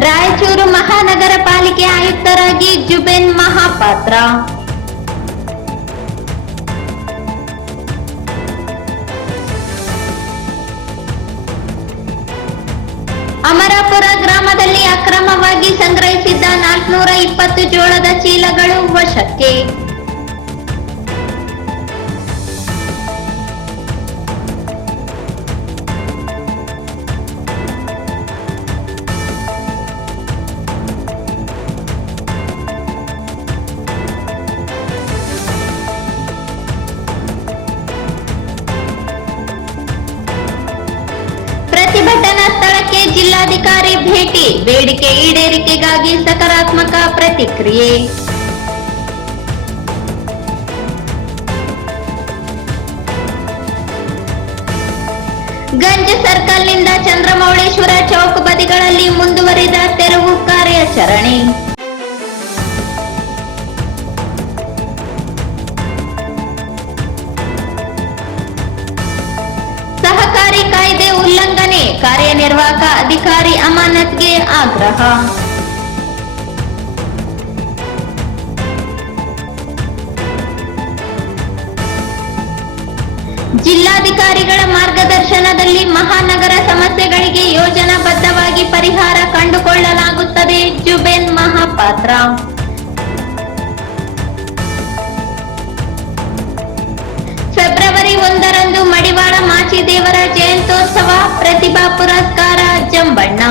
ರಾಯಚೂರು ಮಹಾನಗರ ಪಾಲಿಕೆ ಆಯುಕ್ತರಾಗಿ ಜುಬೇನ್ ಮಹಾಪಾತ್ರ. ಅಮರಾಪುರ ಗ್ರಾಮದಲ್ಲಿ ಅಕ್ರಮವಾಗಿ ಸಂಗ್ರಹಿಸಿದ್ದ 420 ಜೋಳದ ಚೀಲಗಳು ವಶಕ್ಕೆ. ಪ್ರತಿಭಟನಾ ಸ್ಥಳಕ್ಕೆ ಜಿಲ್ಲಾಧಿಕಾರಿ ಭೇಟಿ, ಬೇಡಿಕೆ ಈಡೇರಿಕೆಗಾಗಿ ಸಕಾರಾತ್ಮಕ ಪ್ರತಿಕ್ರಿಯೆ. ಗಂಜ್ ಸರ್ಕಲ್ನಿಂದ ಚಂದ್ರಮೌಳೇಶ್ವರ ಚೌಕ್ ಬದಿಗಳಲ್ಲಿ ಮುಂದುವರಿದ ತೆರವು ಕಾರ್ಯಾಚರಣೆ. ಸಹಕಾರಿ ಕಾಯ್ದೆ ಉಲ್ಲಂಘನೆ, ಕಾರ್ಯನಿರ್ವಾಹಕ ಅಧಿಕಾರಿ ಅಮಾನತ್ಗೆ ಆಗ್ರಹ. ಜಿಲ್ಲಾಧಿಕಾರಿಗಳ ಮಾರ್ಗದರ್ಶನದಲ್ಲಿ ಮಹಾನಗರ ಸಮಸ್ಯೆಗಳಿಗೆ ಯೋಜನಾಬದ್ಧವಾಗಿ ಪರಿಹಾರ ಕಂಡುಕೊಳ್ಳಲಾಗುತ್ತದೆ, ಜುಬೇನ್ ಮಹಾಪಾತ್ರ. ಫೆಬ್ರವರಿ 1ರಂದು ಮಡಿವಾಳ ಮಾಚಿದೇವರ ಜಯಂತ್ಯೋತ್ಸವ, ಪ್ರತಿಭಾ ಪುರಸ್ಕಾರ ಜಂಬಣ್ಣ.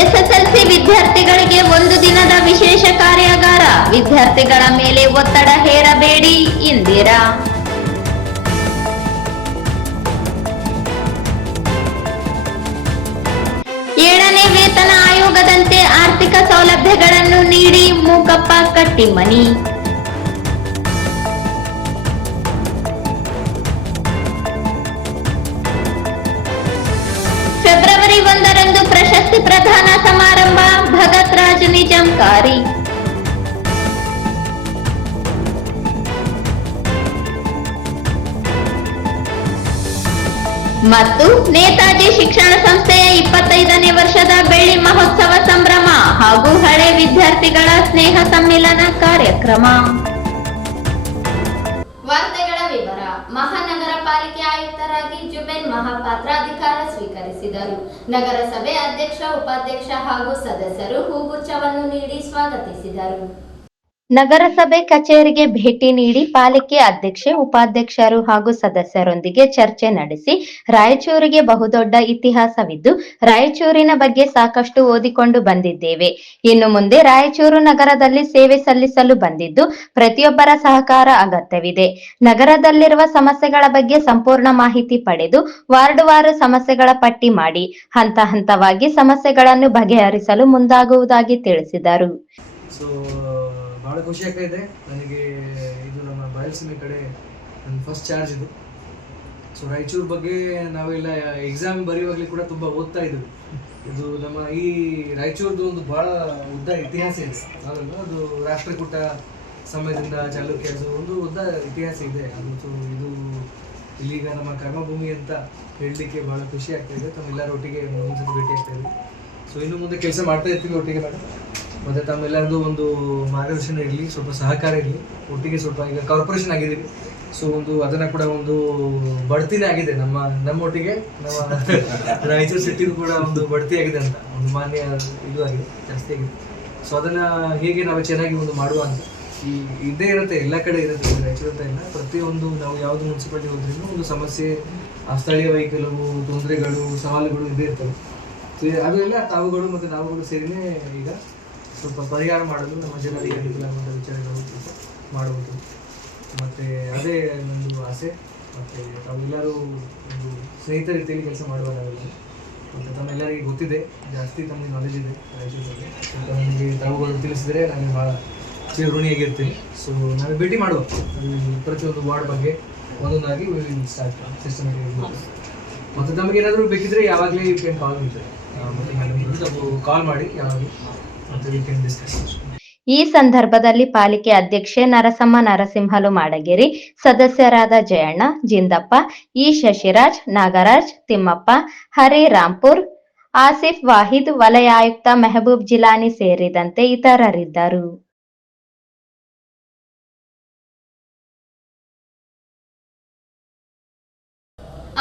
ಎಸ್ಎಸ್ಎಲ್ಸಿ ವಿದ್ಯಾರ್ಥಿಗಳಿಗೆ 1 ದಿನದ ವಿಶೇಷ ಕಾರ್ಯಾಗಾರ, ವಿದ್ಯಾರ್ಥಿಗಳ ಮೇಲೆ ಒತ್ತಡ ಹೇರಬೇಡಿ, ಇಂದಿರಾ. ಏಳನೇ ವೇತನ ಆಯೋಗದಂತೆ ಆರ್ಥಿಕ ಸೌಲಭ್ಯಗಳನ್ನು ನೀಡಿ, ಮೂಕಪ್ಪ ಕಟ್ಟಿಮನಿ. ಫೆಬ್ರವರಿ 1ರಂದು ಪ್ರಶಸ್ತಿ ಪ್ರದಾನ ಸಮಾರಂಭ, ಭಗತ್ ರಾಜ್ ನಿಜಾಂಕಾರಿ. ಮತ್ತು ನೇತಾಜಿ ಶಿಕ್ಷಣ ಸಂಸ್ಥೆಯ 25ನೇ ವರ್ಷದ ಬೆಳ್ಳಿ ಮಹೋತ್ಸವ ಸಂಭ್ರಮ ಹಾಗೂ ಹಳೆ ವಿದ್ಯಾರ್ಥಿಗಳ ಸ್ನೇಹ ಸಮ್ಮಿಲನ ಕಾರ್ಯಕ್ರಮ. ವಾರ್ತೆಗಳ ವಿವರ. ಮಹಾನಗರ ಪಾಲಿಕೆ ಆಯುಕ್ತರಾಗಿ ಜುಬೇನ್ ಮಹಾಪಾತ್ರ ಅಧಿಕಾರ ಸ್ವೀಕರಿಸಿದರು. ನಗರಸಭೆ ಅಧ್ಯಕ್ಷ, ಉಪಾಧ್ಯಕ್ಷ ಹಾಗೂ ಸದಸ್ಯರು ಹೂಗುಚ್ಛವನ್ನು ನೀಡಿ ಸ್ವಾಗತಿಸಿದರು. ನಗರಸಭೆ ಕಚೇರಿಗೆ ಭೇಟಿ ನೀಡಿ ಪಾಲಿಕೆ ಅಧ್ಯಕ್ಷೆ, ಉಪಾಧ್ಯಕ್ಷರು ಹಾಗೂ ಸದಸ್ಯರೊಂದಿಗೆ ಚರ್ಚೆ ನಡೆಸಿ, ರಾಯಚೂರಿಗೆ ಬಹುದೊಡ್ಡ ಇತಿಹಾಸವಿದ್ದು ರಾಯಚೂರಿನ ಬಗ್ಗೆ ಸಾಕಷ್ಟು ಓದಿಕೊಂಡು ಬಂದಿದ್ದೇವೆ. ಇನ್ನು ಮುಂದೆ ರಾಯಚೂರು ನಗರದಲ್ಲಿ ಸೇವೆ ಸಲ್ಲಿಸಲು ಬಂದಿದ್ದು ಪ್ರತಿಯೊಬ್ಬರ ಸಹಕಾರ ಅಗತ್ಯವಿದೆ. ನಗರದಲ್ಲಿರುವ ಸಮಸ್ಯೆಗಳ ಬಗ್ಗೆ ಸಂಪೂರ್ಣ ಮಾಹಿತಿ ಪಡೆದು ವಾರ್ಡ್ ಸಮಸ್ಯೆಗಳ ಪಟ್ಟಿ ಮಾಡಿ ಹಂತ ಹಂತವಾಗಿ ಸಮಸ್ಯೆಗಳನ್ನು ಬಗೆಹರಿಸಲು ಮುಂದಾಗುವುದಾಗಿ ತಿಳಿಸಿದರು. ಭಾಳ ಖುಷಿ ಆಗ್ತಾ ಇದೆ ನನಗೆ. ಇದು ನಮ್ಮ ಬಯಲುಸೀಮೆ ಕಡೆ ನನ್ನ ಫಸ್ಟ್ ಚಾರ್ಜ್ ಇದು. ಸೊ ರಾಯಚೂರು ಬಗ್ಗೆ ನಾವೆಲ್ಲ ಎಕ್ಸಾಮ್ ಬರೆಯುವಾಗಲೇ ಕೂಡ ತುಂಬ ಓದ್ತಾ ಇದ್ವಿ. ಇದು ನಮ್ಮ ಈ ರಾಯಚೂರ್ದು ಒಂದು ಭಾಳ ಉದ್ದ ಇತಿಹಾಸ ಇದೆ. ಅದು ರಾಷ್ಟ್ರಕೂಟ ಸಮಯದಿಂದ ಚಾಲುಕ್ಯದು ಒಂದು ಉದ್ದ ಇತಿಹಾಸ ಇದೆ. ಅದು ಸೊ ಇದು ಇಲ್ಲಿಗ ನಮ್ಮ ಕರ್ಮಭೂಮಿ ಅಂತ ಹೇಳಲಿಕ್ಕೆ ಭಾಳ ಖುಷಿ ಆಗ್ತಾ ಇದೆ. ತಮ್ಮೆಲ್ಲರ ಒಟ್ಟಿಗೆ ಮುಂದೆ ಭೇಟಿ ಆಗ್ತಾ ಇದ್ವಿ. ಸೊ ಇನ್ನು ಮುಂದೆ ಕೆಲಸ ಮಾಡ್ತಾ ಇರ್ತೀವಿ ಒಟ್ಟಿಗೆ ಮೇಡಮ್. ಮತ್ತು ತಮ್ಮೆಲ್ಲರದು ಒಂದು ಮಾರ್ಗದರ್ಶನ ಇರಲಿ, ಸ್ವಲ್ಪ ಸಹಕಾರ ಇರಲಿ ಒಟ್ಟಿಗೆ. ಸ್ವಲ್ಪ ಈಗ ಕಾರ್ಪೊರೇಷನ್ ಆಗಿದ್ದೀವಿ, ಸೊ ಒಂದು ಅದನ್ನು ಕೂಡ ಒಂದು ಬಡ್ತಿನೇ ಆಗಿದೆ ನಮ್ಮೊಟ್ಟಿಗೆ. ನಮ್ಮ ರಾಯಚೂರು ಸಿಟಿಗೂ ಕೂಡ ಒಂದು ಬಡ್ತಿ ಆಗಿದೆ ಅಂತ ಒಂದು ಮಾನ್ಯ ಇದು ಆಗಿದೆ, ಜಾಸ್ತಿ ಆಗಿದೆ. ಸೊ ಅದನ್ನು ಹೇಗೆ ನಾವು ಚೆನ್ನಾಗಿ ಒಂದು ಮಾಡುವ ಅಂತ ಇದ್ದೇ ಇರುತ್ತೆ, ಎಲ್ಲ ಕಡೆ ಇರುತ್ತೆ. ರಾಯಚೂರು ಅಂತ ಇಲ್ಲ, ಪ್ರತಿಯೊಂದು ನಾವು ಯಾವುದು ಮುನ್ಸಿಪಾಲಿಟಿ ಹೋದ್ರೂ ಒಂದು ಸಮಸ್ಯೆ, ಆ ಸ್ಥಳೀಯವಾಗಿ ಕೆಲವು ತೊಂದರೆಗಳು, ಸವಾಲುಗಳು ಇದ್ದೇ ಇರ್ತವೆ. ಸೊ ಅದೆಲ್ಲ ತಾವುಗಳು ಮತ್ತು ನಾವುಗಳು ಸೇರಿನೇ ಈಗ ಸ್ವಲ್ಪ ಪರಿಹಾರ ಮಾಡಲು ನಮ್ಮ ಜನರಿಗೆ ಅನುಕೂಲ ಆಗುವಂಥ ವಿಚಾರಗಳು ಮಾಡುವುದು. ಮತ್ತು ಅದೇ ಒಂದು ಆಸೆ. ಮತ್ತು ತಾವೆಲ್ಲರೂ ಒಂದು ಸ್ನೇಹಿತರ ರೀತಿಯಲ್ಲಿ ಕೆಲಸ ಮಾಡುವ ನಾವೆಲ್ಲ. ಮತ್ತು ತಮ್ಮೆಲ್ಲರಿಗೆ ಗೊತ್ತಿದೆ, ಜಾಸ್ತಿ ತಮಗೆ ನಾಲೆಜ್ ಇದೆ ರಾಯಚೂರು ಬಗ್ಗೆ. ನಮಗೆ ತಾವುಗಳು ತಿಳಿಸಿದರೆ ನನಗೆ ಭಾಳ ಚಿರಋಣಿಯಾಗಿರ್ತೀನಿ. ಸೊ ನಾವೇ ಭೇಟಿ ಮಾಡುವ ಪ್ರತಿಯೊಂದು ವಾರ್ಡ್ ಬಗ್ಗೆ ಒಂದೊಂದಾಗಿ ಸ್ಟಾರ್ಟ್ ಸಿಸ್ಟಮೆಟಿಕ್. ಮತ್ತು ತಮಗೇನಾದರೂ ಬೇಕಿದ್ರೆ ಯಾವಾಗಲೇ ಯು ಕ್ಯಾನ್ ಕಾಲ್ ಮೀ. ಮತ್ತು ಮೇಡಮ್ ಕಾಲ್ ಮಾಡಿ ಯಾವಾಗಲೂ. ಈ ಸಂದರ್ಭದಲ್ಲಿ ಪಾಲಿಕೆ ಅಧ್ಯಕ್ಷೆ ನರಸಮ್ಮ ನರಸಿಂಹಲು ಮಾಡಗೇರಿ, ಸದಸ್ಯರಾದ ಜಯಣ್ಣ, ಜಿಂದಪ್ಪ, ಇ ಶಶಿರಾಜ್, ನಾಗರಾಜ್, ತಿಮ್ಮಪ್ಪ, ಹರಿ ರಾಂಪುರ್, ಆಸಿಫ್ ವಾಹಿದ್, ವಲಯ ಆಯುಕ್ತ ಮೆಹಬೂಬ್ ಜಿಲಾನಿ ಸೇರಿದಂತೆ ಇತರರಿದ್ದರು.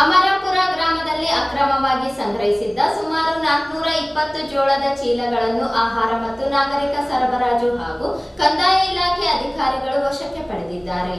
ಅಮರಾಪುರ ಗ್ರಾಮದಲ್ಲಿ ಅಕ್ರಮವಾಗಿ ಸಂಗ್ರಹಿಸಿದ್ದ ಸುಮಾರು 420 ಜೋಳದ ಚೀಲಗಳನ್ನು ಆಹಾರ ಮತ್ತು ನಾಗರಿಕ ಸರಬರಾಜು ಹಾಗೂ ಕಂದಾಯ ಇಲಾಖೆ ಅಧಿಕಾರಿಗಳು ವಶಕ್ಕೆ ಪಡೆದಿದ್ದಾರೆ.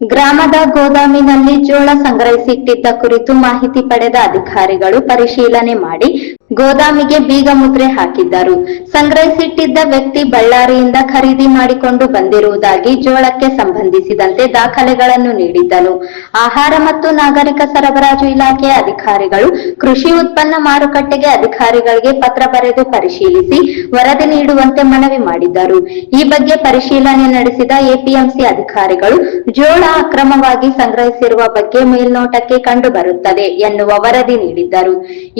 ಗ್ರಾಮದ ಗೋದಾಮಿನಲ್ಲಿ ಜೋಳ ಸಂಗ್ರಹಿಸಿಟ್ಟಿದ್ದ ಕುರಿತು ಮಾಹಿತಿ ಪಡೆದ ಅಧಿಕಾರಿಗಳು ಪರಿಶೀಲನೆ ಮಾಡಿ ಗೋದಾಮಿಗೆ ಬೀಗ ಮುದ್ರೆ ಹಾಕಿದ್ದರು. ಸಂಗ್ರಹಿಸಿಟ್ಟಿದ್ದ ವ್ಯಕ್ತಿ ಬಳ್ಳಾರಿಯಿಂದ ಖರೀದಿ ಮಾಡಿಕೊಂಡು ಬಂದಿರುವುದಾಗಿ ಜೋಳಕ್ಕೆ ಸಂಬಂಧಿಸಿದಂತೆ ದಾಖಲೆಗಳನ್ನು ನೀಡಿದ್ದನು. ಆಹಾರ ಮತ್ತು ನಾಗರಿಕ ಸರಬರಾಜು ಇಲಾಖೆಯ ಅಧಿಕಾರಿಗಳು ಕೃಷಿ ಉತ್ಪನ್ನ ಮಾರುಕಟ್ಟೆಗೆ ಅಧಿಕಾರಿಗಳಿಗೆ ಪತ್ರ ಬರೆದು ಪರಿಶೀಲಿಸಿ ವರದಿ ನೀಡುವಂತೆ ಮನವಿ ಮಾಡಿದ್ದರು. ಈ ಬಗ್ಗೆ ಪರಿಶೀಲನೆ ನಡೆಸಿದ ಎಪಿಎಂಸಿ ಅಧಿಕಾರಿಗಳು ಜೋಳ ಅಕ್ರಮವಾಗಿ ಸಂಗ್ರಹಿಸಿರುವ ಬಗ್ಗೆ ಮೇಲ್ನೋಟಕ್ಕೆ ಕಂಡು ಬರುತ್ತದೆ ಎನ್ನುವ ವರದಿ ನೀಡಿದ್ದರು.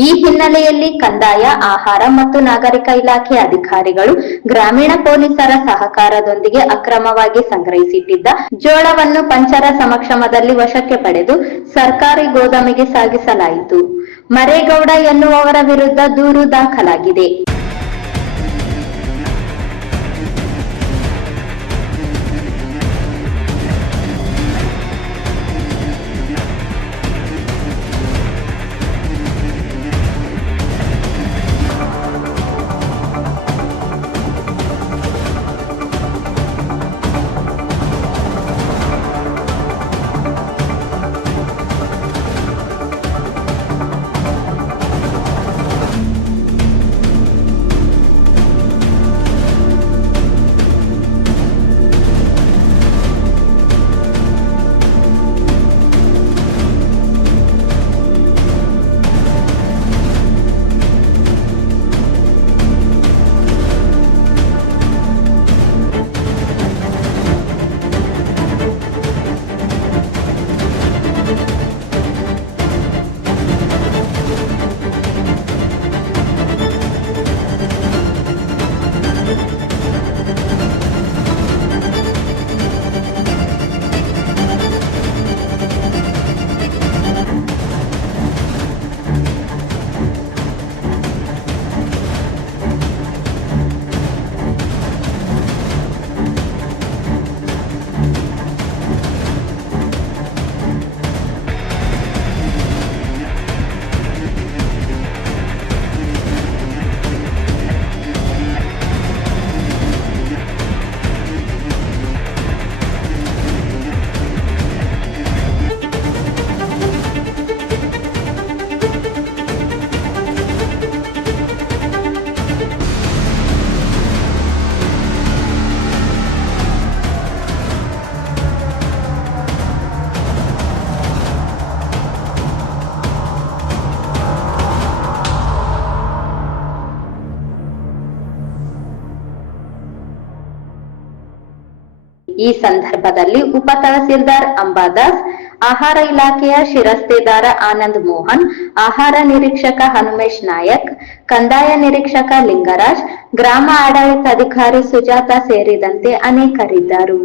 ಈ ಹಿನ್ನೆಲೆಯಲ್ಲಿ ಕಂದಾಯ, ಆಹಾರ ಮತ್ತು ನಾಗರಿಕ ಇಲಾಖೆ ಅಧಿಕಾರಿಗಳು ಗ್ರಾಮೀಣ ಪೊಲೀಸರ ಸಹಕಾರದೊಂದಿಗೆ ಅಕ್ರಮವಾಗಿ ಸಂಗ್ರಹಿಸಿಟ್ಟಿದ್ದ ಜೋಳವನ್ನು ಪಂಚರ ಸಮಕ್ಷಮದಲ್ಲಿ ವಶಕ್ಕೆ ಪಡೆದು ಸರ್ಕಾರಿ ಗೋದಾಮಿಗೆ ಸಾಗಿಸಲಾಯಿತು. ಮರೇಗೌಡ ಎನ್ನುವವರ ವಿರುದ್ಧ ದೂರು ದಾಖಲಾಗಿದೆ. ಈ ಸಂದರ್ಭದಲ್ಲಿ ಉಪ ತಹಸೀಲ್ದಾರ್ ಅಂಬಾದಾಸ್, ಆಹಾರ ಇಲಾಖೆಯ ಶಿರಸ್ತೇದಾರ ಆನಂದ್ ಮೋಹನ್, ಆಹಾರ ನಿರೀಕ್ಷಕ ಹನುಮೇಶ್ ನಾಯಕ್, ಕಂದಾಯ ನಿರೀಕ್ಷಕ ಲಿಂಗರಾಜ್, ಗ್ರಾಮ ಆಡಳಿತಾಧಿಕಾರಿ ಸುಜಾತ ಸೇರಿದಂತೆ ಅನೇಕರಿದ್ದರು.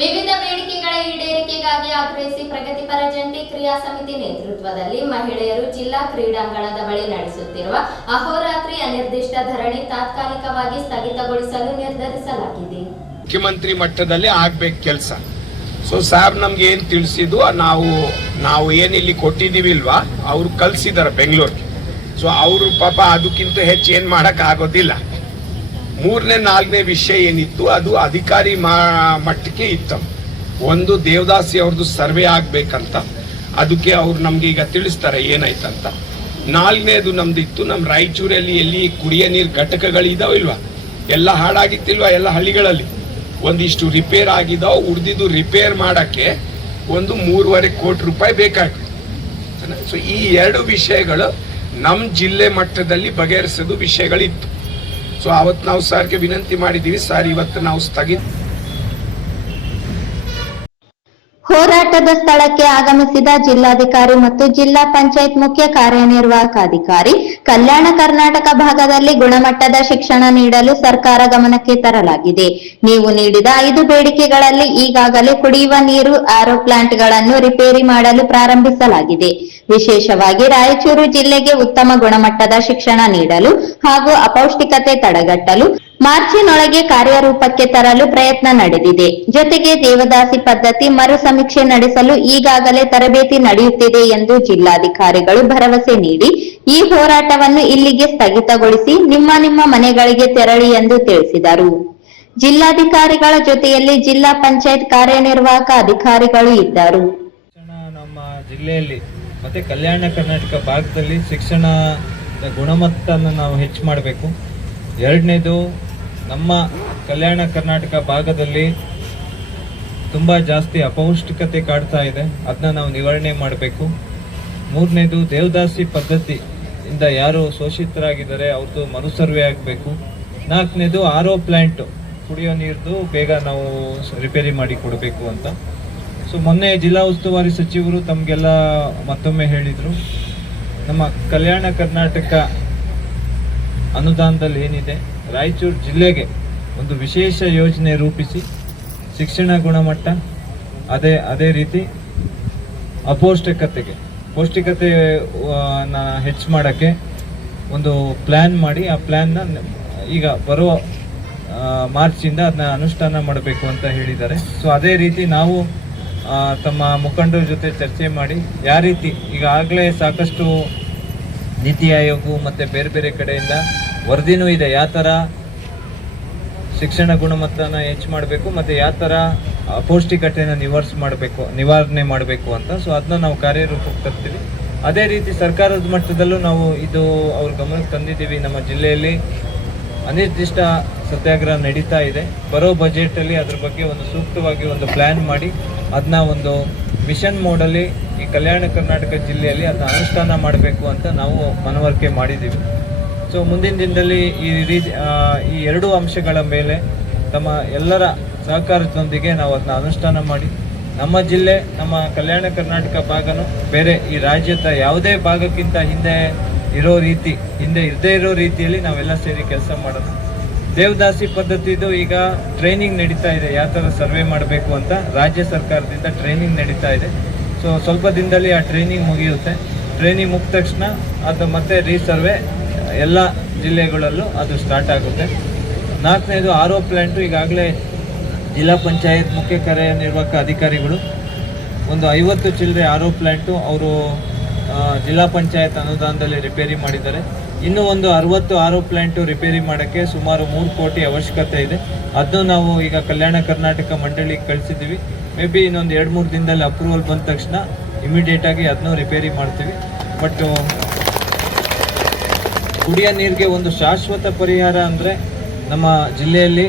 ವಿವಿಧ ಬೇಡಿಕೆಗಳ ಈಡೇರಿಕೆಗಾಗಿ ಆಗ್ರಹಿಸಿ ಪ್ರಗತಿಪರ ಜಂಟಿ ಕ್ರಿಯಾ ಸಮಿತಿ ನೇತೃತ್ವದಲ್ಲಿ ಮಹಿಳೆಯರು ಜಿಲ್ಲಾ ಕ್ರೀಡಾಂಗಣದ ಬಳಿ ನಡೆಸುತ್ತಿರುವ ಅಹೋರಾತ್ರಿ ಅನಿರ್ದಿಷ್ಟ ಧರಣಿ ತಾತ್ಕಾಲಿಕವಾಗಿ ಸ್ಥಗಿತಗೊಳಿಸಲು ನಿರ್ಧರಿಸಲಾಗಿದೆ. ಮುಖ್ಯಮಂತ್ರಿ ಮಟ್ಟದಲ್ಲಿ ಆಗ್ಬೇಕು ಕೆಲಸ. ಸೊ ಸಾಹೇಬ್ ನಮ್ಗೆ ಏನ್ ತಿಳಿಸಿದ್ದು, ನಾವು ಏನ್ ಇಲ್ಲಿ ಕೊಟ್ಟಿದೀವಿ ಇಲ್ವಾ, ಅವ್ರು ಕಲ್ಸಿದಾರೆ ಬೆಂಗಳೂರಿಗೆ. ಸೊ ಅವರು ಪಾಪ ಅದಕ್ಕಿಂತ ಹೆಚ್ಚು ಏನ್ ಮಾಡಕ್ ಆಗೋದಿಲ್ಲ. 3ನೇ 4ನೇ ವಿಷಯ ಏನಿತ್ತು ಅದು ಅಧಿಕಾರಿ ಮಟ್ಟಕ್ಕೆ ಇತ್ತು. ಒಂದು ದೇವದಾಸಿ ಅವ್ರದ್ದು ಸರ್ವೆ ಆಗ್ಬೇಕಂತ, ಅದಕ್ಕೆ ಅವ್ರು ನಮ್ಗೆ ಈಗ ತಿಳಿಸ್ತಾರೆ ಏನಾಯ್ತಂತ. 4ನೇದು ನಮ್ದಿತ್ತು, ನಮ್ ರಾಯಚೂರಲ್ಲಿ ಎಲ್ಲಿ ಕುಡಿಯ ನೀರು ಘಟಕಗಳಿದಾವ ಇಲ್ವಾ, ಎಲ್ಲ ಹಾಳಾಗಿತ್ತಿಲ್ವಾ, ಎಲ್ಲ ಹಳ್ಳಿಗಳಲ್ಲಿ ಒಂದಿಷ್ಟು ರಿಪೇರ್ ಆಗಿದಾವ್. ಉಳಿದಿದ್ದು ರಿಪೇರ್ ಮಾಡಕ್ಕೆ ಒಂದು 3.5 ಕೋಟಿ ರೂಪಾಯಿ ಬೇಕಾಗ್ತದೆ. ಸೊ ಈ 2 ವಿಷಯಗಳು ನಮ್ ಜಿಲ್ಲೆ ಮಟ್ಟದಲ್ಲಿ ಬಗೆಹರಿಸೋದು ವಿಷಯಗಳಿತ್ತು. ಸೊ ಅವತ್ತು ನಾವು ಸರ್ಗೆ ವಿನಂತಿ ಮಾಡಿದೀವಿ, ಸರ್ ಇವತ್ತು ನಾವು ಸ್ಥಗಿತ. ಹೋರಾಟದ ಸ್ಥಳಕ್ಕೆ ಆಗಮಿಸಿದ ಜಿಲ್ಲಾಧಿಕಾರಿ ಮತ್ತು ಜಿಲ್ಲಾ ಪಂಚಾಯತ್ ಮುಖ್ಯ ಕಾರ್ಯನಿರ್ವಾಹಕ ಅಧಿಕಾರಿ, ಕಲ್ಯಾಣ ಕರ್ನಾಟಕ ಭಾಗದಲ್ಲಿ ಗುಣಮಟ್ಟದ ಶಿಕ್ಷಣ ನೀಡಲು ಸರ್ಕಾರ ಗಮನಕ್ಕೆ ತರಲಾಗಿದೆ. ನೀವು ನೀಡಿದ 5 ಬೇಡಿಕೆಗಳಲ್ಲಿ ಈಗಾಗಲೇ ಕುಡಿಯುವ ನೀರು, ಆರೋ ಪ್ಲಾಂಟ್ಗಳನ್ನು ರಿಪೇರಿ ಮಾಡಲು ಪ್ರಾರಂಭಿಸಲಾಗಿದೆ. ವಿಶೇಷವಾಗಿ ರಾಯಚೂರು ಜಿಲ್ಲೆಗೆ ಉತ್ತಮ ಗುಣಮಟ್ಟದ ಶಿಕ್ಷಣ ನೀಡಲು ಹಾಗೂ ಅಪೌಷ್ಟಿಕತೆ ತಡೆಗಟ್ಟಲು ಮಾರ್ಚಿನೊಳಗೆ ಕಾರ್ಯರೂಪಕ್ಕೆ ತರಲು ಪ್ರಯತ್ನ ನಡೆದಿದೆ. ಜೊತೆಗೆ ದೇವದಾಸಿ ಪದ್ಧತಿ ಮರು ಸಮೀಕ್ಷೆ ನಡೆಸಲು ಈಗಾಗಲೇ ತರಬೇತಿ ನಡೆಯುತ್ತಿದೆ ಎಂದು ಜಿಲ್ಲಾಧಿಕಾರಿಗಳು ಭರವಸೆ ನೀಡಿ ಈ ಹೋರಾಟವನ್ನು ಇಲ್ಲಿಗೆ ಸ್ಥಗಿತಗೊಳಿಸಿ ನಿಮ್ಮ ಮನೆಗಳಿಗೆ ತೆರಳಿ ಎಂದು ತಿಳಿಸಿದರು. ಜಿಲ್ಲಾಧಿಕಾರಿಗಳ ಜೊತೆಯಲ್ಲಿ ಜಿಲ್ಲಾ ಪಂಚಾಯತ್ ಕಾರ್ಯನಿರ್ವಾಹಕ ಅಧಿಕಾರಿಗಳು ಇದ್ದರು. ನಮ್ಮ ಜಿಲ್ಲೆಯಲ್ಲಿ ಮತ್ತೆ ಕಲ್ಯಾಣ ಕರ್ನಾಟಕ ಭಾಗದಲ್ಲಿ ಶಿಕ್ಷಣದ ಗುಣಮಟ್ಟವನ್ನು ನಾವು ಹೆಚ್ಚು ಮಾಡಬೇಕು. 2ನೇದು, ನಮ್ಮ ಕಲ್ಯಾಣ ಕರ್ನಾಟಕ ಭಾಗದಲ್ಲಿ ತುಂಬ ಜಾಸ್ತಿ ಅಪೌಷ್ಟಿಕತೆ ಕಾಡ್ತಾ ಇದೆ, ಅದನ್ನ ನಾವು ನಿವಾರಣೆ ಮಾಡಬೇಕು. 3ನೇದು, ದೇವದಾಸಿ ಪದ್ಧತಿಯಿಂದ ಯಾರು ಶೋಷಿತರಾಗಿದ್ದಾರೆ ಅವ್ರದ್ದು ಮರು ಸರ್ವೆ ಆಗಬೇಕು. 4ನೇದು, ಆರೋ ಪ್ಲಾಂಟ್ ಕುಡಿಯೋ ನೀರ್ದು ಬೇಗ ನಾವು ರಿಪೇರಿ ಮಾಡಿ ಕೊಡಬೇಕು ಅಂತ. ಸೊ ಮೊನ್ನೆ ಜಿಲ್ಲಾ ಉಸ್ತುವಾರಿ ಸಚಿವರು ತಮಗೆಲ್ಲ ಮತ್ತೊಮ್ಮೆ ಹೇಳಿದರು, ನಮ್ಮ ಕಲ್ಯಾಣ ಕರ್ನಾಟಕ ಅನುದಾನದಲ್ಲಿ ಏನಿದೆ ರಾಯಚೂರು ಜಿಲ್ಲೆಗೆ ಒಂದು ವಿಶೇಷ ಯೋಜನೆ ರೂಪಿಸಿ ಶಿಕ್ಷಣ ಗುಣಮಟ್ಟ ಅದೇ ರೀತಿ ಪೌಷ್ಟಿಕತೆ ಹೆಚ್ಚು ಮಾಡೋಕ್ಕೆ ಒಂದು ಪ್ಲ್ಯಾನ್ ಮಾಡಿ ಆ ಪ್ಲ್ಯಾನ್ನ ಈಗ ಬರುವ ಮಾರ್ಚಿಂದ ಅದನ್ನ ಅನುಷ್ಠಾನ ಮಾಡಬೇಕು ಅಂತ ಹೇಳಿದ್ದಾರೆ. ಸೊ ಅದೇ ರೀತಿ ನಾವು ತಮ್ಮ ಮುಖಂಡರ ಜೊತೆ ಚರ್ಚೆ ಮಾಡಿ ಯಾವ ರೀತಿ ಈಗಾಗಲೇ ಸಾಕಷ್ಟು ನೀತಿ ಆಯೋಗ ಮತ್ತು ಬೇರೆ ಕಡೆಯಿಂದ ವರದಿನೂ ಇದೆ, ಯಾವ ಥರ ಶಿಕ್ಷಣ ಗುಣಮಟ್ಟನ ಹೆಚ್ಚು ಮಾಡಬೇಕು ಮತ್ತು ಯಾವ ಥರ ಅಪೌಷ್ಟಿಕತೆಯನ್ನು ನಿವಾರಣೆ ಮಾಡಬೇಕು ಅಂತ. ಸೊ ಅದನ್ನ ನಾವು ಕಾರ್ಯರೂಪಕ್ಕೆ ತರ್ತೀವಿ. ಅದೇ ರೀತಿ ಸರ್ಕಾರದ ಮಟ್ಟದಲ್ಲೂ ನಾವು ಇದು ಅವ್ರ ಗಮನಕ್ಕೆ ತಂದಿದ್ದೀವಿ. ನಮ್ಮ ಜಿಲ್ಲೆಯಲ್ಲಿ ಅನಿರ್ದಿಷ್ಟ ಸತ್ಯಾಗ್ರಹ ನಡೀತಾ ಇದೆ. ಬರೋ ಬಜೆಟಲ್ಲಿ ಅದ್ರ ಬಗ್ಗೆ ಒಂದು ಸೂಕ್ತವಾಗಿ ಒಂದು ಪ್ಲ್ಯಾನ್ ಮಾಡಿ ಅದನ್ನ ಒಂದು ಮಿಷನ್ ಮೋಡಲ್ಲಿ ಈ ಕಲ್ಯಾಣ ಕರ್ನಾಟಕ ಜಿಲ್ಲೆಯಲ್ಲಿ ಅದನ್ನ ಅನುಷ್ಠಾನ ಮಾಡಬೇಕು ಅಂತ ನಾವು ಮನವರಿಕೆ ಮಾಡಿದ್ದೀವಿ. ಸೊ ಮುಂದಿನ ದಿನದಲ್ಲಿ ಈ 2 ಅಂಶಗಳ ಮೇಲೆ ತಮ್ಮ ಎಲ್ಲರ ಸಹಕಾರದೊಂದಿಗೆ ನಾವು ಅದನ್ನ ಅನುಷ್ಠಾನ ಮಾಡಿ ನಮ್ಮ ಜಿಲ್ಲೆ, ನಮ್ಮ ಕಲ್ಯಾಣ ಕರ್ನಾಟಕ ಭಾಗನೂ ಬೇರೆ ಈ ರಾಜ್ಯದ ಯಾವುದೇ ಭಾಗಕ್ಕಿಂತ ಹಿಂದೆ ಇರದೇ ಇರೋ ರೀತಿಯಲ್ಲಿ ನಾವೆಲ್ಲ ಸೇರಿ ಕೆಲಸ ಮಾಡೋದು. ದೇವದಾಸಿ ಪದ್ಧತಿದು ಈಗ ಟ್ರೈನಿಂಗ್ ನಡೀತಾ ಇದೆ, ಯಾವ ಥರ ಸರ್ವೆ ಮಾಡಬೇಕು ಅಂತ ರಾಜ್ಯ ಸರ್ಕಾರದಿಂದ ಟ್ರೈನಿಂಗ್ ನಡೀತಾ ಇದೆ. ಸೊ ಸ್ವಲ್ಪ ದಿನದಲ್ಲಿ ಆ ಟ್ರೈನಿಂಗ್ ಮುಗಿಯುತ್ತೆ. ಟ್ರೈನಿಂಗ್ ಮುಗಿದ ತಕ್ಷಣ ಅದು ಮತ್ತೆ ರೀಸರ್ವೆ ಎಲ್ಲ ಜಿಲ್ಲೆಗಳಲ್ಲೂ ಅದು ಸ್ಟಾರ್ಟ್ ಆಗುತ್ತೆ. 4ನೇದು, ಆರೋ ಪ್ಲ್ಯಾಂಟು ಈಗಾಗಲೇ ಜಿಲ್ಲಾ ಪಂಚಾಯತ್ ಮುಖ್ಯ ಕಾರ್ಯನಿರ್ವಾಹಕ ಅಧಿಕಾರಿಗಳು ಒಂದು 50 ಚಿಲ್ಲರೆ ಆರೋ ಪ್ಲ್ಯಾಂಟು ಅವರು ಜಿಲ್ಲಾ ಪಂಚಾಯತ್ ಅನುದಾನದಲ್ಲಿ ರಿಪೇರಿ ಮಾಡಿದ್ದಾರೆ. ಇನ್ನೂ ಒಂದು 60 ಆರೋ ಪ್ಲ್ಯಾಂಟು ರಿಪೇರಿ ಮಾಡೋಕ್ಕೆ ಸುಮಾರು 3 ಕೋಟಿ ಅವಶ್ಯಕತೆ ಇದೆ. ಅದನ್ನು ನಾವು ಈಗ ಕಲ್ಯಾಣ ಕರ್ನಾಟಕ ಮಂಡಳಿಗೆ ಕಳಿಸಿದ್ದೀವಿ. ಮೇ ಬಿ ಇನ್ನೊಂದು 2-3 ದಿನದಲ್ಲಿ ಅಪ್ರೂವಲ್ ಬಂದ ತಕ್ಷಣ ಇಮಿಡಿಯೇಟಾಗಿ ಅದನ್ನು ರಿಪೇರಿ ಮಾಡ್ತೀವಿ. ಬಟ್ ಕುಡಿಯೋ ನೀರಿಗೆ ಒಂದು ಶಾಶ್ವತ ಪರಿಹಾರ ಅಂದರೆ ನಮ್ಮ ಜಿಲ್ಲೆಯಲ್ಲಿ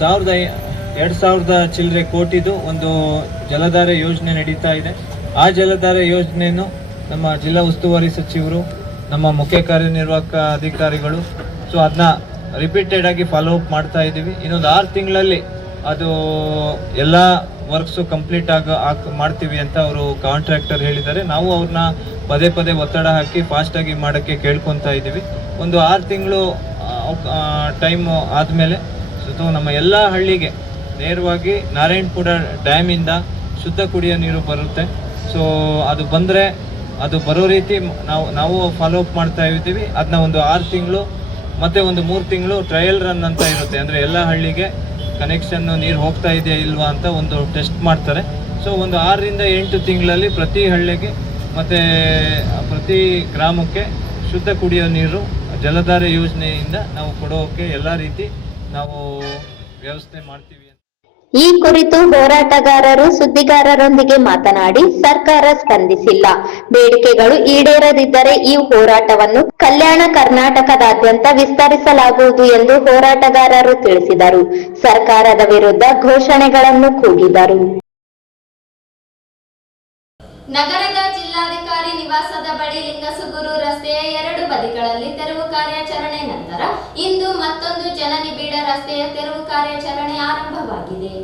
2,000 ಚಿಲ್ಲರೆ ಕೋಟಿದು ಒಂದು ಜಲಧಾರೆ ಯೋಜನೆ ನಡೀತಾ ಇದೆ. ಆ ಜಲಧಾರೆ ಯೋಜನೆಯನ್ನು ನಮ್ಮ ಜಿಲ್ಲಾ ಉಸ್ತುವಾರಿ ಸಚಿವರು, ನಮ್ಮ ಮುಖ್ಯ ಕಾರ್ಯನಿರ್ವಾಹಕ ಅಧಿಕಾರಿಗಳು ಸೊ ಅದನ್ನ ರಿಪೀಟೆಡ್ ಆಗಿ ಫಾಲೋ ಅಪ್ ಮಾಡ್ತಾ ಇದ್ದೀವಿ. ಇನ್ನೊಂದು 6 ತಿಂಗಳಲ್ಲಿ ಅದು ಎಲ್ಲ ವರ್ಕ್ಸು ಕಂಪ್ಲೀಟ್ ಮಾಡ್ತೀವಿ ಅಂತ ಅವರು ಕಾಂಟ್ರಾಕ್ಟರ್ ಹೇಳಿದ್ದಾರೆ. ನಾವು ಅವ್ರನ್ನ ಪದೇ ಪದೇ ಒತ್ತಡ ಹಾಕಿ ಫಾಸ್ಟಾಗಿ ಮಾಡೋಕ್ಕೆ ಕೇಳ್ಕೊತಾ ಇದ್ದೀವಿ. ಒಂದು 6 ತಿಂಗಳು ಟೈಮ್ ಆದಮೇಲೆ ನಮ್ಮ ಎಲ್ಲ ಹಳ್ಳಿಗೆ ನೇರವಾಗಿ ನಾರಾಯಣಪುರ ಡ್ಯಾಮಿಂದ ಶುದ್ಧ ಕುಡಿಯೋ ನೀರು ಬರುತ್ತೆ. ಸೊ ಅದು ಬಂದರೆ ಅದು ಬರೋ ರೀತಿ ನಾವು ಫಾಲೋ ಅಪ್ ಮಾಡ್ತಾ ಇದ್ದೀವಿ. ಅದನ್ನ ಒಂದು 6 ತಿಂಗಳು ಮತ್ತು ಒಂದು 3 ತಿಂಗಳು ಟ್ರಯಲ್ ರನ್ ಅಂತ ಇರುತ್ತೆ. ಅಂದರೆ ಎಲ್ಲ ಹಳ್ಳಿಗೆ ಕನೆಕ್ಷನ್ನು ನೀರು ಹೋಗ್ತಾ ಇದೆಯಾ ಇಲ್ವಾ ಅಂತ ಒಂದು ಟೆಸ್ಟ್ ಮಾಡ್ತಾರೆ. ಸೊ ಒಂದು 6ರಿಂದ 8 ತಿಂಗಳಲ್ಲಿ ಪ್ರತಿ ಹಳ್ಳಿಗೆ ಮತ್ತು ಪ್ರತಿ ಗ್ರಾಮಕ್ಕೆ ಶುದ್ಧ ಕುಡಿಯೋ ನೀರು ಜಲಧಾರೆ ಯೋಜನೆಯಿಂದ ನಾವು ಕೊಡೋಕ್ಕೆ ಎಲ್ಲ ರೀತಿ ನಾವು ವ್ಯವಸ್ಥೆ ಮಾಡ್ತೀವಿ. ಈ ಕುರಿತು ಹೋರಾಟಗಾರರು ಸುದ್ದಿಗಾರರೊಂದಿಗೆ ಮಾತನಾಡಿ, ಸರ್ಕಾರ ಸ್ಪಂದಿಸಿಲ್ಲ. ಬೇಡಿಕೆಗಳು ಈಡೇರದಿದ್ದರೆ ಈ ಹೋರಾಟವನ್ನು ಕಲ್ಯಾಣ ಕರ್ನಾಟಕದಾದ್ಯಂತ ವಿಸ್ತರಿಸಲಾಗುವುದು ಎಂದು ಹೋರಾಟಗಾರರು ತಿಳಿಸಿದರು. ಸರ್ಕಾರದ ವಿರುದ್ಧ ಘೋಷಣೆಗಳನ್ನು ಕೂಗಿದರು. ನಗರದ ಜಿಲ್ಲಾಧಿಕಾರಿ ನಿವಾಸದ ಬಳಿ ಲಿಂಗಸುಗೂರು ರಸ್ತೆಯ 2 ಬದಿಗಳಲ್ಲಿ ತೆರವು ಕಾರ್ಯಾಚರಣೆ ನಂತರ ಇಂದು ಮತ್ತೊಂದು ಜನನಿಬಿಡ ರಸ್ತೆಯ ತೆರವು ಕಾರ್ಯಾಚರಣೆ ಆರಂಭವಾಗಿದೆ.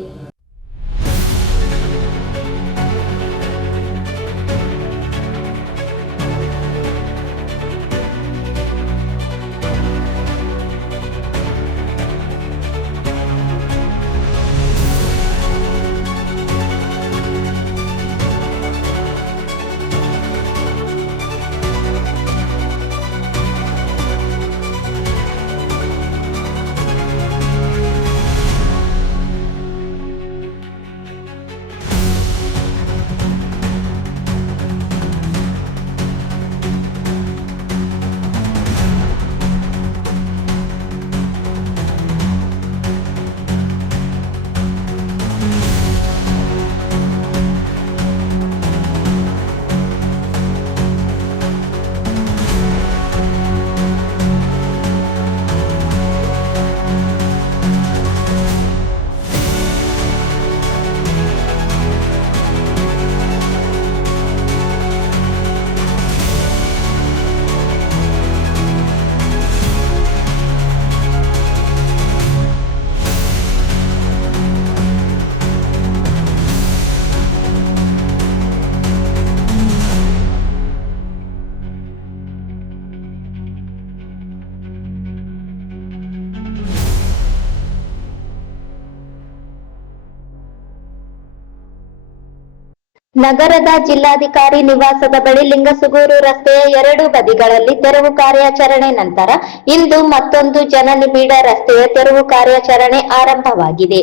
ನಗರದ ಜಿಲ್ಲಾಧಿಕಾರಿ ನಿವಾಸದ ಬಳಿ ಲಿಂಗಸುಗೂರು ರಸ್ತೆಯ 2 ಬದಿಗಳಲ್ಲಿ ತೆರವು ಕಾರ್ಯಾಚರಣೆ ನಂತರ ಇಂದು ಮತ್ತೊಂದು ಜನನಿಬಿಡ ರಸ್ತೆಯ ತೆರವು ಕಾರ್ಯಾಚರಣೆ ಆರಂಭವಾಗಿದೆ.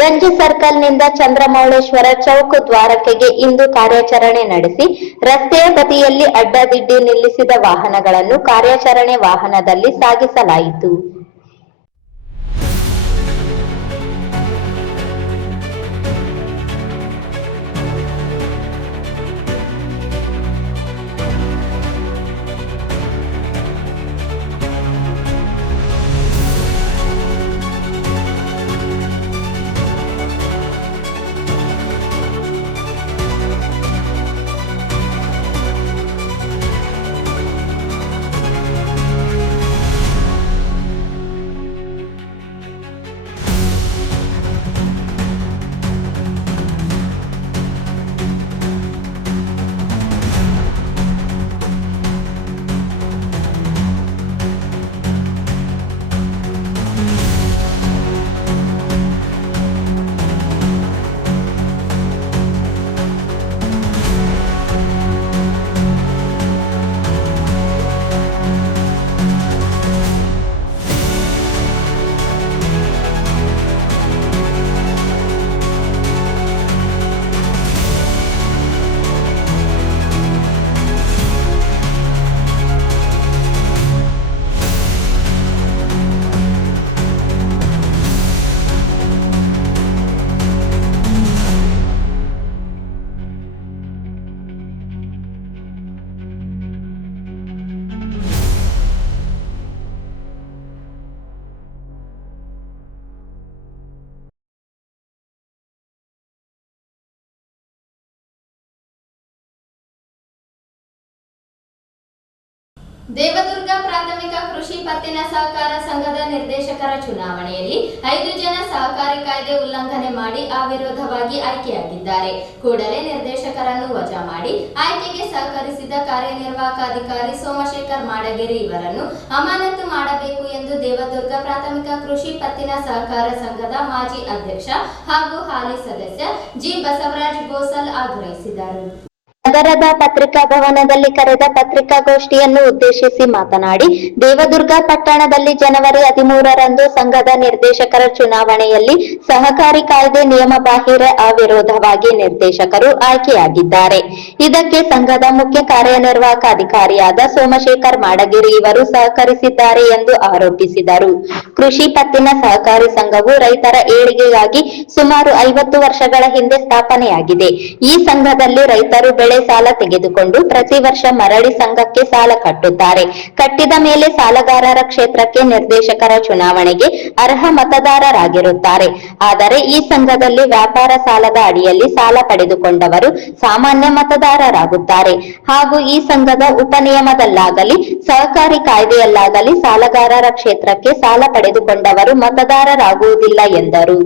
ಗಂಜಿ ಸರ್ಕಲ್ನಿಂದ ಚಂದ್ರಮೌಳೇಶ್ವರ ಚೌಕ್ ದ್ವಾರಕೆಗೆ ಇಂದು ಕಾರ್ಯಾಚರಣೆ ನಡೆಸಿ ರಸ್ತೆಯ ಬದಿಯಲ್ಲಿ ಅಡ್ಡದಿಡ್ಡಿ ನಿಲ್ಲಿಸಿದ ವಾಹನಗಳನ್ನು ಕಾರ್ಯಾಚರಣೆ ವಾಹನದಲ್ಲಿ ಸಾಗಿಸಲಾಯಿತು. ದೇವದುರ್ಗ ಪ್ರಾಥಮಿಕ ಕೃಷಿ ಪತ್ತಿನ ಸಹಕಾರ ಸಂಘದ ನಿರ್ದೇಶಕರ ಚುನಾವಣೆಯಲ್ಲಿ 5 ಜನ ಸಹಕಾರಿ ಕಾಯ್ದೆ ಉಲ್ಲಂಘನೆ ಮಾಡಿ ಅವಿರೋಧವಾಗಿ ಆಯ್ಕೆಯಾಗಿದ್ದಾರೆ. ಕೂಡಲೇ ನಿರ್ದೇಶಕರನ್ನು ವಜಾ ಮಾಡಿ ಆಯ್ಕೆಗೆ ಸಹಕರಿಸಿದ ಕಾರ್ಯನಿರ್ವಾಹಕ ಅಧಿಕಾರಿ ಸೋಮಶೇಖರ್ ಮಾಡಗೇರಿ ಇವರನ್ನು ಅಮಾನತು ಮಾಡಬೇಕು ಎಂದು ದೇವದುರ್ಗ ಪ್ರಾಥಮಿಕ ಕೃಷಿ ಪತ್ತಿನ ಸಹಕಾರ ಸಂಘದ ಮಾಜಿ ಅಧ್ಯಕ್ಷ ಹಾಗೂ ಹಾಲಿ ಸದಸ್ಯ ಜಿ ಬಸವರಾಜ್ ಗೋಸಲ್ ಆಗ್ರಹಿಸಿದರು. ನಗರದ ಪತ್ರಿಕಾ ಭವನದಲ್ಲಿ ಕರೆದ ಪತ್ರಿಕಾಗೋಷ್ಠಿಯನ್ನು ಉದ್ದೇಶಿಸಿ ಮಾತನಾಡಿ, ದೇವದುರ್ಗ ಪಟ್ಟಣದಲ್ಲಿ ಜನವರಿ 13ರಂದು ಸಂಘದ ನಿರ್ದೇಶಕರ ಚುನಾವಣೆಯಲ್ಲಿ ಸಹಕಾರಿ ಕಾಯ್ದೆ ನಿಯಮ ಬಾಹಿರ ಅವಿರೋಧವಾಗಿ ನಿರ್ದೇಶಕರು ಆಯ್ಕೆಯಾಗಿದ್ದಾರೆ. ಇದಕ್ಕೆ ಸಂಘದ ಮುಖ್ಯ ಕಾರ್ಯನಿರ್ವಾಹಕ ಅಧಿಕಾರಿಯಾದ ಸೋಮಶೇಖರ್ ಮಾಡಗೇರಿ ಇವರು ಸಹಕರಿಸಿದ್ದಾರೆ ಎಂದು ಆರೋಪಿಸಿದರು. ಕೃಷಿ ಪತ್ತಿನ ಸಹಕಾರಿ ಸಂಘವು ರೈತರ ಏಳಿಗೆಗಾಗಿ ಸುಮಾರು 50 ವರ್ಷಗಳ ಹಿಂದೆ ಸ್ಥಾಪನೆಯಾಗಿದೆ. ಈ ಸಂಘದಲ್ಲಿ ರೈತರು ಬೆಳೆ ಸಾಲ ತೆಗೆದುಕೊಂಡು ಪ್ರತಿ ವರ್ಷ ಮರಳಿ ಸಂಘಕ್ಕೆ ಸಾಲ ಕಟ್ಟುತ್ತಾರೆ. ಕಟ್ಟಿದ ಮೇಲೆ ಸಾಲಗಾರರ ಕ್ಷೇತ್ರಕ್ಕೆ ನಿರ್ದೇಶಕರ ಚುನಾವಣೆಗೆ ಅರ್ಹ ಮತದಾರರಾಗಿರುತ್ತಾರೆ. ಆದರೆ ಈ ಸಂಘದಲ್ಲಿ ವ್ಯಾಪಾರ ಸಾಲದ ಅಡಿಯಲ್ಲಿ ಸಾಲ ಪಡೆದುಕೊಂಡವರು ಸಾಮಾನ್ಯ ಮತದಾರರಾಗುತ್ತಾರೆ. ಹಾಗೂ ಈ ಸಂಘದ ಉಪನಿಯಮದಲ್ಲಾಗಲಿ ಸಹಕಾರಿ ಕಾಯ್ದೆಯಲ್ಲಾಗಲಿ ಸಾಲಗಾರರ ಕ್ಷೇತ್ರಕ್ಕೆ ಸಾಲ ಪಡೆದುಕೊಂಡವರು ಮತದಾರರಾಗುವುದಿಲ್ಲ ಎಂದರು.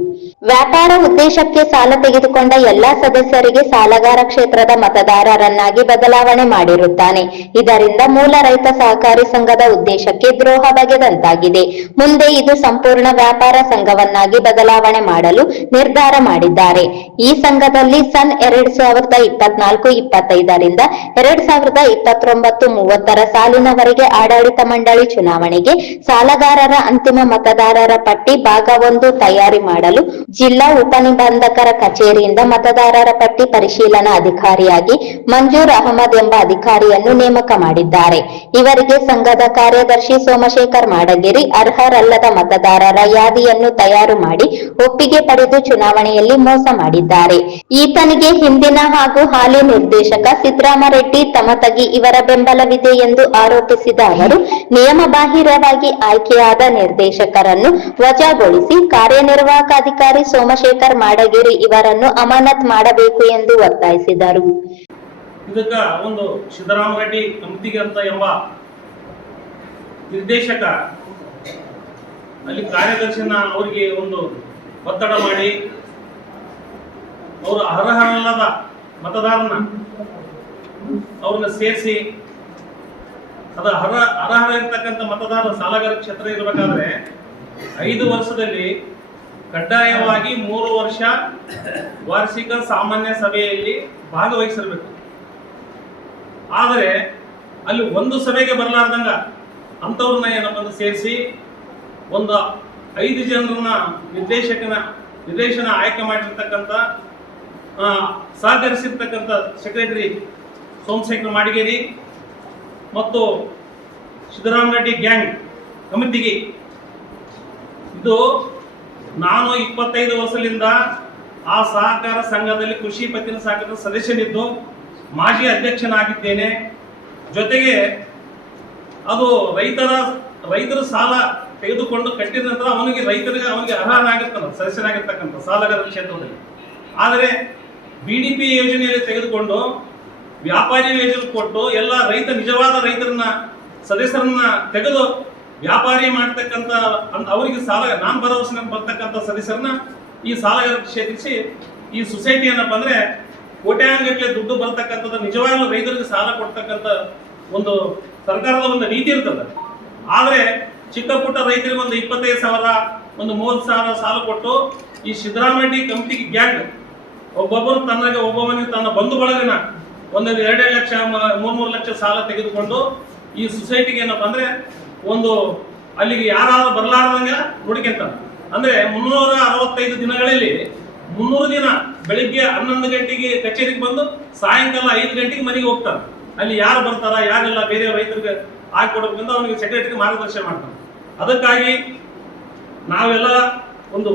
ವ್ಯಾಪಾರ ಉದ್ದೇಶಕ್ಕೆ ಸಾಲ ತೆಗೆದುಕೊಂಡ ಎಲ್ಲಾ ಸದಸ್ಯರಿಗೆ ಸಾಲಗಾರ ಕ್ಷೇತ್ರದ ಮತದಾರರನ್ನಾಗಿ ಬದಲಾವಣೆ ಮಾಡಿರುತ್ತಾನೆ. ಇದರಿಂದ ಮೂಲ ರೈತ ಸಹಕಾರಿ ಸಂಘದ ಉದ್ದೇಶಕ್ಕೆ ದ್ರೋಹ ಬಗೆದಂತಾಗಿದೆ. ಮುಂದೆ ಇದು ಸಂಪೂರ್ಣ ವ್ಯಾಪಾರ ಸಂಘವನ್ನಾಗಿ ಬದಲಾವಣೆ ಮಾಡಲು ನಿರ್ಧಾರ ಮಾಡಿದ್ದಾರೆ. ಈ ಸಂಘದಲ್ಲಿ ಸನ್ 2024-25ರಿಂದ 2029-30 ಸಾಲಿನವರೆಗೆ ಆಡಳಿತ ಮಂಡಳಿ ಚುನಾವಣೆಗೆ ಸಾಲಗಾರರ ಅಂತಿಮ ಮತದಾರರ ಪಟ್ಟಿ ಭಾಗ 1 ತಯಾರಿ ಮಾಡಲು ಜಿಲ್ಲಾ ಉಪನಿಬಂಧಕರ ಕಚೇರಿಯಿಂದ ಮತದಾರರ ಪಟ್ಟಿ ಪರಿಶೀಲನಾ ಅಧಿಕಾರಿಯಾಗಿ ಮಂಜೂರ್ ಅಹಮದ್ ಎಂಬ ಅಧಿಕಾರಿಯನ್ನು ನೇಮಕ ಮಾಡಿದ್ದಾರೆ. ಇವರಿಗೆ ಸಂಘದ ಕಾರ್ಯದರ್ಶಿ ಸೋಮಶೇಖರ್ ಮಾಡಗೇರಿ ಅರ್ಹರಲ್ಲದ ಮತದಾರರ ಯಾದಿಯನ್ನು ತಯಾರು ಮಾಡಿ ಒಪ್ಪಿಗೆ ಪಡೆದು ಚುನಾವಣೆಯಲ್ಲಿ ಮೋಸ ಮಾಡಿದ್ದಾರೆ. ಈತನಿಗೆ ಹಿಂದಿನ ಹಾಗೂ ಹಾಲಿ ನಿರ್ದೇಶಕ ಸಿದ್ದರಾಮರೆಡ್ಡಿ ತಮತಗಿ ಇವರ ಬೆಂಬಲವಿದೆ ಎಂದು ಆರೋಪಿಸಿದ ಅವರು ನಿಯಮ ಬಾಹಿರವಾಗಿ ಆಯ್ಕೆಯಾದ ನಿರ್ದೇಶಕರನ್ನು ವಜಾಗೊಳಿಸಿ ಕಾರ್ಯನಿರ್ವಾಹಕ ಅಧಿಕಾರಿ ಸೋಮಶೇಖರ್ ಮಾಡಗೇರಿ ಇವರನ್ನು ಅಮಾನತ್ ಮಾಡಬೇಕು ಎಂದು ಒತ್ತಾಯಿಸಿದರು. ಇದಕ್ಕ ಒಂದು ಸಿದ್ದರಾಮರೆಡ್ಡಿ ಕಮತಿಗೆ ಅಂತ ಎಂಬ ನಿರ್ದೇಶಕ ಅಲ್ಲಿ ಕಾರ್ಯದರ್ಶಿನ ಅವರಿಗೆ ಒಂದು ಒತ್ತಡ ಮಾಡಿ ಅವರು ಅರ್ಹರಲ್ಲದ ಮತದಾರನ ಅವ್ರನ್ನ ಸೇರಿಸಿ ಅದು ಅರ್ಹ ಇರ್ತಕ್ಕಂಥ ಮತದಾರ ಸಾಲಗಾರ ಕ್ಷೇತ್ರ ಇರಬೇಕಾದ್ರೆ 5 ವರ್ಷದಲ್ಲಿ ಕಡ್ಡಾಯವಾಗಿ 3 ವರ್ಷ ವಾರ್ಷಿಕ ಸಾಮಾನ್ಯ ಸಭೆಯಲ್ಲಿ ಭಾಗವಹಿಸಿರ್ಬೇಕು. ಆದರೆ ಅಲ್ಲಿ ಒಂದು ಸಭೆಗೆ ಬರಲಾರ್ದಂಗ ಅಂಥವ್ರನ್ನ ಏನಪ್ಪ ಸೇರಿಸಿ ಒಂದು 5 ಜನರನ್ನ ನಿರ್ದೇಶನ ಆಯ್ಕೆ ಮಾಡಿರ್ತಕ್ಕಂಥ ಸಹಕರಿಸಿರ್ತಕ್ಕಂಥ ಸೆಕ್ರೆಟರಿ ಸೋಮಶೇಖರ್ ಮಾಡಗೇರಿ ಮತ್ತು ಸಿದ್ದರಾಮರೆಡ್ಡಿ ಗ್ಯಾಂಗ್ ಕಮಿಟಿಗೆ ಇದು ನಾನು 25 ವರ್ಷದಿಂದ ಆ ಸಹಕಾರ ಸಂಘದಲ್ಲಿ ಕೃಷಿ ಪತ್ತಿನ ಸಹಕಾರದ ಸದಸ್ಯನಿದ್ದು ಮಾಜಿ ಅಧ್ಯಕ್ಷನಾಗಿದ್ದೇನೆ. ಜೊತೆಗೆ ಅದು ರೈತರ ಸಾಲ ತೆಗೆದುಕೊಂಡು ಕಟ್ಟಿದ ನಂತರ ಅವನಿಗೆ ಅರ್ಹನಾಗಿರ್ತಾನೆ ಸದಸ್ಯನಾಗಿರ್ತಕ್ಕಂಥ ಸಾಲಗಾರರ ಕ್ಷೇತ್ರದಲ್ಲಿ. ಆದರೆ BDP ಯೋಜನೆಯಲ್ಲಿ ತೆಗೆದುಕೊಂಡು ವ್ಯಾಪಾರಿ ಯೋಜನೆ ಕೊಟ್ಟು ಎಲ್ಲ ನಿಜವಾದ ರೈತರನ್ನ ಸದಸ್ಯರನ್ನ ತೆಗೆದು ವ್ಯಾಪಾರಿ ಮಾಡ್ತಕ್ಕಂಥ ಅವರಿಗೆ ಸಾಲ ನಾನ್ ಭರವಸೆ ಬರ್ತಕ್ಕಂಥ ಸದಸ್ಯರನ್ನ ಈ ಸಾಲಗಾರ ಕ್ಷೇತ್ರಿಸಿ ಈ ಸೊಸೈಟಿ ಏನಪ್ಪ ಅಂದ್ರೆ ಕೋಟ್ಯಾಂಗಟ್ಟಲೆ ದುಡ್ಡು ಬರ್ತಕ್ಕಂಥದ್ದು ನಿಜವಾಗ್ಲೂ ರೈತರಿಗೆ ಸಾಲ ಕೊಡ್ತಕ್ಕಂಥ ಒಂದು ಸರ್ಕಾರದ ಒಂದು ನೀತಿ ಇರ್ತದೆ. ಆದರೆ ಚಿಕ್ಕ ಪುಟ್ಟ ರೈತರಿಗೆ ಒಂದು 25,000 ಒಂದು 30,000 ಸಾಲ ಕೊಟ್ಟು ಈ ಸಿದ್ದರಾಮರೆಡ್ಡಿ ಕಮಿಟಿಗೆ ಗ್ಯಾಂಗ್ ಒಬ್ಬೊಬ್ಬನಿಗೆ ತನ್ನ ಬಂಧು ಬಳಗನ 1-2 ಲಕ್ಷ 3 ಲಕ್ಷ ಸಾಲ ತೆಗೆದುಕೊಂಡು ಈ ಸೊಸೈಟಿಗೆ ಏನಪ್ಪ ಅಂದ್ರೆ ಒಂದು ಅಲ್ಲಿಗೆ ಯಾರಾದ್ರೂ ಬರಲಾರ್ದಂಗ ನೋಡ್ಕೊಂತ ಅಂದ್ರೆ 365 ದಿನಗಳಲ್ಲಿ 300 ದಿನ ಬೆಳಿಗ್ಗೆ 11 ಗಂಟೆಗೆ ಕಚೇರಿಗೆ ಬಂದು ಸಾಯಂಕಾಲ 5 ಗಂಟೆಗೆ ಮನೆಗೆ ಹೋಗ್ತಾರೆ. ಅಲ್ಲಿ ಯಾರು ಬರ್ತಾರ ಯಾರೆಲ್ಲ ಬೇರೆ ರೈತರಿಗೆ ಹಾಕೊಡ್ಬೇಕಂತ ಅವನಿಗೆ ಸೆಕ್ರೆಟರಿ ಮಾರ್ಗದರ್ಶನ ಮಾಡ್ತಾನೆ. ಅದಕ್ಕಾಗಿ ನಾವೆಲ್ಲ ಒಂದು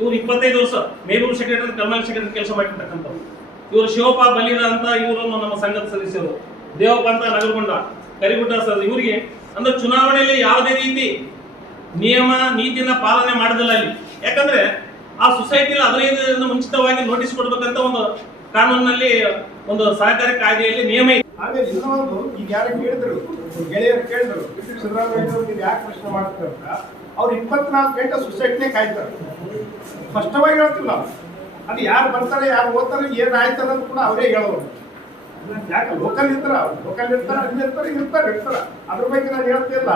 ಇವ್ರು 25 ವರ್ಷ ಮೇಬೂರು ಸೆಕ್ರೆಟರಿ ಕರ್ನಾಟಕ ಸೆಕ್ರೆಟರಿ ಕೆಲಸ ಮಾಡಿರ್ತಕ್ಕಂಥವ್ರು. ಇವರು ಶಿವಪ್ಪ ಬಲಿದ ಅಂತ ಇವರು ನಮ್ಮ ಸಂಘದ ಸದಸ್ಯರು, ದೇವಪ್ಪ ಅಂತ ನಗರಗೊಂಡ ಕರಿಗುಡ್ಡ ಸರ್. ಇವರಿಗೆ ಅಂದ್ರೆ ಚುನಾವಣೆಯಲ್ಲಿ ಯಾವುದೇ ರೀತಿ ನಿಯಮ ನೀತಿನ ಪಾಲನೆ ಮಾಡೋದಿಲ್ಲ ಅಲ್ಲಿ. ಯಾಕಂದ್ರೆ ಆ ಸೊಸೈಟಿಲಿ 15 ದಿನ ಮುಂಚಿತವಾಗಿ ನೋಟಿಸ್ ಕೊಡ್ಬೇಕಂತ ಒಂದು ಕಾನೂನಿನಲ್ಲಿ ಒಂದು ಸಹಕಾರಿ ಕಾಯ್ದೆಯಲ್ಲಿ ನಿಯಮ ಇದೆ. ಆಮೇಲೆ ಇನ್ನೊಂದು ಈಗ ಯಾರು ಕೇಳಿದ್ರು, ಗೆಳೆಯರು ಕೇಳಿದ್ರು, ಸಿದ್ದರಾಮಯ್ಯ ನೀವು ಯಾಕೆ ಪ್ರಶ್ನೆ ಮಾಡ್ತಾರೆ ಅಂತ. ಅವ್ರು 24 ಗಂಟೆ ಸೊಸೈಟಿನೇ ಕಾಯ್ತಾರೆ. ಸ್ಪಷ್ಟವಾಗಿ ಹೇಳ್ತೀವಿ ನಾವು. ಅದು ಯಾರು ಬರ್ತಾರೆ, ಯಾರು ಓದ್ತಾರೆ, ಏನಾಯ್ತು ಅನ್ನೋದು ಕೂಡ ಅವರೇ ಹೇಳೋರು. ಯಾಕೆ ಲೋಕಲ್ ಇರ್ತಾರೆ, ಅಲ್ಲಿ ಇರ್ತಾರೆ. ಅದ್ರ ಬಗ್ಗೆ ನಾನು ಹೇಳ್ತಿಲ್ಲ.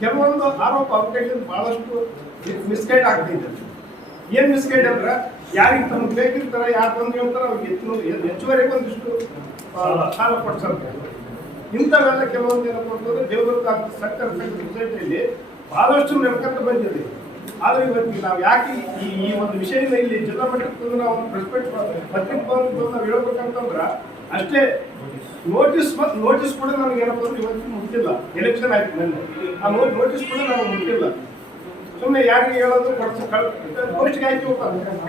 ಕೆಲವೊಂದು ಆರೋಪ ಅವ್ರ ಕೈಯಿಂದ ಬಹಳಷ್ಟು ಮಿಸ್ಗೈಡ್ ಆಗ್ತಿದೆ. ಏನು ಮಿಸ್ಗೈಡ್ ಅಂದ್ರೆ ಯಾರಿಗೆ ತಮ್ಗೆ ಬೇಕಿರ್ತಾರೆ, ಯಾರು ಬಂದು ಹೇಳ್ತಾರೆ, ಅವ್ರಿಗೆ ಹೆಚ್ಚುವರೆಗೆ ಒಂದಿಷ್ಟು ಸಾಲ ಕೊಡ್ಸಂತೆ. ಇಂಥವೆಲ್ಲ ಕೆಲವೊಂದು ಏನಪ್ಪ ಅಂತಂದ್ರೆ ದೇವದುರ್ಗ ಸಕ್ಕರೆ ಸೊಸೈಟಿಯಲ್ಲಿ ಬಹಳಷ್ಟು ನಡ್ಕೊಂಡು ಬಂದಿದೆ. ಆದರೆ ಇವತ್ತು ನಾವು ಯಾಕೆ ಈ ಒಂದು ವಿಷಯದ ಇಲ್ಲಿ ಜಿಲ್ಲಾ ಮಟ್ಟಕ್ಕೆ ನಾವು ಪತ್ರಿಕೆ ನಾವು ಹೇಳ್ಬೇಕಂತಂದ್ರೆ ಅಷ್ಟೇ ನೋಟಿಸ್ ಕೂಡ ನಮ್ಗೆ ಏನಪ್ಪ ಅಂದ್ರೆ ಇವತ್ತು ಮುಟ್ಟಿಲ್ಲ. ಎಲೆಕ್ಷನ್ ಆಯ್ತು ನನ್ನ ಆ ನೋಟಿಸ್ ಕೂಡ ನಾವು ಮುಟ್ಟಿಲ್ಲ. ಸುಮ್ಮನೆ ಯಾರಿಗೆ ಹೇಳೋದು ಪೋಸ್ಟ್ಗೆ ಆಯ್ತು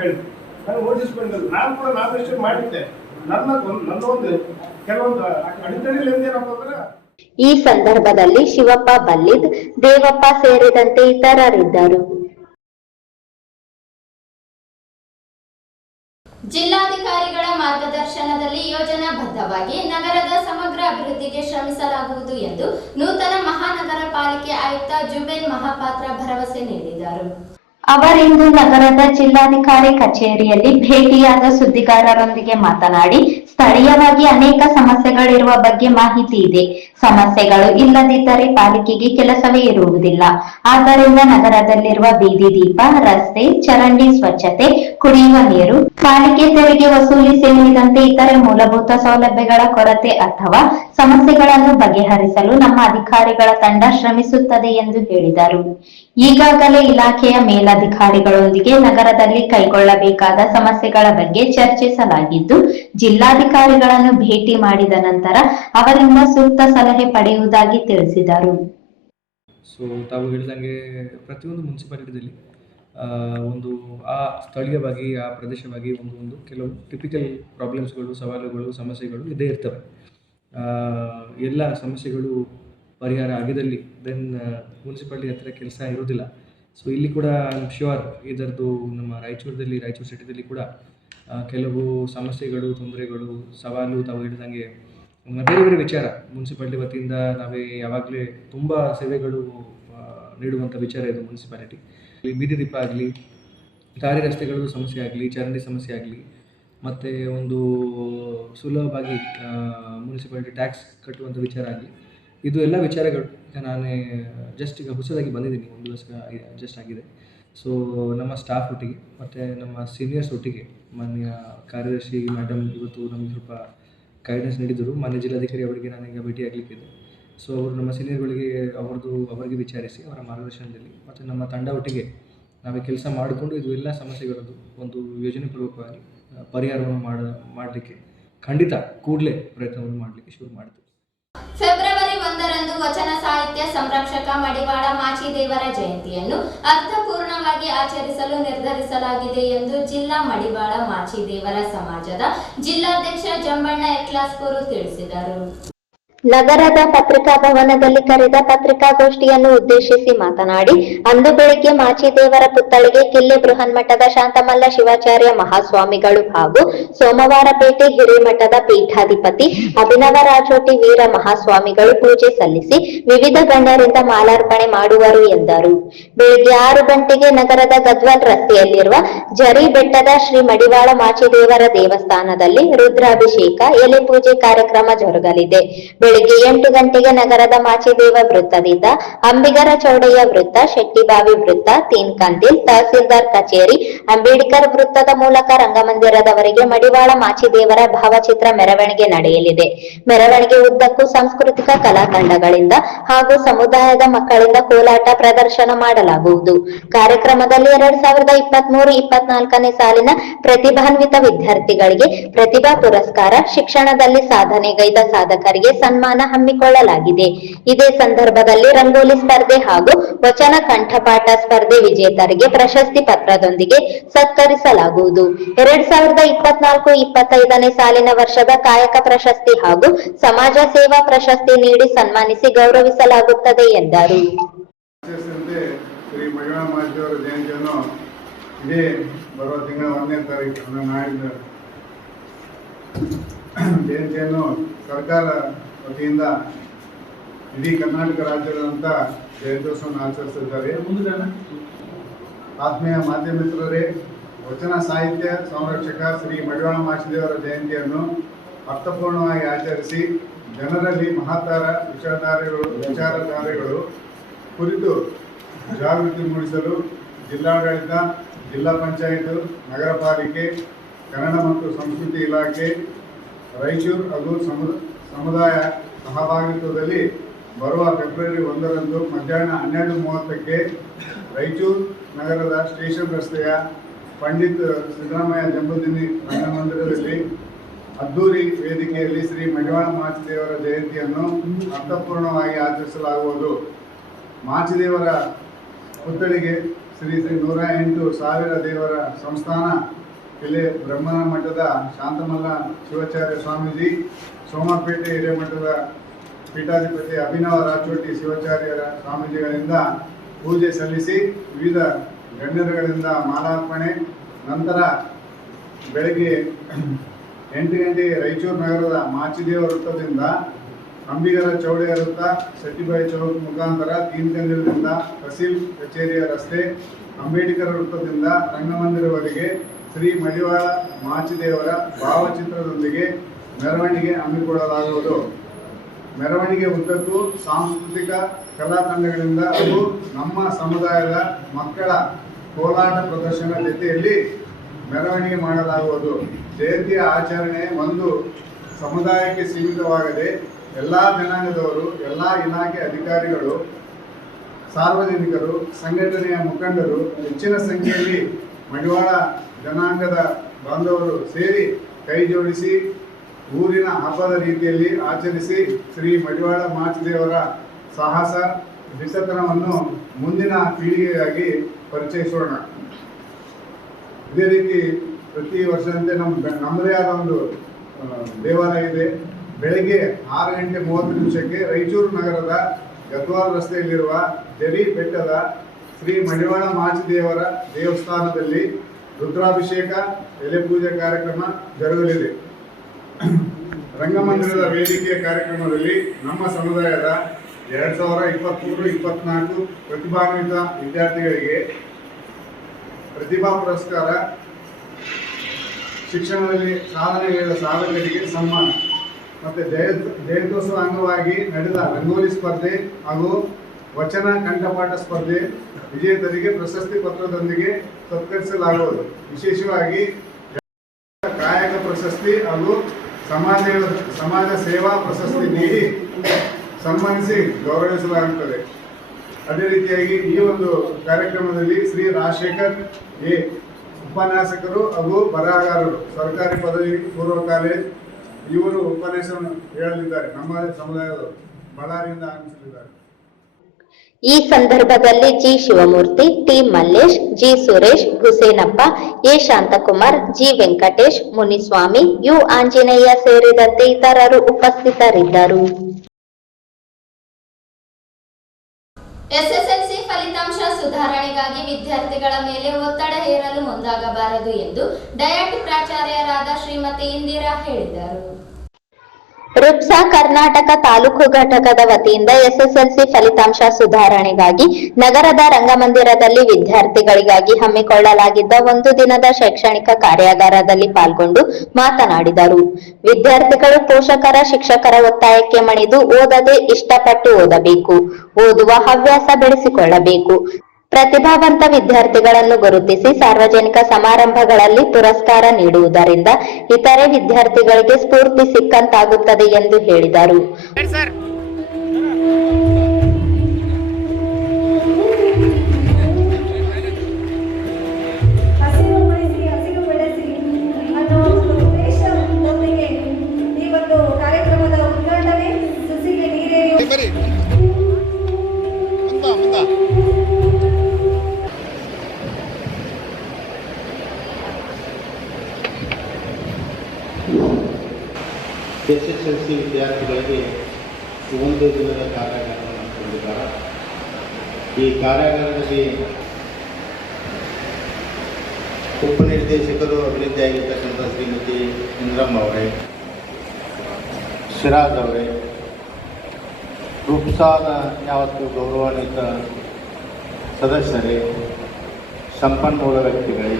ಹೇಳಿ ನಾನು ನೋಟಿಸ್ ಬಂದಿಲ್ಲ. ನಾನು ಕೂಡ ನಾಮಿನೇಷನ್ ಮಾಡಿದ್ದೆ. ನನ್ನೊಂದು ಕೆಲವೊಂದು ಅಡೆತಡೆಗಳಿಂದ ಏನಪ್ಪ ಅಂದ್ರೆ ಈ ಸಂದರ್ಭದಲ್ಲಿ ಶಿವಪ್ಪ ಬಲ್ಲಿದ್, ದೇವಪ್ಪ ಸೇರಿದಂತೆ ಇತರರಿದ್ದರು. ಜಿಲ್ಲಾಧಿಕಾರಿಗಳ ಮಾರ್ಗದರ್ಶನದಲ್ಲಿ ಯೋಜನಾಬದ್ಧವಾಗಿ ನಗರದ ಸಮಗ್ರ ಅಭಿವೃದ್ಧಿಗೆ ಶ್ರಮಿಸಲಾಗುವುದು ಎಂದು ನೂತನ ಮಹಾನಗರ ಪಾಲಿಕೆ ಆಯುಕ್ತ ಜುಬೇನ್ ಮಹಾಪಾತ್ರ ಭರವಸೆ ನೀಡಿದರು. ಅವರಿಂದು ನಗರದ ಜಿಲ್ಲಾಧಿಕಾರಿ ಕಚೇರಿಯಲ್ಲಿ ಭೇಟಿಯಾದ ಸುದ್ದಿಗಾರರೊಂದಿಗೆ ಮಾತನಾಡಿ, ಸ್ಥಳೀಯವಾಗಿ ಅನೇಕ ಸಮಸ್ಯೆಗಳಿರುವ ಬಗ್ಗೆ ಮಾಹಿತಿ ಇದೆ. ಸಮಸ್ಯೆಗಳು ಇಲ್ಲದಿದ್ದರೆ ಪಾಲಿಕೆಗೆ ಕೆಲಸವೇ ಇರುವುದಿಲ್ಲ. ಆದ್ದರಿಂದ ನಗರದಲ್ಲಿರುವ ಬೀದಿ ದೀಪ, ರಸ್ತೆ, ಚರಂಡಿ ಸ್ವಚ್ಛತೆ, ಕುಡಿಯುವ ನೀರು, ಪಾಲಿಕೆ ತೆರಿಗೆ ವಸೂಲಿ ಸೇರಿದಂತೆ ಇತರೆ ಮೂಲಭೂತ ಸೌಲಭ್ಯಗಳ ಕೊರತೆ ಅಥವಾ ಸಮಸ್ಯೆಗಳನ್ನು ಬಗೆಹರಿಸಲು ನಮ್ಮ ಅಧಿಕಾರಿಗಳ ತಂಡ ಶ್ರಮಿಸುತ್ತದೆ ಎಂದು ಹೇಳಿದರು. ಈಗಾಗಲೇ ಇಲಾಖೆಯ ಮೇಲಧಿಕಾರಿಗಳೊಂದಿಗೆ ನಗರದಲ್ಲಿ ಕೈಗೊಳ್ಳಬೇಕಾದ ಸಮಸ್ಯೆಗಳ ಬಗ್ಗೆ ಚರ್ಚಿಸಲಾಗಿದ್ದು, ಜಿಲ್ಲಾಧಿಕಾರಿಗಳನ್ನು ಭೇಟಿ ಮಾಡಿದ ನಂತರ ಅವರಿಂದ ಸೂಕ್ತ ಸಲಹೆ ಪಡೆಯುವುದಾಗಿ ತಿಳಿಸಿದರು. ತಾವು ಹೇಳಿದಂಗೆ ಪ್ರತಿಯೊಂದು ಮುನ್ಸಿಪಾಲಿಟಿಯಲ್ಲಿ ಒಂದು ಆ ಸ್ಥಳೀಯವಾಗಿ ಆ ಪ್ರದೇಶವಾಗಿ ಒಂದು ಕೆಲವು ಟಿಪಿಕಲ್ ಪ್ರಾಬ್ಲಮ್ಸ್ಗಳು, ಸವಾಲುಗಳು, ಸಮಸ್ಯೆಗಳು ಇದ್ದೇ ಇರ್ತವೆ. ಎಲ್ಲ ಸಮಸ್ಯೆಗಳು ಪರಿಹಾರ ಆಗಿದಲ್ಲಿ ದೆನ್ ಮುನ್ಸಿಪಾಲಿಟಿ ಹತ್ತಿರ ಕೆಲಸ ಇರೋದಿಲ್ಲ. ಸೊ ಇಲ್ಲಿ ಕೂಡ ಐ ಆಮ್ ಶ್ಯೂರ್ ಇದರದ್ದು ನಮ್ಮ ರಾಯಚೂರು ಸಿಟಿದಲ್ಲಿ ಕೂಡ ಕೆಲವು ಸಮಸ್ಯೆಗಳು, ತೊಂದರೆಗಳು, ಸವಾಲು ತಾವು ಹೇಳಿದಂಗೆ ಬೇರೆ ಬೇರೆ ವಿಚಾರ ಮುನ್ಸಿಪಾಲಿಟಿ ವತಿಯಿಂದ ನಾವೇ ಯಾವಾಗಲೇ ತುಂಬ ಸೇವೆಗಳು ನೀಡುವಂಥ ವಿಚಾರ ಇದು ಮುನ್ಸಿಪಾಲಿಟಿ. ಬೀದಿ ದೀಪ ಆಗಲಿ, ದಾರಿ ರಸ್ತೆಗಳು ಸಮಸ್ಯೆ ಆಗಲಿ, ಚರಂಡಿ ಸಮಸ್ಯೆ ಆಗಲಿ, ಮತ್ತು ಒಂದು ಸುಲಭವಾಗಿ ಮುನ್ಸಿಪಾಲಿಟಿ ಟ್ಯಾಕ್ಸ್ ಕಟ್ಟುವಂಥ ವಿಚಾರ ಆಗಲಿ, ಇದು ಎಲ್ಲ ವಿಚಾರಗಳು ನಾನೇ ಈಗ ಹೊಸದಾಗಿ ಬಂದಿದ್ದೀನಿ, ಒಂದು ದಿವಸ ಜಸ್ಟ್ ಆಗಿದೆ. ಸೊ ನಮ್ಮ ಸ್ಟಾಫ್ ಒಟ್ಟಿಗೆ ಮತ್ತು ನಮ್ಮ ಸೀನಿಯರ್ಸ್ ಒಟ್ಟಿಗೆ ಮಾನ್ಯ ಕಾರ್ಯದರ್ಶಿ ಮೇಡಮ್ ಇವತ್ತು ನಮಗೆ ಸ್ವಲ್ಪ ಗೈಡೆನ್ಸ್ ನೀಡಿದರು. ಮಾನ್ಯ ಜಿಲ್ಲಾಧಿಕಾರಿ ಅವರಿಗೆ ನಾನೀಗ ಭೇಟಿ ಆಗಲಿಕ್ಕಿದೆ. ಸೊ ಅವರು ನಮ್ಮ ಸೀನಿಯರ್ಗಳಿಗೆ ಅವರಿಗೆ ವಿಚಾರಿಸಿ ಅವರ ಮಾರ್ಗದರ್ಶನದಲ್ಲಿ ಮತ್ತು ನಮ್ಮ ತಂಡ ಒಟ್ಟಿಗೆ ನಾವೇ ಕೆಲಸ ಮಾಡಿಕೊಂಡು ಇದು ಎಲ್ಲ ಸಮಸ್ಯೆಗಳದ್ದು ಒಂದು ಯೋಜನೆಪೂರ್ವಕವಾಗಿ ಪರಿಹಾರವನ್ನು ಮಾಡಲಿಕ್ಕೆ ಖಂಡಿತ ಕೂಡಲೇ ಪ್ರಯತ್ನವನ್ನು ಮಾಡಲಿಕ್ಕೆ ಶುರು ಮಾಡಿದೆ. ಫೆಬ್ರವರಿ 1ರಂದು ವಚನ ಸಾಹಿತ್ಯ ಸಂರಕ್ಷಕ ಮಡಿವಾಳ ಮಾಚಿದೇವರ ಜಯಂತಿಯನ್ನು ಅರ್ಥಪೂರ್ಣವಾಗಿ ಆಚರಿಸಲು ನಿರ್ಧರಿಸಲಾಗಿದೆ ಎಂದು ಜಿಲ್ಲಾ ಮಡಿವಾಳ ಮಾಚಿದೇವರ ಸಮಾಜದ ಜಿಲ್ಲಾಧ್ಯಕ್ಷ ಜಂಬಣ್ಣ ಎಕ್ಲಾಸ್ಕೂರು ತಿಳಿಸಿದರು. ನಗರದ ಪತ್ರಿಕಾ ಭವನದಲ್ಲಿ ಕರೆದ ಪತ್ರಿಕಾಗೋಷ್ಠಿಯನ್ನು ಉದ್ದೇಶಿಸಿ ಮಾತನಾಡಿ, ಅಂದು ಬೆಳಿಗ್ಗೆ ಮಾಚಿದೇವರ ಪುತ್ಥಳಿಗೆ ಕಿಲ್ಲೆ ಬೃಹನ್ಮಠದ ಶಾಂತಮಲ್ಲ ಶಿವಾಚಾರ್ಯ ಮಹಾಸ್ವಾಮಿಗಳು ಹಾಗೂ ಸೋಮವಾರಪೇಟೆ ಹಿರೇಮಠದ ಪೀಠಾಧಿಪತಿ ಅಭಿನವ ರಾಜೋಟಿ ವೀರ ಮಹಾಸ್ವಾಮಿಗಳು ಪೂಜೆ ಸಲ್ಲಿಸಿ ವಿವಿಧ ಗಣ್ಯರಿಂದ ಮಾಲಾರ್ಪಣೆ ಮಾಡುವರು ಎಂದರು. ಬೆಳಿಗ್ಗೆ 6 ಗಂಟೆಗೆ ನಗರದ ಗದ್ವಾಲ್ ರಸ್ತೆಯಲ್ಲಿರುವ ಜರಿ ಬೆಟ್ಟದ ಶ್ರೀ ಮಡಿವಾಳ ಮಾಚಿದೇವರ ದೇವಸ್ಥಾನದಲ್ಲಿ ರುದ್ರಾಭಿಷೇಕ, ಎಲೆ ಪೂಜೆ ಕಾರ್ಯಕ್ರಮ ಜರುಗಲಿದೆ. ಬೆಳಿಗ್ಗೆ 8 ಗಂಟೆಗೆ ನಗರದ ಮಾಚಿದೇವ ವೃತ್ತದಿಂದ ಅಂಬಿಗರ ಚೌಡಯ್ಯ ವೃತ್ತ, ಶೆಟ್ಟಿಬಾವಿ ವೃತ್ತ, ತೀನ್ಕಂದಿಲ್, ತಹಸೀಲ್ದಾರ್ ಕಚೇರಿ, ಅಂಬೇಡ್ಕರ್ ವೃತ್ತದ ಮೂಲಕ ರಂಗಮಂದಿರದವರೆಗೆ ಮಡಿವಾಳ ಮಾಚಿದೇವರ ಭಾವಚಿತ್ರ ಮೆರವಣಿಗೆ ನಡೆಯಲಿದೆ. ಮೆರವಣಿಗೆ ಉದ್ದಕ್ಕೂ ಸಾಂಸ್ಕೃತಿಕ ಕಲಾ ತಂಡಗಳಿಂದ ಹಾಗೂ ಸಮುದಾಯದ ಮಕ್ಕಳಿಂದ ಕೋಲಾಟ ಪ್ರದರ್ಶನ ಮಾಡಲಾಗುವುದು. ಕಾರ್ಯಕ್ರಮದಲ್ಲಿ 2023-24ನೇ ಸಾಲಿನ ಪ್ರತಿಭಾನ್ವಿತ ವಿದ್ಯಾರ್ಥಿಗಳಿಗೆ ಪ್ರತಿಭಾ ಪುರಸ್ಕಾರ, ಶಿಕ್ಷಣದಲ್ಲಿ ಸಾಧನೆಗೈದ ಸಾಧಕರಿಗೆ ಸನ್ಮಾನ ಹಮ್ಮಿಕೊಳ್ಳಲಾಗಿದೆ. ಇದೇ ಸಂದರ್ಭದಲ್ಲಿ ರಂಗೋಲಿ ಸ್ಪರ್ಧೆ ಹಾಗೂ ವಚನ ಕಂಠಪಾಠ ಸ್ಪರ್ಧೆ ವಿಜೇತರಿಗೆ ಪ್ರಶಸ್ತಿ ಪತ್ರದೊಂದಿಗೆ ಸತ್ಕರಿಸಲಾಗುವುದು. 2024-25ನೇ ಸಾಲಿನ ವರ್ಷದ ಕಾಯಕ ಪ್ರಶಸ್ತಿ ಹಾಗೂ ಸಮಾಜ ಸೇವಾ ಪ್ರಶಸ್ತಿ ನೀಡಿ ಸನ್ಮಾನಿಸಿ ಗೌರವಿಸಲಾಗುತ್ತದೆ ಎಂದರು. ಶ್ರೀ ಮಡಿವಾಳ ಮಾಚಿದೇವರ ಜಯಂತಿಯನ್ನು ಇದೇ ಬರುವ ತಿಂಗಳ 1ನೇ ತಾರೀಕು ನಾಡಿದ್ದು ಜಯಂತಿಯನ್ನು ಸರ್ಕಾರ ವತಿಯಿಂದ ಇಡೀ ಕರ್ನಾಟಕ ರಾಜ್ಯದಂತ ಜಯಂತ್ಯೋತ್ಸವವನ್ನು ಆಚರಿಸಿದ್ದಾರೆ. ಆತ್ಮೀಯ ಮಾಧ್ಯಮ ಮಿತ್ರರೇ, ವಚನ ಸಾಹಿತ್ಯ ಸಂರಕ್ಷಕ ಶ್ರೀ ಮಡಿವಾಳ ಮಾಚಿದೇವರ ಜಯಂತಿಯನ್ನು ಅರ್ಥಪೂರ್ಣವಾಗಿ ಆಚರಿಸಿ ಜನರಲ್ಲಿ ಮಹತ್ತರ ವಿಚಾರಧಾರೆಗಳು ಕುರಿತು ಜಾಗೃತಿ ಮೂಡಿಸಲು ಜಿಲ್ಲಾಡಳಿತ, ಜಿಲ್ಲಾ ಪಂಚಾಯತ್, ನಗರ ಪಾಲಿಕೆ, ಕನ್ನಡ ಮತ್ತು ಸಂಸ್ಕೃತಿ ಇಲಾಖೆ, ರಾಯಚೂರು ಹಾಗೂ ಸಮುದಾಯ ಸಹಭಾಗಿತ್ವದಲ್ಲಿ ಬರುವ ಫೆಬ್ರವರಿ 1ರಂದು ಮಧ್ಯಾಹ್ನ 12:30ಕ್ಕೆ ರಾಯಚೂರು ನಗರದ ಸ್ಟೇಷನ್ ರಸ್ತೆಯ ಪಂಡಿತ್ ಸಿದ್ದರಾಮಯ್ಯ ಜಂಬೂದಿನ್ನಿ ರಂಗಮಂದಿರದಲ್ಲಿ ಅದ್ದೂರಿ ವೇದಿಕೆಯಲ್ಲಿ ಶ್ರೀ ಮಡಿವಾಳ ಮಾಚಿದೇವರ ಜಯಂತಿಯನ್ನು ಅರ್ಥಪೂರ್ಣವಾಗಿ ಆಚರಿಸಲಾಗುವುದು. ಮಾಚಿದೇವರ ಪುತ್ಥಳಿಗೆ ಶ್ರೀ 108,000 ದೇವರ ಸಂಸ್ಥಾನ ಕೆಲೆ ಬ್ರಹ್ಮನ ಮಠದ ಶಾಂತಮಲ್ಲ ಶಿವಾಚಾರ್ಯ ಸ್ವಾಮೀಜಿ, ಸೋಮಪೇಟೆ ಹಿರೇಮಠದ ಪೀಠಾಧಿಪತಿ ಅಭಿನವ ರಾಚೋಟಿ ಶಿವಾಚಾರ್ಯರ ಸ್ವಾಮೀಜಿಗಳಿಂದ ಪೂಜೆ ಸಲ್ಲಿಸಿ ವಿವಿಧ ಗಣ್ಯರುಗಳಿಂದ ಮಾಲಾರ್ಪಣೆ ನಂತರ ಬೆಳಗ್ಗೆ 8 ಗಂಟೆಗೆ ರಾಯಚೂರು ನಗರದ ಮಾಚಿದೇವ ವೃತ್ತದಿಂದ ಅಂಬಿಗರ ಚೌಡೆಯ ವೃತ್ತ, ಸತಿಬಾಯಿ ಚೌಕ್ ಮುಖಾಂತರ ತೀನ್ಕಂದಿರದಿಂದ ತಹಸೀಲ್ ಕಚೇರಿಯ ರಸ್ತೆ, ಅಂಬೇಡ್ಕರ್ ವೃತ್ತದಿಂದ ರಂಗಮಂದಿರವರೆಗೆ ಶ್ರೀ ಮಡಿವಾಳ ಮಾಚಿದೇವರ ಭಾವಚಿತ್ರದೊಂದಿಗೆ ಮೆರವಣಿಗೆ ಹಮ್ಮಿಕೊಳ್ಳಲಾಗುವುದು. ಮೆರವಣಿಗೆ ಉದ್ದಕ್ಕೂ ಸಾಂಸ್ಕೃತಿಕ ಕಲಾ ತಂಡಗಳಿಂದ ಹಾಗೂ ನಮ್ಮ ಸಮುದಾಯದ ಮಕ್ಕಳ ಕೋಲಾಟ ಪ್ರದರ್ಶನ ಜೊತೆಯಲ್ಲಿ ಮೆರವಣಿಗೆ ಮಾಡಲಾಗುವುದು. ಜಯಂತಿಯ ಆಚರಣೆ ಒಂದು ಸಮುದಾಯಕ್ಕೆ ಸೀಮಿತವಾಗದೆ ಎಲ್ಲ ಜನಾಂಗದವರು, ಎಲ್ಲ ಇಲಾಖೆ ಅಧಿಕಾರಿಗಳು, ಸಾರ್ವಜನಿಕರು, ಸಂಘಟನೆಯ ಮುಖಂಡರು ಹೆಚ್ಚಿನ ಸಂಖ್ಯೆಯಲ್ಲಿ ಮಡಿವಾಳ ಜನಾಂಗದ ಬಾಂಧವರು ಸೇರಿ ಕೈ ಜೋಡಿಸಿ ಊರಿನ ಹಬ್ಬದ ರೀತಿಯಲ್ಲಿ ಆಚರಿಸಿ ಶ್ರೀ ಮಡಿವಾಳ ಮಾಚಿದೇವರ ಸಾಹಸ ದಿಟ್ಟತನವನ್ನು ಮುಂದಿನ ಪೀಳಿಗೆಯಾಗಿ ಪರಿಚಯಿಸೋಣ. ಇದೇ ರೀತಿ ಪ್ರತಿ ವರ್ಷದಂತೆ ನಮ್ಮದೇ ಆದ ಒಂದು ದೇವಾಲಯ ಇದೆ. ಬೆಳಗ್ಗೆ 6:30 ರಾಯಚೂರು ನಗರದ ಗದ್ವಾಲ್ ರಸ್ತೆಯಲ್ಲಿರುವ ಜರಿ ಬೆಟ್ಟದ ಶ್ರೀ ಮಡಿವಾಳ ಮಾಚಿದೇವರ ದೇವಸ್ಥಾನದಲ್ಲಿ ರುದ್ರಾಭಿಷೇಕ, ಎಲೆ ಪೂಜೆ ಕಾರ್ಯಕ್ರಮ ಜರುಗಲಿದೆ. ರಂಗಮಂದಿರದ ವೇದಿಕೆಯ ಕಾರ್ಯಕ್ರಮದಲ್ಲಿ ನಮ್ಮ ಸಮುದಾಯದ 2023-24 ಪ್ರತಿಭಾನ್ವಿತ ವಿದ್ಯಾರ್ಥಿಗಳಿಗೆ ಪ್ರತಿಭಾ ಪುರಸ್ಕಾರ, ಶಿಕ್ಷಣದಲ್ಲಿ ಸಾಧನೆಗೈದ ಸಾಧಕರಿಗೆ ಸನ್ಮಾನ ಮತ್ತು ಜಯಂತ್ಯೋತ್ಸವ ಅಂಗವಾಗಿ ನಡೆದ ರಂಗೋಲಿ ಸ್ಪರ್ಧೆ ಹಾಗೂ ವಚನ ಕಂಠಪಾಠ ಸ್ಪರ್ಧೆ ವಿಜೇತರಿಗೆ ಪ್ರಶಸ್ತಿ ಪತ್ರದೊಂದಿಗೆ ಸತ್ಕರಿಸಲಾಗುವುದು. ವಿಶೇಷವಾಗಿ ಕಾಯಕ ಪ್ರಶಸ್ತಿ ಹಾಗೂ ಸಮಾಜ ಸೇವಾ ಪ್ರಶಸ್ತಿ ನೀಡಿ ಸನ್ಮಾನಿಸಿ ಗೌರವಿಸಲಾಗುತ್ತದೆ. ಅದೇ ರೀತಿಯಾಗಿ ಈ ಒಂದು ಕಾರ್ಯಕ್ರಮದಲ್ಲಿ ಶ್ರೀ ರಾಜಶೇಖರ್ ಎ ಉಪನ್ಯಾಸಕರು ಹಾಗೂ ಬರಹಗಾರರು, ಸರ್ಕಾರಿ ಪದವಿ ಪೂರ್ವ ಕಾಲೇಜ್, ಇವರು ಉಪನ್ಯಾಸವನ್ನು ಹೇಳಲಿದ್ದಾರೆ. ನಮ್ಮ ಸಮುದಾಯದವರು ಬಳ್ಳಾರಿಯಿಂದ ಆಗಮಿಸಲಿದ್ದಾರೆ. ಈ ಸಂದರ್ಭದಲ್ಲಿ G Shivamurthy, T Mallesh, G Suresh, Husenappa, A Shanthakumar, G Venkatesh, Muniswamy, U Anjaneya ಸೇರಿದಂತೆ ಇತರರು ಉಪಸ್ಥಿತರಿದ್ದರು. ಎಸ್ಎಸ್ಎಲ್ಸಿ ಫಲಿತಾಂಶ ಸುಧಾರಣೆಗಾಗಿ ವಿದ್ಯಾರ್ಥಿಗಳ ಮೇಲೆ ಒತ್ತಡ ಹೇರಲು ಮುಂದಾಗಬಾರದು ಎಂದು ಡಯಟ್ ಪ್ರಾಚಾರ್ಯರಾದ ಶ್ರೀಮತಿ ಇಂದಿರಾ ಹೇಳಿದರು. ರುಪ್ಸಾ ಕರ್ನಾಟಕ ತಾಲೂಕು ಘಟಕದ ವತಿಯಿಂದ ಎಸ್ಎಸ್ಎಲ್ಸಿ ಫಲಿತಾಂಶ ಸುಧಾರಣೆಗಾಗಿ ನಗರದ ರಂಗಮಂದಿರದಲ್ಲಿ ವಿದ್ಯಾರ್ಥಿಗಳಿಗಾಗಿ ಹಮ್ಮಿಕೊಳ್ಳಲಾಗಿದ್ದ ಒಂದು ದಿನದ ಶೈಕ್ಷಣಿಕ ಕಾರ್ಯಾಗಾರದಲ್ಲಿ ಪಾಲ್ಗೊಂಡು ಮಾತನಾಡಿದರು. ವಿದ್ಯಾರ್ಥಿಗಳು ಪೋಷಕರ, ಶಿಕ್ಷಕರ ಒತ್ತಾಯಕ್ಕೆ ಮಣಿದು ಓದದೆ ಇಷ್ಟಪಟ್ಟು ಓದಬೇಕು, ಓದುವ ಹವ್ಯಾಸ ಬೆಳೆಸಿಕೊಳ್ಳಬೇಕು. ಪ್ರತಿಭಾವಂತ ವಿದ್ಯಾರ್ಥಿಗಳನ್ನು ಗುರುತಿಸಿ ಸಾರ್ವಜನಿಕ ಸಮಾರಂಭಗಳಲ್ಲಿ ಪುರಸ್ಕಾರ ನೀಡುವುದರಿಂದ ಇತರೆ ವಿದ್ಯಾರ್ಥಿಗಳಿಗೆ ಸ್ಫೂರ್ತಿ ಸಿಕ್ಕಂತಾಗುತ್ತದೆ ಎಂದು ಹೇಳಿದರು. ಎಸ್ಎಸ್ಎಲ್ಸಿ ವಿದ್ಯಾರ್ಥಿಗಳಿಗೆ ಒಂದು ದಿನದ ಕಾರ್ಯಾಗಾರವನ್ನು ಹಮ್ಮಿಕೊಂಡಿದ್ದಾರೆ. ಈ ಕಾರ್ಯಾಗಾರದಲ್ಲಿ ಉಪನಿರ್ದೇಶಕರು ಅಭಿವೃದ್ಧಿಯಾಗಿರ್ತಕ್ಕಂಥ ಶ್ರೀಮತಿ ಇಂದ್ರಮ್ಮ ಅವರೇ, ಶಿರಾಜ್ ಅವರೇ, ರೂಪ್ಸಾದ ಯಾವತ್ತು ಗೌರವಾನ್ವಿತ ಸದಸ್ಯರೇ, ಸಂಪನ್ಮೂಲ ವ್ಯಕ್ತಿಗಳೇ,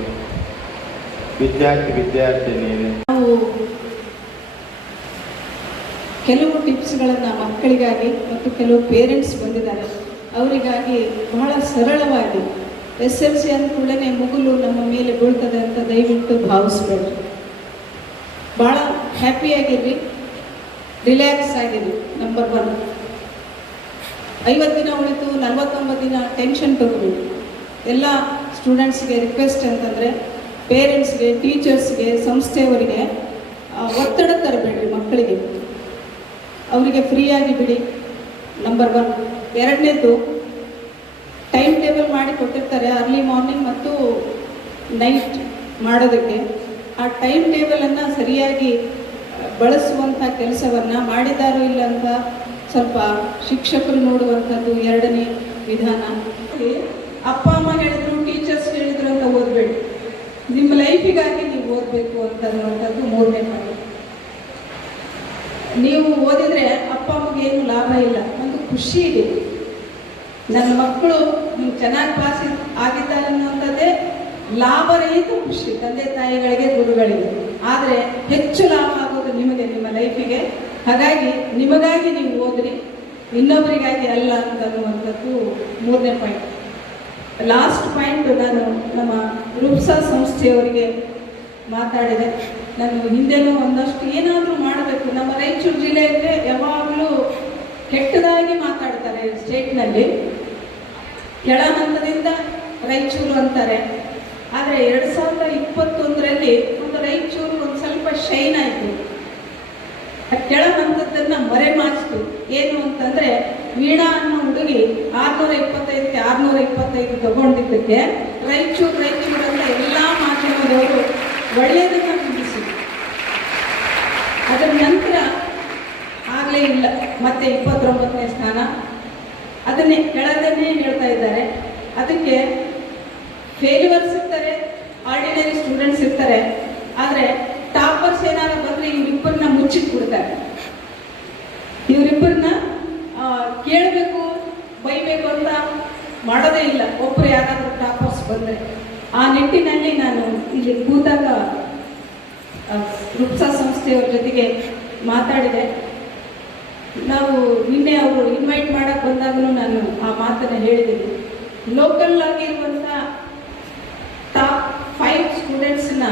ವಿದ್ಯಾರ್ಥಿನಿಯರೇ, ನಾವು ಕೆಲವು ಟಿಪ್ಸ್ಗಳನ್ನು ಮಕ್ಕಳಿಗಾಗಿ ಮತ್ತು ಕೆಲವು ಪೇರೆಂಟ್ಸ್ ಬಂದಿದ್ದಾರೆ ಅವರಿಗಾಗಿ ಬಹಳ ಸರಳವಾಗಿ SLC ಅಂದ ಕೂಡಲೇ ಮುಗುಲು ನಮ್ಮ ಮೇಲೆ ಬೀಳ್ತದೆ ಅಂತ ದಯವಿಟ್ಟು ಭಾವಿಸ್ಬೇಡ್ರಿ. ಭಾಳ ಹ್ಯಾಪಿಯಾಗಿರ್ರಿ, ರಿಲ್ಯಾಕ್ಸ್ ಆಗಿರಿ. ನಂಬರ್ 1, 50 ದಿನ ಉಳಿತು, 49 ದಿನ ಟೆನ್ಷನ್ ತಗೋಬೇಡಿ. ಎಲ್ಲ ಸ್ಟೂಡೆಂಟ್ಸ್ಗೆ ರಿಕ್ವೆಸ್ಟ್ ಅಂತಂದರೆ ಪೇರೆಂಟ್ಸ್ಗೆ, ಟೀಚರ್ಸ್ಗೆ, ಸಂಸ್ಥೆಯವರಿಗೆ ಒತ್ತಡ ತರಬೇಡ್ರಿ. ಮಕ್ಕಳಿಗೆ ಅವರಿಗೆ ಫ್ರೀಯಾಗಿ ಬಿಡಿ. ನಂಬರ್ 1. ಎರಡನೇದು, ಟೈಮ್ ಟೇಬಲ್ ಮಾಡಿ ಕೊಟ್ಟಿರ್ತಾರೆ ಅರ್ಲಿ ಮಾರ್ನಿಂಗ್ ಮತ್ತು ನೈಟ್ ಮಾಡೋದಕ್ಕೆ. ಆ ಟೈಮ್ ಟೇಬಲನ್ನು ಸರಿಯಾಗಿ ಬಳಸುವಂಥ ಕೆಲಸವನ್ನು ಮಾಡಿದಾರೋ ಇಲ್ಲ ಅಂತ ಸ್ವಲ್ಪ ಶಿಕ್ಷಕರು ನೋಡುವಂಥದ್ದು ಎರಡನೇ ವಿಧಾನ. ಅಪ್ಪ ಅಮ್ಮ ಹೇಳಿದ್ರು, ಟೀಚರ್ಸ್ ಹೇಳಿದ್ರು ಅಂತ ಓದಬೇಡಿ. ನಿಮ್ಮ ಲೈಫಿಗಾಗಿ ನೀವು ಓದಬೇಕು ಅಂತನ್ನುವಂಥದ್ದು ಮೂರನೇ ಪಾಯಿಂಟ್. ನೀವು ಓದಿದರೆ ಅಪ್ಪ ಅಮ್ಮಗೆ ಏನು ಲಾಭ ಇಲ್ಲ, ಒಂದು ಖುಷಿ ಇದೆ. ನನ್ನ ಮಕ್ಕಳು ಚೆನ್ನಾಗಿ ಪಾಸ್ ಆಗಿದ್ದಾರೆ ಅನ್ನುವಂಥದ್ದೇ ಲಾಭರಹಿತ ಖುಷಿ ತಂದೆ ತಾಯಿಗಳಿಗೆ, ಗುರುಗಳಿಗೆ. ಆದರೆ ಹೆಚ್ಚು ಲಾಭ ಆಗೋದು ನಿಮಗೆ, ನಿಮ್ಮ ಲೈಫಿಗೆ. ಹಾಗಾಗಿ ನಿಮಗಾಗಿ ನೀವು ಓದ್ರಿ, ಇನ್ನೊಬ್ಬರಿಗಾಗಿ ಅಲ್ಲ ಅಂತನ್ನುವಂಥದ್ದು ಮೂರನೇ ಪಾಯಿಂಟ್. ಲಾಸ್ಟ್ ಪಾಯಿಂಟ್, ನಾನು ನಮ್ಮ ರೂಪ್ಸಾ ಸಂಸ್ಥೆಯವರಿಗೆ ಮಾತಾಡಿದೆ. ನಾನು ಹಿಂದೆನೂ ಒಂದಷ್ಟು ಏನಾದರೂ ಮಾಡಬೇಕು. ನಮ್ಮ ರಾಯಚೂರು ಜಿಲ್ಲೆಯಲ್ಲಿ ಯಾವಾಗಲೂ ಕೆಟ್ಟದಾಗಿ ಮಾತಾಡ್ತಾರೆ ಸ್ಟೇಟ್ನಲ್ಲಿ. ಕೆಳ ಹಂತದಿಂದ ರಾಯಚೂರು ಅಂತಾರೆ. ಆದರೆ 2021ರಲ್ಲಿ ಒಂದು ರಾಯಚೂರು ಒಂದು ಸ್ವಲ್ಪ ಶೈನ್ ಆಯಿತು. ಕೆಳ ಹಂತದನ್ನು ಮರೆಮಾಚಿತು. ಏನು ಅಂತಂದರೆ, ವೀಣಾ ಅನ್ನೋ ಹುಡುಗಿ 625ಕ್ಕೆ 625 ತಗೊಂಡಿದ್ದಕ್ಕೆ ರಾಯಚೂರು ಅಂತ ಎಲ್ಲ ಮಾಧ್ಯಮದವರು ಒಳ್ಳೆಯದನ್ನು ಬಿಡಿಸಿದ್ರು. ಅದರ ನಂತರ ಆಗಲೇ ಇಲ್ಲ, ಮತ್ತೆ 29ನೇ ಸ್ಥಾನ. ಅದನ್ನೇ ಕೆಳದನ್ನೇ ಹೇಳ್ತಾ ಇದ್ದಾರೆ. ಅದಕ್ಕೆ ಫೇಲ್ಯೂರ್ಸ್ ಇರ್ತಾರೆ, ಆರ್ಡಿನರಿ ಸ್ಟೂಡೆಂಟ್ಸ್ ಇರ್ತಾರೆ. ಆದರೆ ಟಾಪರ್ಸ್ ಏನಾದ್ರು ಬಂದರೆ ಇವರಿಬ್ಬರನ್ನ ಮುಚ್ಚಿಟ್ಬಿಡ್ತಾರೆ. ಇವರಿಬ್ಬರನ್ನ ಕೇಳಬೇಕು, ಬೈಬೇಕು ಅಂತ ಮಾಡೋದೇ ಇಲ್ಲ. ಒಬ್ಬರು ಯಾರಾದರೂ ಟಾಪರ್ಸ್ ಬಂದರೆ ಆ ನಿಟ್ಟಿನಲ್ಲಿ ನಾನು ಇಲ್ಲಿ ಕೂತಾಗ ರೂಪ್ಸಾ ಸಂಸ್ಥೆಯವ್ರ ಜೊತೆಗೆ ಮಾತಾಡಿದೆ. ನಾವು ನಿನ್ನೆ ಅವರು ಇನ್ವೈಟ್ ಮಾಡೋಕ್ಕೆ ಬಂದಾಗಲೂ ನಾನು ಆ ಮಾತನ್ನು ಹೇಳಿದ್ದೀನಿ. ಲೋಕಲ್ ಆಗಿರುವಂಥ ಟಾಪ್ 5 ಸ್ಟೂಡೆಂಟ್ಸನ್ನ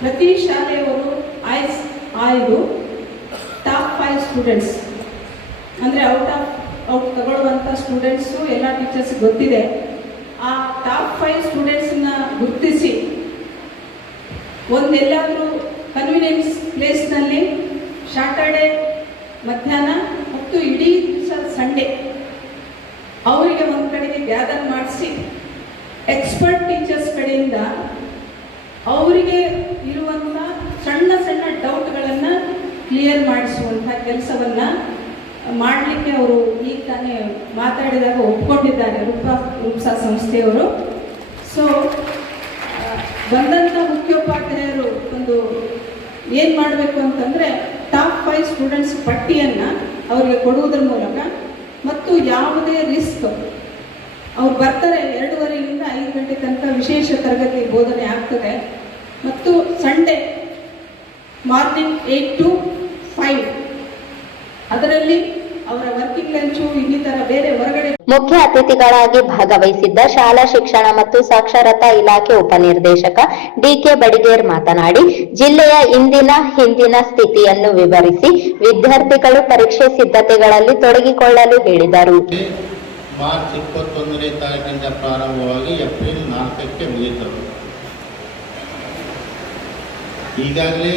ಪ್ರತಿ ಶಾಲೆಯವರು ಆಯ್ದು ಟಾಪ್ 5 ಸ್ಟೂಡೆಂಟ್ಸ್ ಅಂದರೆ ಔಟ್ ತಗೊಳ್ಳುವಂಥ ಸ್ಟೂಡೆಂಟ್ಸು ಎಲ್ಲ ಟೀಚರ್ಸ್ಗೆ ಗೊತ್ತಿದೆ. ಆ ಟಾಪ್ 5 ಸ್ಟೂಡೆಂಟ್ಸನ್ನ ಗುರುತಿಸಿ ಒಂದೆಲ್ಲಾದರೂ ಕನ್ವೀನಿಯನ್ಸ್ ಪ್ಲೇಸ್ನಲ್ಲಿ ಸ್ಯಾಟರ್ಡೆ ಮಧ್ಯಾಹ್ನ ಮತ್ತು ಇಡೀ ದಿವಸ ಸಂಡೇ ಅವರಿಗೆ ಒಂದು ಕಡೆಗೆ ಗ್ಯಾದರ್ ಮಾಡಿಸಿ ಎಕ್ಸ್ಪರ್ಟ್ ಟೀಚರ್ಸ್ ಕಡೆಯಿಂದ ಅವರಿಗೆ ಇರುವಂಥ ಸಣ್ಣ ಸಣ್ಣ ಡೌಟ್ಗಳನ್ನು ಕ್ಲಿಯರ್ ಮಾಡಿಸುವಂಥ ಕೆಲಸವನ್ನು ಮಾಡಲಿಕ್ಕೆ ಅವರು ಈಗ ತಾನೇ ಮಾತಾಡಿದಾಗ ಒಪ್ಕೊಂಡಿದ್ದಾರೆ ರೂಪ್ಸಾ ಸಂಸ್ಥೆಯವರು. ಸೊ ಬಂದಂಥ ಮುಖ್ಯೋಪಾಧ್ಯಾಯರು ಒಂದು ಏನು ಮಾಡಬೇಕು ಅಂತಂದರೆ ಟಾಪ್ 5 ಸ್ಟೂಡೆಂಟ್ಸ್ ಪಟ್ಟಿಯನ್ನು ಅವರಿಗೆ ಕೊಡುವುದರ ಮೂಲಕ ಮತ್ತು ಯಾವುದೇ ರಿಸ್ಕ್ ಅವ್ರು ಬರ್ತಾರೆ 2:30ರಿಂದ 5 ಗಂಟೆ ತನಕ ವಿಶೇಷ ತರಗತಿ ಬೋಧನೆ ಆಗ್ತದೆ. ಮತ್ತು ಸಂಡೇ ಮಾರ್ನಿಂಗ್ 8 to 5 ಅದರಲ್ಲಿ ಅವರ ವರ್ಕಿಂಗ್ ಲಂಚು ಇನ್ನಿತರ ಬೇರೆ ಹೊರಗಡೆ. ಮುಖ್ಯ ಅತಿಥಿಗಳಾಗಿ ಭಾಗವಹಿಸಿದ್ದ ಶಾಲಾ ಶಿಕ್ಷಣ ಮತ್ತು ಸಾಕ್ಷರತಾ ಇಲಾಖೆ ಉಪನಿರ್ದೇಶಕ ಡಿಕೆ ಬಡಿಗೇರ್ ಮಾತನಾಡಿ, ಜಿಲ್ಲೆಯ ಹಿಂದಿನ ಸ್ಥಿತಿಯನ್ನು ವಿವರಿಸಿ ವಿದ್ಯಾರ್ಥಿಗಳು ಪರೀಕ್ಷೆ ಸಿದ್ಧತೆಗಳಲ್ಲಿ ತೊಡಗಿಕೊಳ್ಳಲು ಹೇಳಿದರು. ಮಾರ್ಚ್ 21ನೇ ತಾರೀಕಿನಿಂದ ಪ್ರಾರಂಭವಾಗಿ ಏಪ್ರಿಲ್ 4ಕ್ಕೆ ಮುಗಿಯಿತು. ಈಗಾಗಲೇ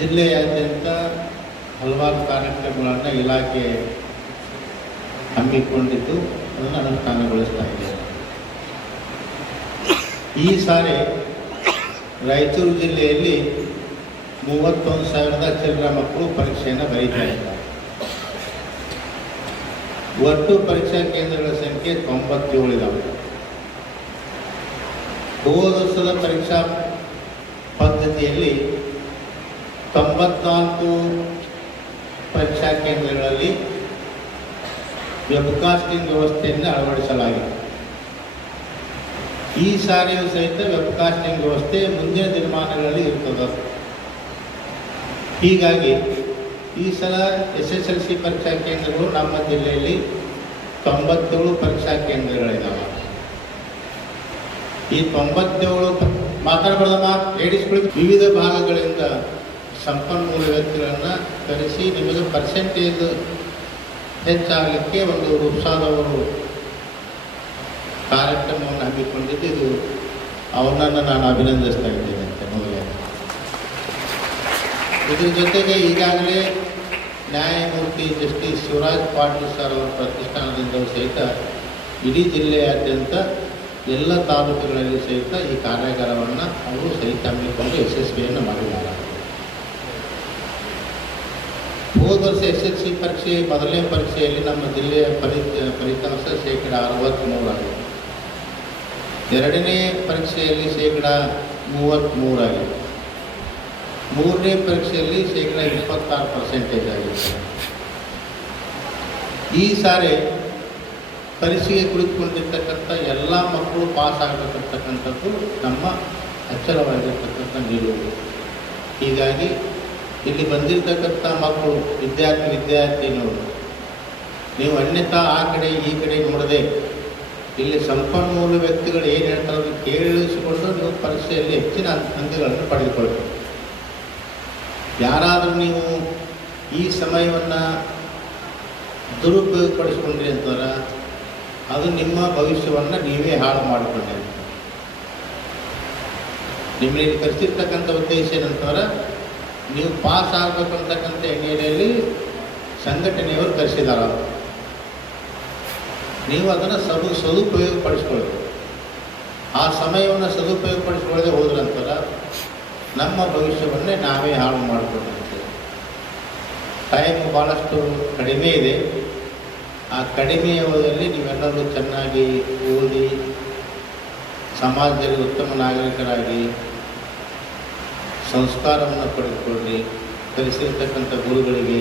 ಜಿಲ್ಲೆಯಾದ್ಯಂತ ಹಲವಾರು ಕಾರ್ಯಕ್ರಮಗಳನ್ನು ಇಲಾಖೆ ಹಮ್ಮಿಕೊಂಡಿದ್ದು ಅದನ್ನು ಅನುಷ್ಠಾನಗೊಳಿಸ್ತಾ ಇದೆ. ಈ ಸಾರಿ ರಾಯಚೂರು ಜಿಲ್ಲೆಯಲ್ಲಿ 31,000 ಚಿಲ್ಲರೆ ಮಕ್ಕಳು ಪರೀಕ್ಷೆಯನ್ನು ಬರೀತಾ ಇದ್ದಾರೆ. ಒಟ್ಟು ಪರೀಕ್ಷಾ ಕೇಂದ್ರಗಳ ಸಂಖ್ಯೆ 97 ಇದ್ದಾವೆ. ಹೋದ ವರ್ಷದ ಪರೀಕ್ಷಾ ಪದ್ಧತಿಯಲ್ಲಿ 94 ಪರೀಕ್ಷಾ ಕೇಂದ್ರಗಳಲ್ಲಿ ವೆಬ್ಕಾಸ್ಟಿಂಗ್ ವ್ಯವಸ್ಥೆಯನ್ನು ಅಳವಡಿಸಲಾಗಿದೆ. ಈ ಸಾರಿಯೂ ಸಹಿತ ವೆಬ್ಕಾಸ್ಟಿಂಗ್ ವ್ಯವಸ್ಥೆ ಮುಂದಿನ ದಿನಮಾನಗಳಲ್ಲಿ ಇರ್ತದೆ. ಹೀಗಾಗಿ ಈ ಸಲ SSLC ಪರೀಕ್ಷಾ ಕೇಂದ್ರಗಳು ನಮ್ಮ ಜಿಲ್ಲೆಯಲ್ಲಿ 97 ಪರೀಕ್ಷಾ ಕೇಂದ್ರಗಳಿದ್ದಾವೆ. ಈ 97 ಮಾತಾಡಬಾರ್ದಮ್ಮ ಲೇಡೀಸ್ಗಳಿಗೆ ವಿವಿಧ ಭಾಗಗಳಿಂದ ಸಂಪನ್ಮೂಲ ವ್ಯಕ್ತಿಗಳನ್ನು ಕರೆಸಿ ನಿಮಗೆ ಪರ್ಸೆಂಟೇಜ್ ಹೆಚ್ಚಾಗಲಿಕ್ಕೆ ಒಂದು ರೂಪ್ಸಾದವರು ಕಾರ್ಯಕ್ರಮವನ್ನು ಹಮ್ಮಿಕೊಂಡಿದ್ದು, ಇದು ಅವರನ್ನು ನಾನು ಅಭಿನಂದಿಸ್ತಾ ಇದ್ದೇನೆ ಅಂತ ಮೊದಲೇ. ಇದ್ರ ಜೊತೆಗೆ ಈಗಾಗಲೇ ನ್ಯಾಯಮೂರ್ತಿ ಜಸ್ಟಿಸ್ ಶಿವರಾಜ್ ಪಾಟೀಲ್ ಸರ್ ಅವರ ಪ್ರತಿಷ್ಠಾನದಿಂದಲೂ ಸಹಿತ ಇಡೀ ಜಿಲ್ಲೆಯಾದ್ಯಂತ ಎಲ್ಲ ತಾಲೂಕುಗಳಲ್ಲಿ ಸಹಿತ ಈ ಕಾರ್ಯಾಗಾರವನ್ನು ಅವರು ಸಹಿತ ಹಮ್ಮಿಕೊಂಡು ಯಶಸ್ವಿಯನ್ನು ಮಾಡಿದ್ದಾರೆ. ಹೋದ ವರ್ಷ SSLC ಪರೀಕ್ಷೆ ಮೊದಲನೇ ಪರೀಕ್ಷೆಯಲ್ಲಿ ನಮ್ಮ ಜಿಲ್ಲೆಯ ಫಲಿತಾಂಶ 63% ಆಗಿದೆ. ಎರಡನೇ ಪರೀಕ್ಷೆಯಲ್ಲಿ 33% ಆಗಿದೆ. ಮೂರನೇ ಪರೀಕ್ಷೆಯಲ್ಲಿ 26% ಆಗಿದೆ. ಈ ಸಾರಿ ಪರೀಕ್ಷೆಗೆ ಕುಳಿತುಕೊಂಡಿರ್ತಕ್ಕಂಥ ಎಲ್ಲ ಮಕ್ಕಳು ಪಾಸ್ ಆಗಬೇಕಿರ್ತಕ್ಕಂಥದ್ದು ನಮ್ಮ ಅಚ್ಚರವಾಗಿರ್ತಕ್ಕಂಥ ನಿಲುವು. ಹೀಗಾಗಿ ಇಲ್ಲಿ ಬಂದಿರತಕ್ಕಂಥ ಮಕ್ಕಳು ವಿದ್ಯಾರ್ಥಿನಿಯರು ನೀವು ಅನ್ಯತಾ ಆ ಕಡೆ ಈ ಕಡೆ ನೋಡದೆ ಇಲ್ಲಿ ಸಂಪನ್ಮೂಲ ವ್ಯಕ್ತಿಗಳು ಏನು ಹೇಳ್ತಾರೆ ಅದನ್ನು ಕೇಳಿಸಿಕೊಂಡು ನೀವು ಪರೀಕ್ಷೆಯಲ್ಲಿ ಹೆಚ್ಚಿನ ಅಂಕಗಳನ್ನು ಪಡೆದುಕೊಳ್ಬೇಕು. ಯಾರಾದರೂ ನೀವು ಈ ಸಮಯವನ್ನು ದುರುಪಯೋಗಪಡಿಸ್ಕೊಂಡ್ರಿ ಅಂತಾರೆ, ಅದು ನಿಮ್ಮ ಭವಿಷ್ಯವನ್ನು ನೀವೇ ಹಾಳು ಮಾಡಿಕೊಂಡ್ರಿ. ನಿಮ್ಮಲ್ಲಿ ಕರೆಸಿರ್ತಕ್ಕಂಥ ಉದ್ದೇಶ ಏನಂತಾರೆ, ನೀವು ಪಾಸ್ ಆಗಬೇಕಂತಕ್ಕಂಥ ಹಿನ್ನೆಲೆಯಲ್ಲಿ ಸಂಘಟನೆಯವರು ಕರೆಸಿದಾರ, ನೀವು ಅದನ್ನು ಸದುಪಯೋಗಪಡಿಸ್ಕೊಳ್ಬೇಕು. ಆ ಸಮಯವನ್ನು ಸದುಪಯೋಗಪಡಿಸ್ಕೊಳ್ಳದೆ ಹೋದ್ರಂತರ ನಮ್ಮ ಭವಿಷ್ಯವನ್ನೇ ನಾವೇ ಹಾಳು ಮಾಡಿಕೊಂಡಿರ್ತೇವೆ. ಟೈಮ್ ಭಾಳಷ್ಟು ಕಡಿಮೆ ಇದೆ. ಆ ಕಡಿಮೆ ಅವಧಿಯಲ್ಲಿ ನೀವೆಲ್ಲರೂ ಚೆನ್ನಾಗಿ ಓದಿ ಸಮಾಜದಲ್ಲಿ ಉತ್ತಮ ನಾಗರಿಕರಾಗಿ ಸಂಸ್ಕಾರವನ್ನು ಪಡೆದುಕೊಳ್ಳಿ. ಕಲಿಸಿರ್ತಕ್ಕಂಥ ಗುರುಗಳಿಗೆ,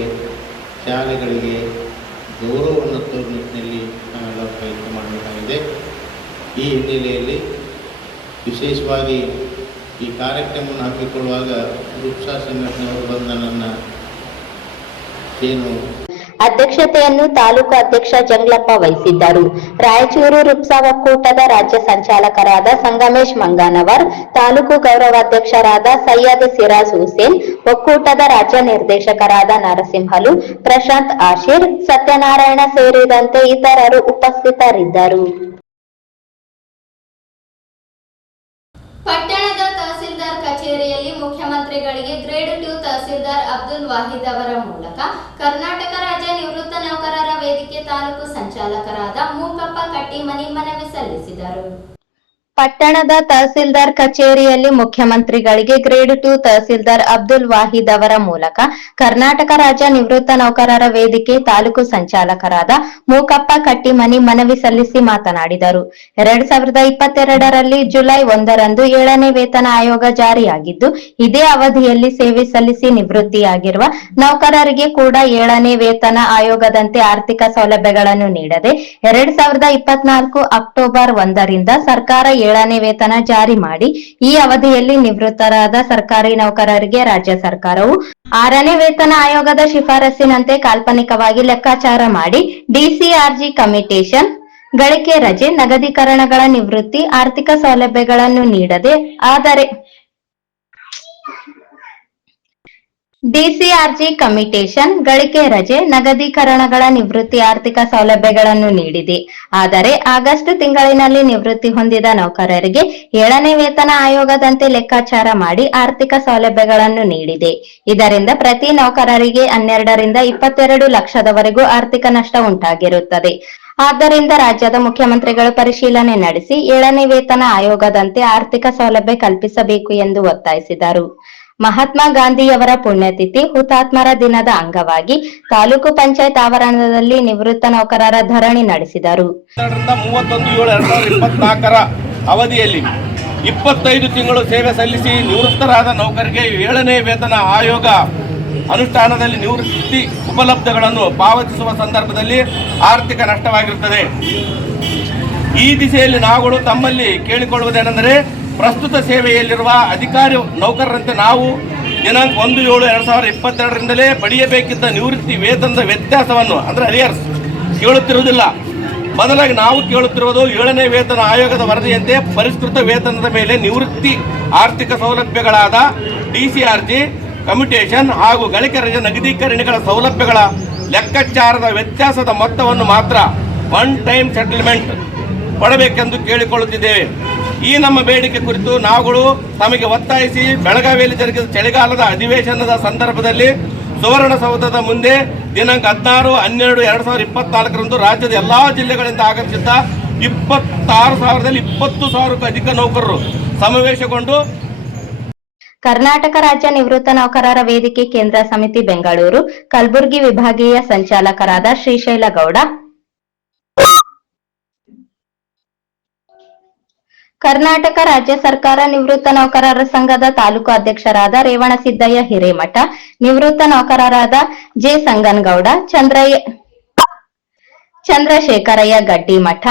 ಶಾಲೆಗಳಿಗೆ ಗೌರವವನ್ನು ತೋರುವ ನಿಟ್ಟಿನಲ್ಲಿ ನಾವೆಲ್ಲ ಪ್ರಯತ್ನ ಮಾಡಬೇಕಾಗಿದೆ. ಈ ಹಿನ್ನೆಲೆಯಲ್ಲಿ ವಿಶೇಷವಾಗಿ ಈ ಕಾರ್ಯಕ್ರಮವನ್ನು ಹಮ್ಮಿಕೊಳ್ಳುವಾಗ ವೃಕ್ಷ ಸಂಘಟನೆಯವರು ಬಂದ ನನ್ನ ಏನು ಅಧ್ಯಕ್ಷತೆಯನ್ನು ತಾಲೂಕು ಅಧ್ಯಕ್ಷ ಜಂಗ್ಲಪ್ಪ ವಹಿಸಿದ್ದರು. ರಾಯಚೂರು ರುಪ್ಸಾ ಒಕ್ಕೂಟದ ರಾಜ್ಯ ಸಂಚಾಲಕರಾದ ಸಂಗಮೇಶ್ ಮಂಗಾನವರ್, ತಾಲೂಕು ಗೌರವಾಧ್ಯಕ್ಷರಾದ ಸೈಯದ್ ಸಿರಾಜ್ ಹುಸೇನ್, ಒಕ್ಕೂಟದ ರಾಜ್ಯ ನಿರ್ದೇಶಕರಾದ ನರಸಿಂಹಲು, ಪ್ರಶಾಂತ್ ಆಶೀರ್, ಸತ್ಯನಾರಾಯಣ ಸೇರಿದಂತೆ ಇತರರು ಉಪಸ್ಥಿತರಿದ್ದರು. ಪಟ್ಟಣದ ತಹಸೀಲ್ದಾರ್ ಕಚೇರಿಯಲ್ಲಿ ಮುಖ್ಯಮಂತ್ರಿಗಳಿಗೆ ಗ್ರೇಡ್ 2 ತಹಸೀಲ್ದಾರ್ ಅಬ್ದುಲ್ ವಾಹಿದ್ ಅವರ ಮೂಲಕ ಕರ್ನಾಟಕ ರಾಜ್ಯ ನಿವೃತ್ತ ನೌಕರರ ವೇದಿಕೆ ತಾಲೂಕು ಸಂಚಾಲಕರಾದ ಮೂಕಪ್ಪ ಕಟ್ಟಿಮನಿ ಮನವಿ ಸಲ್ಲಿಸಿದರು. ಪಟ್ಟಣದ ತಹಸೀಲ್ದಾರ್ ಕಚೇರಿಯಲ್ಲಿ ಮುಖ್ಯಮಂತ್ರಿಗಳಿಗೆ ಗ್ರೇಡ್ 2 ತಹಸೀಲ್ದಾರ್ ಅಬ್ದುಲ್ ವಾಹಿದ್ ಅವರ ಮೂಲಕ ಕರ್ನಾಟಕ ರಾಜ್ಯ ನಿವೃತ್ತ ನೌಕರರ ವೇದಿಕೆ ತಾಲೂಕು ಸಂಚಾಲಕರಾದ ಮೂಕಪ್ಪ ಕಟ್ಟಿಮನಿ ಮನವಿ ಸಲ್ಲಿಸಿ ಮಾತನಾಡಿದರು. 2022ರಲ್ಲಿ ಜುಲೈ 1ರಂದು 7ನೇ ವೇತನ ಆಯೋಗ ಜಾರಿಯಾಗಿದ್ದು, ಇದೇ ಅವಧಿಯಲ್ಲಿ ಸೇವೆ ಸಲ್ಲಿಸಿ ನಿವೃತ್ತಿಯಾಗಿರುವ ನೌಕರರಿಗೆ ಕೂಡ 7ನೇ ವೇತನ ಆಯೋಗದಂತೆ ಆರ್ಥಿಕ ಸೌಲಭ್ಯಗಳನ್ನು ನೀಡದೆ 2024 ಅಕ್ಟೋಬರ್ 1ರಿಂದ ಸರ್ಕಾರ 7ನೇ ವೇತನ ಜಾರಿ ಮಾಡಿ ಈ ಅವಧಿಯಲ್ಲಿ ನಿವೃತ್ತರಾದ ಸರ್ಕಾರಿ ನೌಕರರಿಗೆ ರಾಜ್ಯ ಸರ್ಕಾರವು 6ನೇ ವೇತನ ಆಯೋಗದ ಶಿಫಾರಸಿನಂತೆ ಕಾಲ್ಪನಿಕವಾಗಿ ಲೆಕ್ಕಾಚಾರ ಮಾಡಿ ಡಿಸಿಆರ್ಜಿ ಕಮಿಟೇಷನ್, ಗಳಿಕೆ ರಜೆ, ನಗದೀಕರಣಗಳ ನಿವೃತ್ತಿ, ಆರ್ಥಿಕ ಸೌಲಭ್ಯಗಳನ್ನು ನೀಡದೆ ಆದರೆ ಡಿಸಿಆರ್ಜಿ ಕಮಿಟೇಷನ್, ಗಳಿಕೆ ರಜೆ, ನಗದೀಕರಣಗಳ ನಿವೃತ್ತಿ, ಆರ್ಥಿಕ ಸೌಲಭ್ಯಗಳನ್ನು ನೀಡಿದೆ. ಆದರೆ ಆಗಸ್ಟ್ ತಿಂಗಳಿನಲ್ಲಿ ನಿವೃತ್ತಿ ಹೊಂದಿದ ನೌಕರರಿಗೆ 7ನೇ ವೇತನ ಆಯೋಗದಂತೆ ಲೆಕ್ಕಾಚಾರ ಮಾಡಿ ಆರ್ಥಿಕ ಸೌಲಭ್ಯಗಳನ್ನು ನೀಡಿದೆ. ಇದರಿಂದ ಪ್ರತಿ ನೌಕರರಿಗೆ 12ರಿಂದ 22 ಲಕ್ಷದವರೆಗೂ ಆರ್ಥಿಕ ನಷ್ಟ ಉಂಟಾಗಿರುತ್ತದೆ. ಆದ್ದರಿಂದ ರಾಜ್ಯದ ಮುಖ್ಯಮಂತ್ರಿಗಳು ಪರಿಶೀಲನೆ ನಡೆಸಿ 7ನೇ ವೇತನ ಆಯೋಗದಂತೆ ಆರ್ಥಿಕ ಸೌಲಭ್ಯ ಕಲ್ಪಿಸಬೇಕು ಎಂದು ಒತ್ತಾಯಿಸಿದರು. ಮಹಾತ್ಮ ಗಾಂಧಿಯವರ ಪುಣ್ಯತಿಥಿ ಹುತಾತ್ಮರ ದಿನದ ಅಂಗವಾಗಿ ತಾಲೂಕು ಪಂಚಾಯತ್ ಆವರಣದಲ್ಲಿ ನಿವೃತ್ತ ನೌಕರರ ಧರಣಿ ನಡೆಸಿದರು. 31/7/2024 ಅವಧಿಯಲ್ಲಿ 25 ತಿಂಗಳು ಸೇವೆ ಸಲ್ಲಿಸಿ ನಿವೃತ್ತರಾದ ನೌಕರರಿಗೆ 7ನೇ ವೇತನ ಆಯೋಗ ಅನುಷ್ಠಾನದಲ್ಲಿ ನಿವೃತ್ತಿ ಉಪಲಬ್ಧಗಳನ್ನು ಪಾವತಿಸುವ ಸಂದರ್ಭದಲ್ಲಿ ಆರ್ಥಿಕ ನಷ್ಟವಾಗಿರುತ್ತದೆ. ಈ ದಿಸೆಯಲ್ಲಿ ನಾವುಗಳು ತಮ್ಮಲ್ಲಿ ಕೇಳಿಕೊಳ್ಳುವುದೇನೆಂದರೆ, ಪ್ರಸ್ತುತ ಸೇವೆಯಲ್ಲಿರುವ ಅಧಿಕಾರಿ ನೌಕರರಂತೆ ನಾವು ದಿನಾಂಕ 1/7/2022ರಿಂದಲೇ ಪಡೆಯಬೇಕಿದ್ದ ನಿವೃತ್ತಿ ವೇತನದ ವ್ಯತ್ಯಾಸವನ್ನು ಅಂದರೆ ಅರಿಯರ್ಸ್ ಕೇಳುತ್ತಿರುವುದಿಲ್ಲ. ಬದಲಾಗಿ ನಾವು ಕೇಳುತ್ತಿರುವುದು 7ನೇ ವೇತನ ಆಯೋಗದ ವರದಿಯಂತೆ ಪರಿಷ್ಕೃತ ವೇತನದ ಮೇಲೆ ನಿವೃತ್ತಿ ಆರ್ಥಿಕ ಸೌಲಭ್ಯಗಳಾದ DCRG, ಕಮ್ಯುಟೇಷನ್ ಹಾಗೂ ಗಳಿಕೆ ರಜೆ ನಗದೀಕರಣಗಳ ಸೌಲಭ್ಯಗಳ ಲೆಕ್ಕಾಚಾರದ ವ್ಯತ್ಯಾಸದ ಮೊತ್ತವನ್ನು ಮಾತ್ರ ಒನ್ ಟೈಮ್ ಸೆಟಲ್ಮೆಂಟ್ ಕೊಡಬೇಕೆಂದು ಕೇಳಿಕೊಳ್ಳುತ್ತಿದ್ದೇವೆ. ಈ ನಮ್ಮ ಬೇಡಿಕೆ ಕುರಿತು ನಾವುಗಳು ತಮಗೆ ಒತ್ತಾಯಿಸಿ ಬೆಳಗಾವಿಯಲ್ಲಿ ಜರುಗಿದ ಚಳಿಗಾಲದ ಅಧಿವೇಶನದ ಸಂದರ್ಭದಲ್ಲಿ ಸುವರ್ಣಸೌಧದ ಮುಂದೆ ದಿನಾಂಕ 16/12/2024ರಂದು ರಾಜ್ಯದ ಎಲ್ಲಾ ಜಿಲ್ಲೆಗಳಿಂದ ಆಗಮಿಸಿದ್ದ 26,000ರಲ್ಲಿ 20,000ಕ್ಕೂ ಅಧಿಕ ನೌಕರರು ಸಮಾವೇಶಗೊಂಡು ಕರ್ನಾಟಕ ರಾಜ್ಯ ನಿವೃತ್ತ ನೌಕರರ ವೇದಿಕೆ ಕೇಂದ್ರ ಸಮಿತಿ ಬೆಂಗಳೂರು ಕಲಬುರಗಿ ವಿಭಾಗೀಯ ಸಂಚಾಲಕರಾದ ಶ್ರೀಶೈಲ ಗೌಡ, ಕರ್ನಾಟಕ ರಾಜ್ಯ ಸರ್ಕಾರ ನಿವೃತ್ತ ನೌಕರರ ಸಂಘದ ತಾಲೂಕು ಅಧ್ಯಕ್ಷರಾದ ರೇವಣಸಿದ್ದಯ್ಯ ಹಿರೇಮಠ, ನಿವೃತ್ತ ನೌಕರರಾದ ಜೆ ಸಂಗನಗೌಡ, ಚಂದ್ರಶೇಖರಯ್ಯ ಗಡ್ಡಿಮಠ,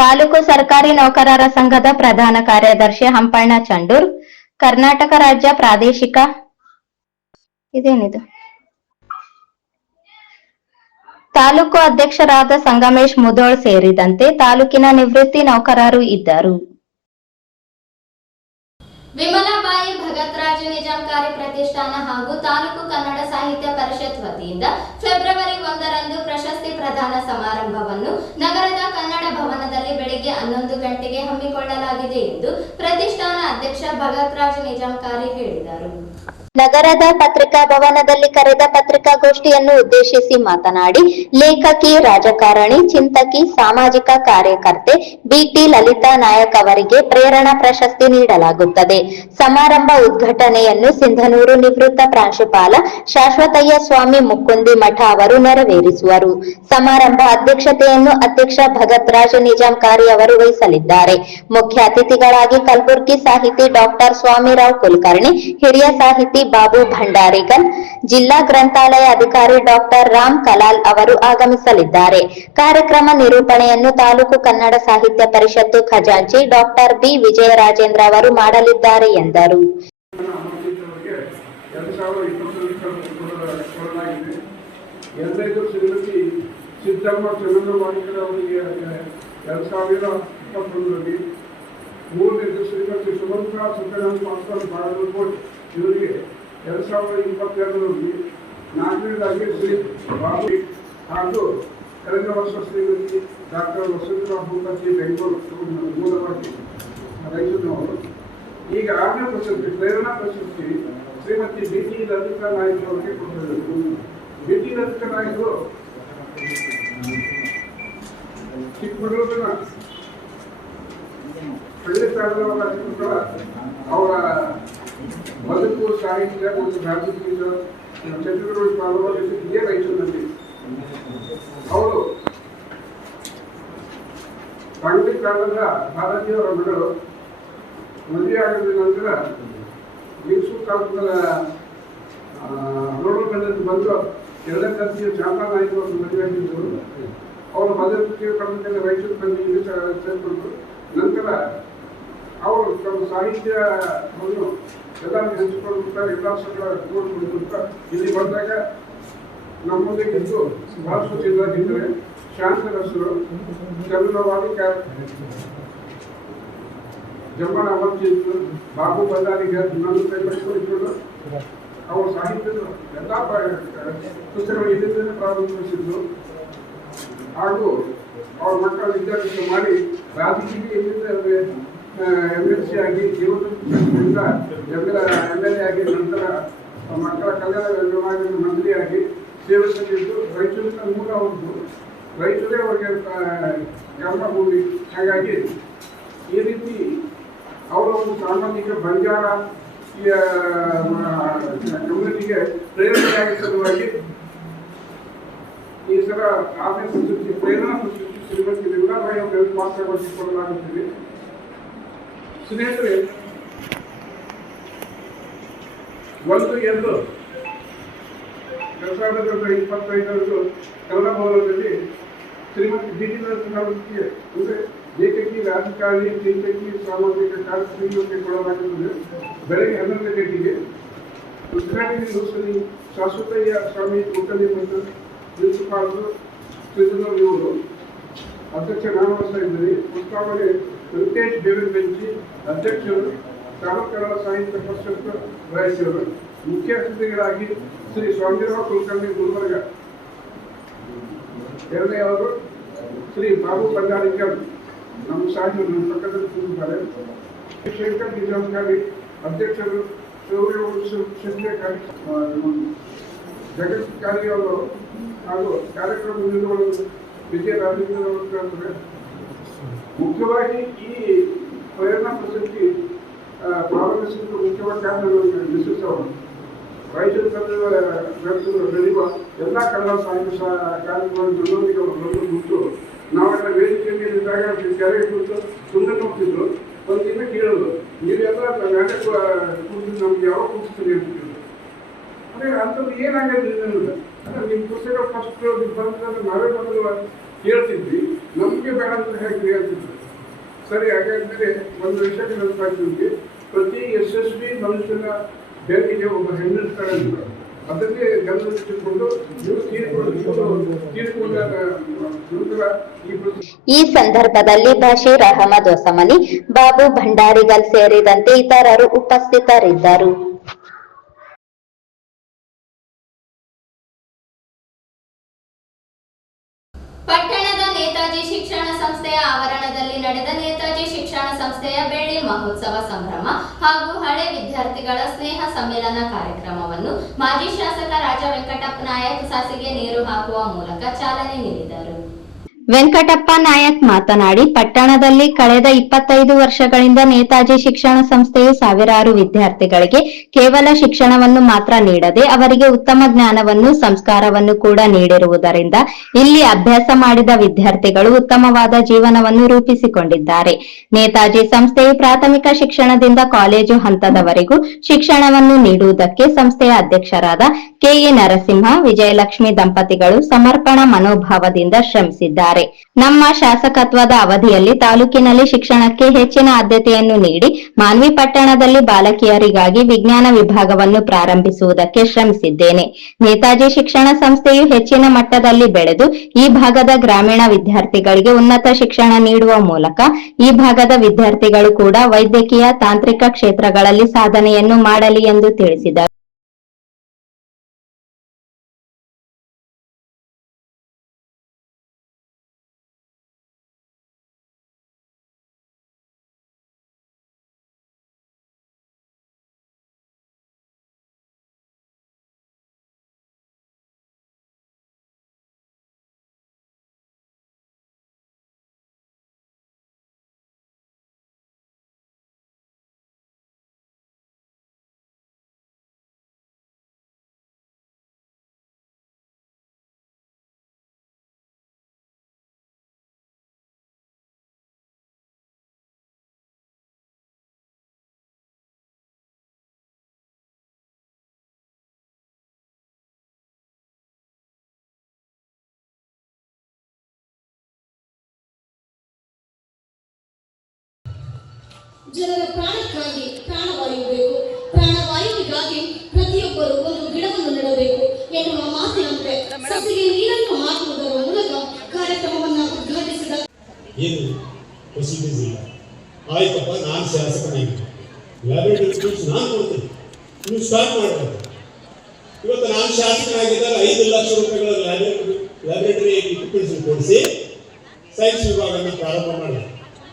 ತಾಲೂಕು ಸರ್ಕಾರಿ ನೌಕರರ ಸಂಘದ ಪ್ರಧಾನ ಕಾರ್ಯದರ್ಶಿ ಹಂಪಣ್ಣ ಚಂಡೂರ್, ಕರ್ನಾಟಕ ರಾಜ್ಯ ಪ್ರಾದೇಶಿಕ ತಾಲೂಕು ಅಧ್ಯಕ್ಷರಾದ ಸಂಗಮೇಶ್ ಮುದೋಳ್ ಸೇರಿದಂತೆ ತಾಲೂಕಿನ ನಿವೃತ್ತಿ ನೌಕರರು ಇದ್ದರು. ವಿಮಲಾಬಾಯಿ ಭಗತ್ರಾಜು ನಿಜಾಂಕಾರಿ ಪ್ರತಿಷ್ಠಾನ ಹಾಗೂ ತಾಲೂಕು ಕನ್ನಡ ಸಾಹಿತ್ಯ ಪರಿಷತ್ ವತಿಯಿಂದ ಫೆಬ್ರವರಿ 1ರಂದು ಪ್ರಶಸ್ತಿ ಪ್ರದಾನ ಸಮಾರಂಭವನ್ನು ನಗರದ ಕನ್ನಡ ಭವನದಲ್ಲಿ ಬೆಳಿಗ್ಗೆ 11 ಗಂಟೆಗೆ ಹಮ್ಮಿಕೊಳ್ಳಲಾಗಿದೆ ಎಂದು ಪ್ರತಿಷ್ಠಾನ ಅಧ್ಯಕ್ಷ ಭಗತ್ರಾಜು ನಿಜಾಂಕಾರಿ ಹೇಳಿದರು. ನಗರದ ಪತ್ರಿಕಾ ಭವನದಲ್ಲಿ ಕರೆದ ಪತ್ರಿಕಾಗೋಷ್ಠಿಯನ್ನು ಉದ್ದೇಶಿಸಿ ಮಾತನಾಡಿ, ಲೇಖಕಿ, ರಾಜಕಾರಣಿ, ಚಿಂತಕಿ, ಸಾಮಾಜಿಕ ಕಾರ್ಯಕರ್ತೆ ಬಿಟಿ ಲಲಿತಾ ನಾಯಕ್ ಅವರಿಗೆ ಪ್ರೇರಣಾ ಪ್ರಶಸ್ತಿ ನೀಡಲಾಗುತ್ತದೆ. ಸಮಾರಂಭ ಉದ್ಘಾಟನೆಯನ್ನು ಸಿಂಧನೂರು ನಿವೃತ್ತ ಪ್ರಾಂಶುಪಾಲ ಶಾಶ್ವತಯ್ಯ ಸ್ವಾಮಿ ಮುಕ್ಕುಂದಿ ಮಠ ಅವರು ನೆರವೇರಿಸುವರು. ಸಮಾರಂಭ ಅಧ್ಯಕ್ಷತೆಯನ್ನು ಅಧ್ಯಕ್ಷ ಭಗತ್ರಾಜ್ ನಿಜಾಂಕಾರಿ ಅವರು ವಹಿಸಲಿದ್ದಾರೆ. ಮುಖ್ಯ ಅತಿಥಿಗಳಾಗಿ ಕಲಬುರಗಿ ಸಾಹಿತಿ ಡಾಕ್ಟರ್ ಸ್ವಾಮಿರಾವ್ ಕುಲಕರ್ಣಿ, ಹಿರಿಯ ಸಾಹಿತಿ ಬಾಬು ಭಂಡಾರಿಗಲ್, ಜಿಲ್ಲಾ ಗ್ರಂಥಾಲಯ ಅಧಿಕಾರಿ ಡಾಕ್ಟರ್ ರಾಮ್ ಕಲಾಲ್ ಅವರು ಆಗಮಿಸಲಿದ್ದಾರೆ. ಕಾರ್ಯಕ್ರಮ ನಿರೂಪಣೆಯನ್ನು ತಾಲೂಕು ಕನ್ನಡ ಸಾಹಿತ್ಯ ಪರಿಷತ್ತು ಖಜಾಂಚಿ ಡಾಕ್ಟರ್ ಬಿ ವಿಜಯರಾಜೇಂದ್ರ ಅವರು ಮಾಡಲಿದ್ದಾರೆ ಎಂದರು. ಇವರಿಗೆ 2022ರಲ್ಲಿ 4ನೇದಾಗಿ ಶ್ರೀ ಬಾಬು ಹಾಗೂ ಕಳೆದ ವರ್ಷ ಶ್ರೀಮತಿ ಡಾಕ್ಟರ್ ವಸುಂಧರಾ ಭೂಪತಿ ಬೆಂಗಳೂರು ಮೂಲವಾಗಿ ರೈತನವರು. ಈಗ 6ನೇ ಪ್ರಶಸ್ತಿ ಪ್ರೇರಣಾ ಪ್ರಶಸ್ತಿ ಶ್ರೀಮತಿ ಬಿಟಿ ಲಲಿತಾ ನಾಯಕ್ ಅವರಿಗೆ ಕೊಟ್ಟಿದ್ದರು. ಬಿಟಿ ಲಲಿತಾ ನಾಯಕರು ಚಿಕ್ಕಮಗಳೂರಿನ ಹಳ್ಳಿಕಾಡದವರ ಅವರ ಬದುಕು, ಸಾಹಿತ್ಯ ಮತ್ತು ರಾಜಕೀಯ ಚಟುವಟಿಕೆ ಪಾಲ್ಗೊಳ್ಳಿಸಿದ್ದೇ ರೈತರಲ್ಲಿ. ಅವರು ಪಂಡಿತ ಕಾಲದ ಭಾರತೀಯವರ ಮಗಳು ಮದುವೆಯಾಗಿದ ನಂತರ ಮೈಸೂರು ತಾಲೂಕಿನ ರೋಡಲ್ಲಿ ಬಂದು 2ನೇ ತರಗತಿಯ ಚಾಮರಾ ನಾಯಕರು ಮದುವೆಯಾಗಿದ್ದರು. ಅವರು ಮದುವೆ ಕನ್ನಡ ರೈತರು ಬಂದು ಇಲ್ಲಿ ಸೇರಿಕೊಂಡ್ರು. ನಂತರ ಅವರು ತಮ್ಮ ಸಾಹಿತ್ಯವನ್ನು ಎಲ್ಲರಿಗೂ ಹಂಚಿಕೊಳ್ಳುತ್ತಾರೆ, ಎಲ್ಲ ಸಕಲ ನೋಡಿಕೊಳ್ಳುತ್ತಾ ಇಲ್ಲಿ ಬಂದಾಗ ನಮ್ಮೊಂದೇ ಇದ್ದು ಭಾಷೆಯಿಂದಾಗಿದ್ದರೆ ಶಾಂತರಸರು ಚಂದ್ರವಾದಿ ಜಮ್ಮನ ಅಮರ್ಜಿತ್ತು ಬಾಬು ಬಳ್ಳಾರಿಗೆ ನನ್ನ ಕೈಗೊಳಿಸಿಕೊಂಡು ಅವರ ಸಾಹಿತ್ಯದ ಎಲ್ಲ ಪುಸ್ತಕಗಳು ಇಲ್ಲಿಂದಲೇ ಪ್ರಾರಂಭಿಸಿದ್ರು. ಹಾಗೂ ಅವ್ರ ಮಕ್ಕಳ ವಿದ್ಯಾಭ್ಯಾಸ ಮಾಡಿ ರಾಜಕೀಯ MLC ಆಗಿ ಇವತ್ತಿನಿಂದ MLA ಆಗಿ ನಂತರ ಮಕ್ಕಳ ಕಲ್ಯಾಣ ವಿಭಾಗದ ಮಂತ್ರಿಯಾಗಿ ಸೇವೆ ಸಲ್ಲಿದ್ದು ರಾಯಚೂರಿನ ಮೂಲ ಒಂದು ರೈತರೇ ಅವರಿಗೆ ಕರ್ಮಭೂಮಿ. ಹಾಗಾಗಿ ಈ ರೀತಿ ಅವರ ಒಂದು ಸಾಮಾಜಿಕ ಬಂಜಾರ ಕಮ್ಯುನಿಟಿಗೆ ಪ್ರೇರಣೆಯಾಗಿ ಸಲುವಾಗಿ ಈ ಸಲ 6ನೇ ಪ್ರಶಸ್ತಿ ಪ್ರೇರಣಾ ಪ್ರಶಸ್ತಿ ಶ್ರೀಮತಿ ವಿಮಲಾಬಾಯಿ ಅವರಿಗೆ ಪಾತ್ರಗೊಳಿಸಿಕೊಳ್ಳಲಾಗುತ್ತಿದೆ. ಸ್ನೇಹಿತರೆ, 2025 ಕನ್ನಡ ಭವನದಲ್ಲಿ ಶ್ರೀಮತಿ ಡಿಜಿಟಲ್ ಸಾಮರ್ಥ್ಯ ಅಂದರೆ ಏಕೈಕಿ ರಾಜಕಾರಣಿ ಚಿಂತಕಿ ಸಾಮಾಜಿಕ ಕಾರ್ಯಕ್ರಮಕ್ಕೆ ಕೊಡಲಾಗುತ್ತದೆ. ಬೆಳಗ್ಗೆ 11 ಗಂಟೆಗೆ ಉದ್ಘಾಟನೆ ಶಾಶ್ವತಯ್ಯ ಸ್ವಾಮಿ ಮುಖ್ಯಮಂತ್ರಿ ಪ್ರಿನ್ಸಿಪಾಲ್ರು ಶ್ರೀಧರ್ ಇವರು ಅಧ್ಯಕ್ಷ ನಾಮವರ್ಷ ಇದ್ದರೆ ಪ್ರಸ್ತಾವನೆ ವೆಂಕಟೇಶ್ ಬೇವಿನ ಬೆಂಚಿ ಅಧ್ಯಕ್ಷರು ಕನ್ನಡ ಸಾಹಿತ್ಯ ಪರಿಷತ್ ರಾಯಚೂರು. ಮುಖ್ಯ ಅತಿಥಿಗಳಾಗಿ ಶ್ರೀ ಸ್ವಾಮಿರಾವ್ ಕುಲಕರ್ಣಿ ಗುಲ್ಬರ್ಗ, ಎರಡನೆಯವರು ಶ್ರೀ ಬಾಬು ಬಂಗಾರಿಕರ್ ನಮ್ಮ ಸಾಹಿತ್ಯ ನಮ್ಮ ಪಕ್ಕದಲ್ಲಿ ಕೂತಿದ್ದಾರೆ. ಶಂಕರ್ ನಿಜಾಂಕಾರಿ ಅಧ್ಯಕ್ಷರು, ಜಗತ್ ಕಾರ್ಯ ಅವರು ಹಾಗೂ ಕಾರ್ಯಕ್ರಮ ನಿರ್ವಹಣೆ ವಿಜಯ ರಾಜೇಂದ್ರ. ಮುಖ್ಯವಾಗಿ ಈ ಪ್ರೇರಣಾ ಪ್ರಶಸ್ತಿ ಪ್ರಾರಂಭಿಸಿದ ಮುಖ್ಯವಾಗಿ ಕಾರಣಗಳು ಮಿಸಸ್ ಅವರು ರಾಯಚೂರು ನಡೆಯುವ ಎಲ್ಲ ಕನ್ನಡ ಸಾಹಿತ್ಯ ಕಾರ್ಯಕ್ರಮಗಳೊಂದಿಗೆ ಬಂದು ನಾವೆಲ್ಲ ವೇದಿಕೆಯಲ್ಲಿ ಇದ್ದಾಗ ಕೆರೆ ಕುರಿತು ಸುಮ್ಮನೆ ನೋಡ್ತಿದ್ರು. ಒಂದು ದಿನ ಕೇಳೋದು, ನೀವೆಲ್ಲ ನಾಟಕ ಕೂತು ನಮ್ಗೆ ಯಾವಾಗ ಕೂರಿಸ್ತೀರಿ ಅಂತ ಕೇಳಿದ್ರು. ಅಂದರೆ ಅಂಥದ್ದು ಏನಾಗೋದಿಲ್ಲ ಅಂದರೆ ನಿಮ್ಮ ಪುಸ್ತಕ ಫಸ್ಟ್ ಬಂದ್ರೆ ನಾವೇ ಮೊದಲು ಕೇಳ್ತಿದ್ವಿ, ನಮಗೆ ಬೇಡ ಅಂತ ಹೇಗೆ ಹೇಳ್ತಿದ್ರು. ಸರಿ, ಹಾಗಾದ್ಮೇಲೆ ಒಂದು ವಿಷಯಕ್ಕೆ ನೆನಪಾಗ್ತಿದ್ವಿ, ಪ್ರತಿ ಯಶಸ್ವಿ ಮನುಷ್ಯನ ಬೆನ್ನಿಗೆ ಒಬ್ಬ ಹೆಣ್ಣಿರ್ತಾರೆ ಅಂತ. ಅದನ್ನೇ ಗಮನದಲ್ಲಿಟ್ಟುಕೊಂಡು ಈ ಸಂದರ್ಭದಲ್ಲಿ ಬಶೀರ್ ಅಹಮದ್ ಹೊಸಮನಿ, ಬಾಬು ಭಂಡಾರಿಗಲ್ ಸೇರಿದಂತೆ ಇತರರು ಉಪಸ್ಥಿತರಿದ್ದರು. ಪಟ್ಟಣದ ನೇತಾಜಿ ಶಿಕ್ಷಣ ಸಂಸ್ಥೆಯ ಆವರಣದಲ್ಲಿ ನಡೆದ ನೇತಾಜಿ ಶಿಕ್ಷಣ ಸಂಸ್ಥೆಯ ಬೆಳ್ಳಿ ಮಹೋತ್ಸವ ಸಂಭ್ರಮ ಹಾಗೂ ಹಳೆ ವಿದ್ಯಾರ್ಥಿಗಳ ಸ್ನೇಹ ಸಮ್ಮೇಳನ ಕಾರ್ಯಕ್ರಮವನ್ನು ಮಾಜಿ ಶಾಸಕ ರಾಜ ವೆಂಕಟಪ್ಪ ನಾಯಕ್ ಸಾಸಿಗೆ ನೀರು ಹಾಕುವ ಮೂಲಕ ಚಾಲನೆ ನೀಡಿದರು. ವೆಂಕಟಪ್ಪ ನಾಯಕ್ ಮಾತನಾಡಿ, ಪಟ್ಟಣದಲ್ಲಿ ಕಳೆದ 25 ವರ್ಷಗಳಿಂದ ನೇತಾಜಿ ಶಿಕ್ಷಣ ಸಂಸ್ಥೆಯು ಸಾವಿರಾರು ವಿದ್ಯಾರ್ಥಿಗಳಿಗೆ ಕೇವಲ ಶಿಕ್ಷಣವನ್ನು ಮಾತ್ರ ನೀಡದೆ ಅವರಿಗೆ ಉತ್ತಮ ಜ್ಞಾನವನ್ನು, ಸಂಸ್ಕಾರವನ್ನು ಕೂಡ ನೀಡಿರುವುದರಿಂದ ಇಲ್ಲಿ ಅಭ್ಯಾಸ ಮಾಡಿದ ವಿದ್ಯಾರ್ಥಿಗಳು ಉತ್ತಮವಾದ ಜೀವನವನ್ನು ರೂಪಿಸಿಕೊಂಡಿದ್ದಾರೆ. ನೇತಾಜಿ ಸಂಸ್ಥೆಯು ಪ್ರಾಥಮಿಕ ಶಿಕ್ಷಣದಿಂದ ಕಾಲೇಜು ಹಂತದವರೆಗೂ ಶಿಕ್ಷಣವನ್ನು ನೀಡುವುದಕ್ಕೆ ಸಂಸ್ಥೆಯ ಅಧ್ಯಕ್ಷರಾದ ಕೆಇ ನರಸಿಂಹ, ವಿಜಯಲಕ್ಷ್ಮಿ ದಂಪತಿಗಳು ಸಮರ್ಪಣಾ ಮನೋಭಾವದಿಂದ ಶ್ರಮಿಸಿದ್ದಾರೆ. ನಮ್ಮ ಶಾಸಕತ್ವದ ಅವಧಿಯಲ್ಲಿ ತಾಲೂಕಿನಲ್ಲಿ ಶಿಕ್ಷಣಕ್ಕೆ ಹೆಚ್ಚಿನ ಆದ್ಯತೆಯನ್ನು ನೀಡಿ ಮಾನ್ವಿ ಪಟ್ಟಣದಲ್ಲಿ ಬಾಲಕಿಯರಿಗಾಗಿ ವಿಜ್ಞಾನ ವಿಭಾಗವನ್ನು ಪ್ರಾರಂಭಿಸುವುದಕ್ಕೆ ಶ್ರಮಿಸಿದ್ದೇನೆ. ನೇತಾಜಿ ಶಿಕ್ಷಣ ಸಂಸ್ಥೆಯು ಹೆಚ್ಚಿನ ಮಟ್ಟದಲ್ಲಿ ಬೆಳೆದು ಈ ಭಾಗದ ಗ್ರಾಮೀಣ ವಿದ್ಯಾರ್ಥಿಗಳಿಗೆ ಉನ್ನತ ಶಿಕ್ಷಣ ನೀಡುವ ಮೂಲಕ ಈ ಭಾಗದ ವಿದ್ಯಾರ್ಥಿಗಳು ಕೂಡ ವೈದ್ಯಕೀಯ, ತಾಂತ್ರಿಕ ಕ್ಷೇತ್ರಗಳಲ್ಲಿ ಸಾಧನೆಯನ್ನು ಮಾಡಲಿ ಎಂದು ತಿಳಿಸಿದರು. ಜನರ ಪ್ರಾಣಕ್ಕಾಗಿ ಪ್ರಾಣವಾಯು ಬೇಕು, ಪ್ರಾಣವಾಯುವಿಗಾಗಿ ಪ್ರತಿಯೊಬ್ಬರು ಒಂದು ಗಿಡವನ್ನು ನೆಡಬೇಕು ಎನ್ನುವ ಮಾತಿನಂತೆ ಸಸಿಗೆ ನೀರನ್ನು ಹಾಕುವುದರ ಮೂಲಕ ಕಾರ್ಯಕ್ರಮವನ್ನು ಉದ್ಘಾಟಿಸಿದ. ಏನು ಫೆಸಿಲಿಟೀಸ್ ಇಲ್ಲ, ಆಯ್ತಪ್ಪ ನಾನು ಶಾಸಕನಾಗಿ ಲ್ಯಾಬೊರೇಟರಿ ಸ್ಕೂಲ್ಸ್ ನಾನು ಕೊಡ್ತೀನಿ, ನೀವು ಸ್ಟಾರ್ಟ್ ಮಾಡಬೇಕು. ಇವತ್ತು ನಾನು ಶಾಸಕನಾಗಿದ್ದಾಗ 5 ಲಕ್ಷ ರೂಪಾಯಿಗಳ ಲ್ಯಾಬೊರೇಟರಿ ಇಕ್ವಿಪ್ಮೆಂಟ್ಸ್ ಕೊಡಿಸಿ ಸೈನ್ಸ್ ವಿಭಾಗವನ್ನು ಪ್ರಾರಂಭ ಮಾಡಿದೆ.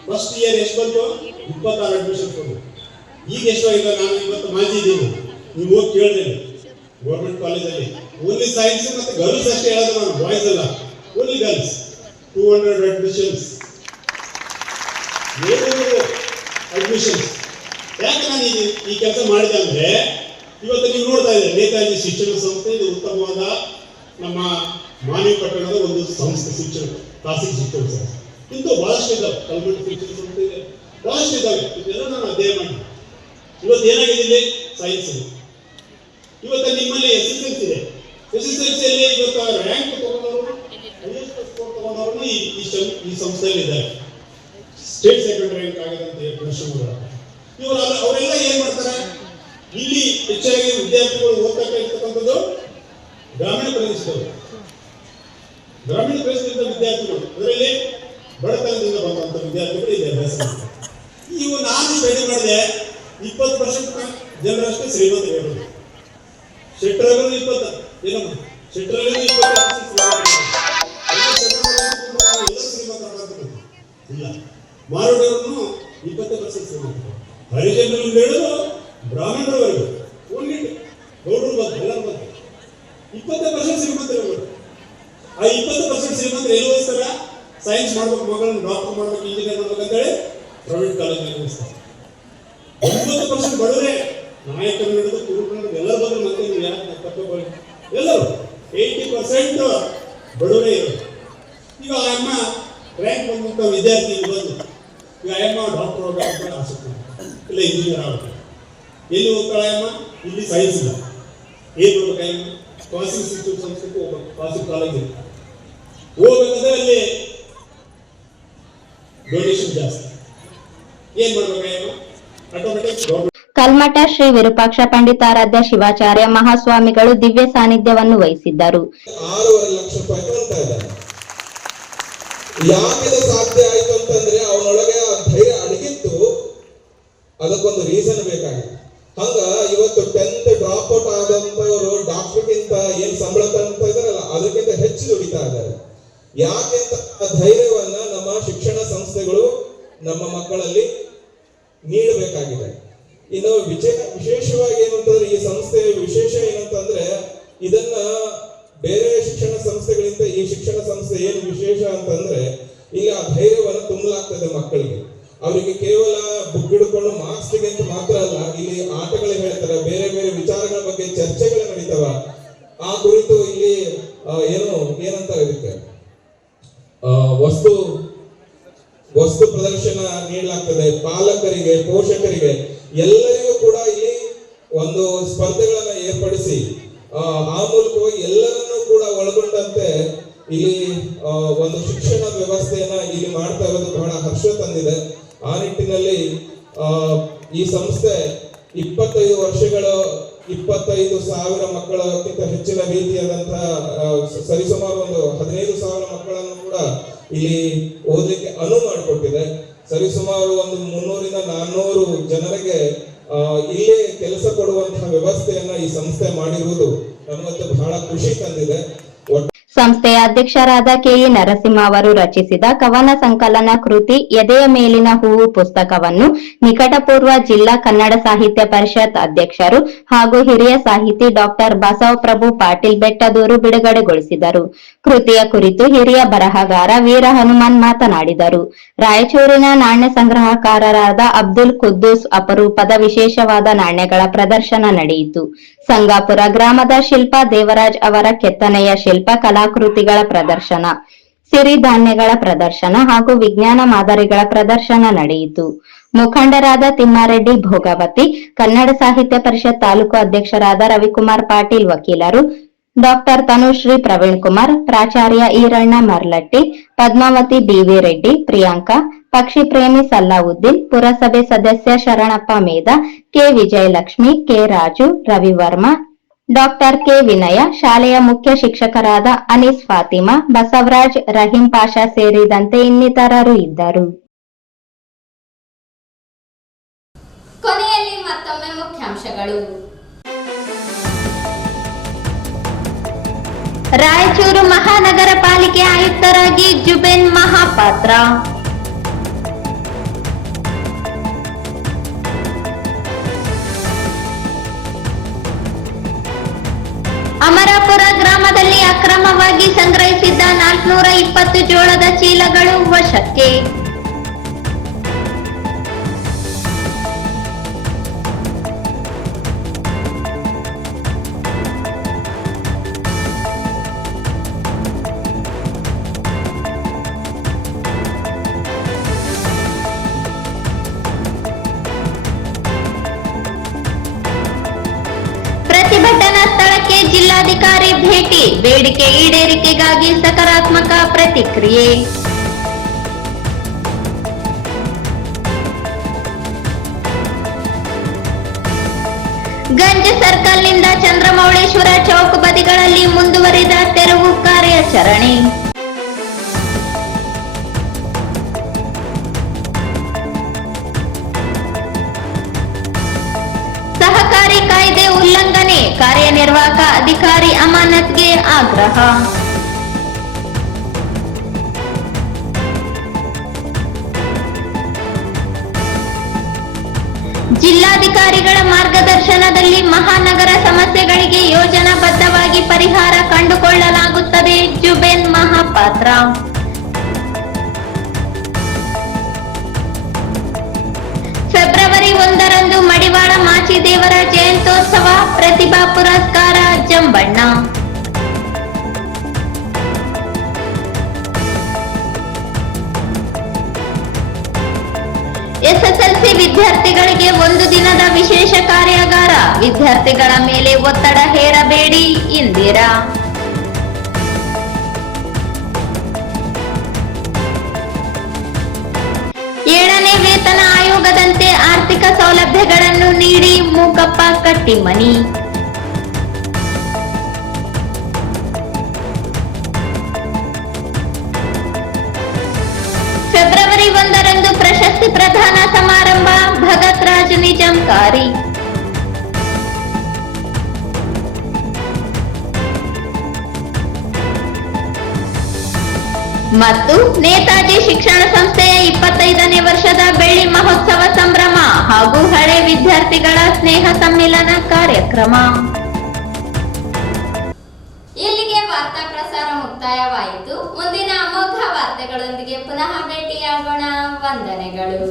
ಫಸ್ಟ್ ಇಯರ್ ಎಷ್ಟು ಬಂತು? 26 ಅಡ್ಮಿಷನ್ಸ್ ಬಂದು. ಈಗ ಎಷ್ಟು ಆಗಿದೆ? ನಾನು ಇವತ್ತು ಮಾಜಿ ಇದ್ದೀನಿ, ನೀವು ಹೋಗಿ ಕೇಳಿದ್ದೇನೆ ಗೌರ್ಮೆಂಟ್ ಕಾಲೇಜಲ್ಲಿ ಓನ್ಲಿ ಸೈನ್ಸ್ ಮತ್ತು ಗರ್ಲ್ಸ್ ಅಷ್ಟೇ ಹೇಳೋದು, ನಾನು ಬಾಯ್ಸ್ ಅಲ್ಲ, ಓನ್ಲಿ ಗರ್ಲ್ಸ್. 200 ಅಡ್ಮಿಷನ್ಸ್. ಯಾಕೆ ನಾನು ಈ ಕೆಲಸ ಮಾಡಿದೆ ಅಂದರೆ, ಇವತ್ತು ನೀವು ನೋಡ್ತಾ ಇದ್ದೀರಿ ನೇತಾಜಿ ಶಿಕ್ಷಣ ಸಂಸ್ಥೆ ಇದು ಉತ್ತಮವಾದ ನಮ್ಮ ಮಾನ್ವಿ ಪಟ್ಟಣದ ಒಂದು ಸಂಸ್ಥೆ, ಶಿಕ್ಷಣ ಖಾಸಗಿ ಶಿಕ್ಷಣ ಸಂಸ್ಥೆ. ಇಂದು ಬಹಳಷ್ಟು ಇದ್ದಾವೆ, ಕಲ್ಮಠ ಶಿಕ್ಷಣ ಸಂಸ್ಥೆ ಇದೆ, ಬಹಳಷ್ಟು ಇದ್ದಾವೆ. ಇದೆಲ್ಲ ನಾನು ಅಧ್ಯಯನ ಮಾಡಿ ಇವತ್ತು ಏನಾಗಿದೆ ಇಲ್ಲಿ ಸೈನ್ಸ್ ಇವತ್ತು ನಿಮ್ಮಲ್ಲಿ SSLC ಇದೆ. SSLCಯಲ್ಲಿ ಇವತ್ತು ರ್ಯಾಂಕ್ ತಗೊಂಡವರು ತಗೊಂಡವ್ರನ್ನ ಈ ಸಂಸ್ಥೆಯಲ್ಲಿ ಇದ್ದಾರೆ. ಸ್ಟೇಟ್ ಸೆಕೆಂಡ್ ರ್ಯಾಂಕ್ ಆಗಿದಂತ ವರ್ಷಗಳು ಅವರೆಲ್ಲ ಏನ್ ಮಾಡ್ತಾರೆ, ಇಲ್ಲಿ ಹೆಚ್ಚಾಗಿ ವಿದ್ಯಾರ್ಥಿಗಳು ಓದ್ತಾ ಇರ್ತಕ್ಕಂಥದ್ದು ಗ್ರಾಮೀಣ ಪ್ರದೇಶದವರು, ಗ್ರಾಮೀಣ ಪ್ರದೇಶದಿಂದ ವಿದ್ಯಾರ್ಥಿಗಳು, ಅದರಲ್ಲಿ ಬಡತನದಿಂದ ಬಂದಂತ ವಿದ್ಯಾರ್ಥಿಗಳು ಇದೆ ಅಭ್ಯಾಸ ಮಾಡ್ತಾರೆ. ಇವು ನಾನು ಸ್ಟಡಿ ಮಾಡಿದೆ 20% ಜನರಷ್ಟೇ ಶ್ರೀಮಂತರು ಹೇಳೋದು. ಶೆಟ್ಟರಲ್ಲೂ 20 ಏನಮ್ಮ ಶೆಟ್ಟರಲ್ಲೂ 20% ಇಲ್ಲ, ಮಾರುಡವ್ರನ್ನು 20% ಶ್ರೀಮಂತರು, ಹರಿಜನರು ಹೇಳೋದು ಬ್ರಾಹ್ಮಣರವರೆಗೂ ಓನ್ಲಿ ಗೌಡರು ಬಂದು ಎಲ್ಲರೂ ಬಂದು 20% ಶ್ರೀಮಂತರು. ಆ 20% ಶ್ರೀಮಂತರು ಎಲ್ಲಿ ಓದಿಸ್ತಾರ? ಸೈನ್ಸ್ ಮಾಡ್ಬೇಕು, ಮಗಳನ್ನು ಡಾಕ್ಟರ್ ಮಾಡ್ಬೇಕು, ಇಂಜಿನಿಯರ್ ಮಾಡ್ಬೇಕು ಅಂತೇಳಿ ಪ್ರೈವೇಟ್ ಕಾಲೇಜಲ್ಲಿ ಓದಿಸ್ತಾರೆ. 90% ಬಡವರೇ ನಾಯಕರು ಹಿಡಿದು ಕುರುಬರು ಎಲ್ಲರೂ ಬಂದ್ರೆ ಮತ್ತೆ ನೀವು ಯಾಕೆ ತಪ್ಪಬೇಕು? ಎಲ್ಲರೂ 80% ಬಡವರೇ ಇರೋದು. ಈಗ ಅಮ್ಮ ರ್ಯಾಂಕ್ ಬಂದಂಥ ವಿದ್ಯಾರ್ಥಿ ಬಂದು ಈಗ ಅಮ್ಮ ಡಾಕ್ಟರ್ ಆಗಬೇಕು ಆಸಕ್ತಿ ಇಲ್ಲ, ಇಂಜಿನಿಯರ್ ಆಗಬೇಕು. ಎಲ್ಲಿ ಹೋಗ್ತಾಳೆ ಅಮ್ಮ? ಇಲ್ಲಿ ಸೈನ್ಸ್ ಇಲ್ಲ, ಏನು ಮಾಡ್ಬೇಕು? ಕಾಸಿಂಗ್ ಇನ್ಸ್ಟಿಟ್ಯೂಟ್ ಸಂಸ್ಥೆಗೆ ಹೋಗ್ಬೇಕು, ಕಾಸಿಂಗ್ ಕಾಲೇಜ್ ಹೋಗ್ಬೇಕಂದ್ರೆ ಅಲ್ಲಿ ಡೊನೇಷನ್ ಜಾಸ್ತಿ. ಏನ್ ಮಾಡ್ಬೇಕು? ಆಟೋಮೆಟಿಕ್ ಕಲ್ಮಠ ಶ್ರೀ ವಿರೂಪಾಕ್ಷ ಪಂಡಿತಾರಾಧ್ಯ ಶಿವಾಚಾರ್ಯ ಮಹಾಸ್ವಾಮಿಗಳು ದಿವ್ಯ ಸಾನ್ನಿಧ್ಯವನ್ನು ವಹಿಸಿದ್ದರು. 6.5 ಲಕ್ಷ ರೂಪಾಯಿ ಅಂತ ಇದ್ದಾರೆ. ಯಾಕೆ ಸಾಧ್ಯ ಆಯ್ತು ಅಂತಂದ್ರೆ ಅವನೊಳಗೆ ಧೈರ್ಯ ಅಡಗಿತ್ತು, ಅದಕ್ಕೊಂದು ರೀಸನ್ ಬೇಕಾಗಿತ್ತು. ಹಂಗ ಇವತ್ತು 10th ಡ್ರಾಪ್ ಔಟ್ ಆದಂತವರು ಡಾಕ್ಟರ್ಗಿಂತ ಏನ್ ಸಂಬಳ ತಗೊಳ್ತಾ ಇದಾರಲ್ಲ ಅದಕ್ಕಿಂತ ಹೆಚ್ಚು ದುಡಿತಾ ಇದ್ದಾರೆ. ಯಾಕೆ ಅಂತ ಧೈರ್ಯವನ್ನ ನಮ್ಮ ಶಿಕ್ಷಣ ಸಂಸ್ಥೆಗಳು ನಮ್ಮ ಮಕ್ಕಳಲ್ಲಿ ನೀಡಬೇಕಾಗಿದೆ. ಇನ್ನು ವಿಶೇಷವಾಗಿ ಏನಂತಂದ್ರೆ ಈ ಸಂಸ್ಥೆಯ ವಿಶೇಷ ಏನಂತಂದ್ರೆ ಇದನ್ನ ಬೇರೆ ಶಿಕ್ಷಣ ಸಂಸ್ಥೆಗಳಿಂದ ಈ ಶಿಕ್ಷಣ ಸಂಸ್ಥೆ ಏನು ವಿಶೇಷ ಅಂತಂದ್ರೆ ಇಲ್ಲಿ ಆ ಧೈರ್ಯವನ್ನು ತುಂಬಲಾಗ್ತದೆ ಮಕ್ಕಳಿಗೆ. ಅವರಿಗೆ ಕೇವಲ ಬುಕ್ ಹಿಡ್ಕೊಂಡು ಮಾರ್ಕ್ಸ್ ತೆಗೆಂತ ಮಾತ್ರ ಅಲ್ಲ, ಇಲ್ಲಿ ಆಟಗಳು ಹೇಳ್ತಾರೆ, ಬೇರೆ ಬೇರೆ ವಿಚಾರಗಳ ಬಗ್ಗೆ ಚರ್ಚೆಗಳು ನಡೀತಾವ. ಆ ಕುರಿತು ಇಲ್ಲಿ ಏನಂತ ಇದಕ್ಕೆ ವಸ್ತು ಪ್ರದರ್ಶನ ನೀಡಲಾಗ್ತದೆ. ಪಾಲಕರಿಗೆ, ಪೋಷಕರಿಗೆ ಎಲ್ಲರಿಗೂ ಕೂಡ ಇಲ್ಲಿ ಒಂದು ಸ್ಪರ್ಧೆಗಳನ್ನ ಏರ್ಪಡಿಸಿ ಆ ಮೂಲಕವಾಗಿ ಎಲ್ಲರನ್ನೂ ಕೂಡ ಒಳಗೊಂಡಂತೆ ಇಲ್ಲಿ ಒಂದು ಶಿಕ್ಷಣ ವ್ಯವಸ್ಥೆಯನ್ನ ಇಲ್ಲಿ ಮಾಡ್ತಾ ಇರೋದು ಬಹಳ ಹರ್ಷ ತಂದಿದೆ. ಆ ನಿಟ್ಟಿನಲ್ಲಿ ಈ ಸಂಸ್ಥೆ 25 ವರ್ಷಗಳು 25,000 ಮಕ್ಕಳಕ್ಕಿಂತ ಹೆಚ್ಚಿನ ರೀತಿಯಾದಂತಹ ಸರಿಸುಮಾರು ಒಂದು 15,000 ಮಕ್ಕಳನ್ನು ಕೂಡ ಇಲ್ಲಿ ಓದಲಿಕ್ಕೆ ಅನುವು ಮಾಡಿಕೊಟ್ಟಿದೆ. ಸರಿಸುಮಾರು ಒಂದು 300ರಿಂದ 400 ಜನರಿಗೆ ಇಲ್ಲೇ ಕೆಲಸ ಕೊಡುವಂತಹ ವ್ಯವಸ್ಥೆಯನ್ನ ಈ ಸಂಸ್ಥೆ ಮಾಡಿರುವುದು ನಮಗಂತೂ ಬಹಳ ಖುಷಿ ತಂದಿದೆ. ಸಂಸ್ಥೆಯ ಅಧ್ಯಕ್ಷರಾದ ಕೆಇ ನರಸಿಂಹ ಅವರು ರಚಿಸಿದ ಕವನ ಸಂಕಲನ ಕೃತಿ ಎದೆಯ ಮೇಲಿನ ಹೂವು ಪುಸ್ತಕವನ್ನು ನಿಕಟಪೂರ್ವ ಜಿಲ್ಲಾ ಕನ್ನಡ ಸಾಹಿತ್ಯ ಪರಿಷತ್ ಅಧ್ಯಕ್ಷರು ಹಾಗೂ ಹಿರಿಯ ಸಾಹಿತಿ ಡಾಕ್ಟರ್ ಬಸವಪ್ರಭು ಪಾಟೀಲ್ ಬೆಟ್ಟದೂರು ಬಿಡುಗಡೆಗೊಳಿಸಿದರು. ಕೃತಿಯ ಕುರಿತು ಹಿರಿಯ ಬರಹಗಾರ ವೀರ ಹನುಮಾನ್ ಮಾತನಾಡಿದರು. ರಾಯಚೂರಿನ ನಾಣ್ಯ ಸಂಗ್ರಹಕಾರರಾದ ಅಬ್ದುಲ್ ಕುದ್ದೂಸ್ ಅಪರೂಪದ ವಿಶೇಷವಾದ ನಾಣ್ಯಗಳ ಪ್ರದರ್ಶನ ನಡೆಯಿತು. ಸಂಗಾಪುರ ಗ್ರಾಮದ ಶಿಲ್ಪಾ ದೇವರಾಜ್ ಅವರ ಕೆತ್ತನೆಯ ಶಿಲ್ಪ ಕಲಾಕೃತಿಗಳ ಪ್ರದರ್ಶನ, ಸಿರಿಧಾನ್ಯಗಳ ಪ್ರದರ್ಶನ ಹಾಗೂ ವಿಜ್ಞಾನ ಮಾದರಿಗಳ ಪ್ರದರ್ಶನ ನಡೆಯಿತು. ಮುಖಂಡರಾದ ತಿಮ್ಮಾರೆಡ್ಡಿ ಭೋಗಾವತಿ, ಕನ್ನಡ ಸಾಹಿತ್ಯ ಪರಿಷತ್ ತಾಲೂಕು ಅಧ್ಯಕ್ಷರಾದ ರವಿಕುಮಾರ್ ಪಾಟೀಲ್ ವಕೀಲರು, ಡಾಕ್ಟರ್ ತನುಶ್ರೀ ಪ್ರವೀಣ್ ಕುಮಾರ್, ಪ್ರಾಚಾರ್ಯ ಈರಣ್ಣ ಮರ್ಲಟ್ಟಿ, ಪದ್ಮಾವತಿ ಬಿವಿ ರೆಡ್ಡಿ, ಪ್ರಿಯಾಂಕಾ, ಪಕ್ಷಿ ಪ್ರೇಮಿ ಸಲಾವುದ್ದೀನ್, ಪುರಸಭೆ ಸದಸ್ಯ Sharanappa Medha, K Vijayalakshmi, K Raju, Ravivarma, doctor K Vinaya, ಶಾಲೆಯ ಮುಖ್ಯ ಶಿಕ್ಷಕರಾದ ಅನೀಸ್ ಫಾತಿಮಾ, ಬಸವರಾಜ್, ರಹೀಂ ಪಾಷಾ ಸೇರಿದಂತೆ ಇನ್ನಿತರರು ಇದ್ದರು. ಕೊನೆಯಲ್ಲಿ ಮತ್ತೊಮ್ಮೆ ಮುಖ್ಯಾಂಶಗಳು. ರಾಯಚೂರು ಮಹಾನಗರ ಪಾಲಿಕೆ ಆಯುಕ್ತರಾಗಿ ಜುಬೇನ್ ಮಹಾಪಾತ್ರ. ಅಮರಾಪುರ ಗ್ರಾಮದಲ್ಲಿ ಅಕ್ರಮವಾಗಿ ಸಂಗ್ರಹಿಸಿದ್ದ 420 ಜೋಳದ ಚೀಲಗಳು ವಶಕ್ಕೆ. ಪ್ರತಿಭಟನಾ ಜಿಲ್ಲಾಧಿಕಾರಿ ಭೇಟಿ, ಬೇಡಿಕೆ ಈಡೇರಿಕೆಗಾಗಿ ಸಕಾರಾತ್ಮಕ ಪ್ರತಿಕ್ರಿಯೆ. ಗಂಜ ಸರ್ಕಲ್ನಿಂದ ಚಂದ್ರಮೌಳೇಶ್ವರ ಚೌಕ್ ಬದಿಗಳಲ್ಲಿ ಮುಂದುವರಿದ ತೆರವು ಕಾರ್ಯಾಚರಣೆ. ಸಹಕಾರಿ ಕಾಯ್ದೆ ಉಲ್ಲಂಘನೆ, ಕಾರ್ಯನಿರ್ವಾಹಕ ಅಧಿಕಾರಿ ಅಮಾನತ್ಗೆ ಆಗ್ರಹ. ಜಿಲ್ಲಾಧಿಕಾರಿಗಳ ಮಾರ್ಗದರ್ಶನದಲ್ಲಿ ಮಹಾನಗರ ಸಮಸ್ಯೆಗಳಿಗೆ ಯೋಜನಾಬದ್ಧವಾಗಿ ಪರಿಹಾರ ಕಂಡುಕೊಳ್ಳಲಾಗುತ್ತದೆ. ಜುಬೇನ್ ಮಹಾಪಾತ್ರ. ಫೆಬ್ರವರಿ 1ರಂದು ಮಡಿವಾಳ ಮಾಚಿದೇವರ ಜಯಂತ್ಯೋತ್ಸವ, ಪ್ರತಿಭಾ ಪುರಸ್ಕಾರ ಜಂಬಣ್ಣ. ಎಸ್ಎಸ್ಎಲ್ಸಿ ವಿದ್ಯಾರ್ಥಿಗಳಿಗೆ 1 ದಿನದ ವಿಶೇಷ ಕಾರ್ಯಾಗಾರ, ವಿದ್ಯಾರ್ಥಿಗಳ ಮೇಲೆ ಒತ್ತಡ ಹೇರಬೇಡಿ ಇಂದಿರಾ. ಏಳನೇ ವೇತನ ಆಯೋಗದಂತೆ ಆರ್ಥಿಕ ಸೌಲಭ್ಯಗಳನ್ನು ನೀಡಿ ಮೂಕಪ್ಪ ಕಟ್ಟಿಮನಿ. ಫೆಬ್ರವರಿ 1ರಂದು ಪ್ರಶಸ್ತಿ ಪ್ರದಾನ ಸಮಾರಂಭ, ಭಗತ್ ರಾಜ್ ನಿಜಾಂಕಾರಿ. ಮತ್ತು ನೇತಾಜಿ ಶಿಕ್ಷಣ ಸಂಸ್ಥೆಯ 25ನೇ ವರ್ಷದ ಬೆಳ್ಳಿ ಮಹೋತ್ಸವ ಸಂಭ್ರಮ ಹಾಗೂ ಹಳೆ ವಿದ್ಯಾರ್ಥಿಗಳ ಸ್ನೇಹ ಸಮ್ಮಿಲನ ಕಾರ್ಯಕ್ರಮ. ಇಲ್ಲಿಗೆ ವಾರ್ತಾ ಪ್ರಸಾರ ಮುಕ್ತಾಯವಾಯಿತು. ಮುಂದಿನ ಅಮೋಘ ವಾರ್ತೆಗಳೊಂದಿಗೆ ಪುನಃ ಭೇಟಿಯಾಗೋಣ. ವಂದನೆಗಳು.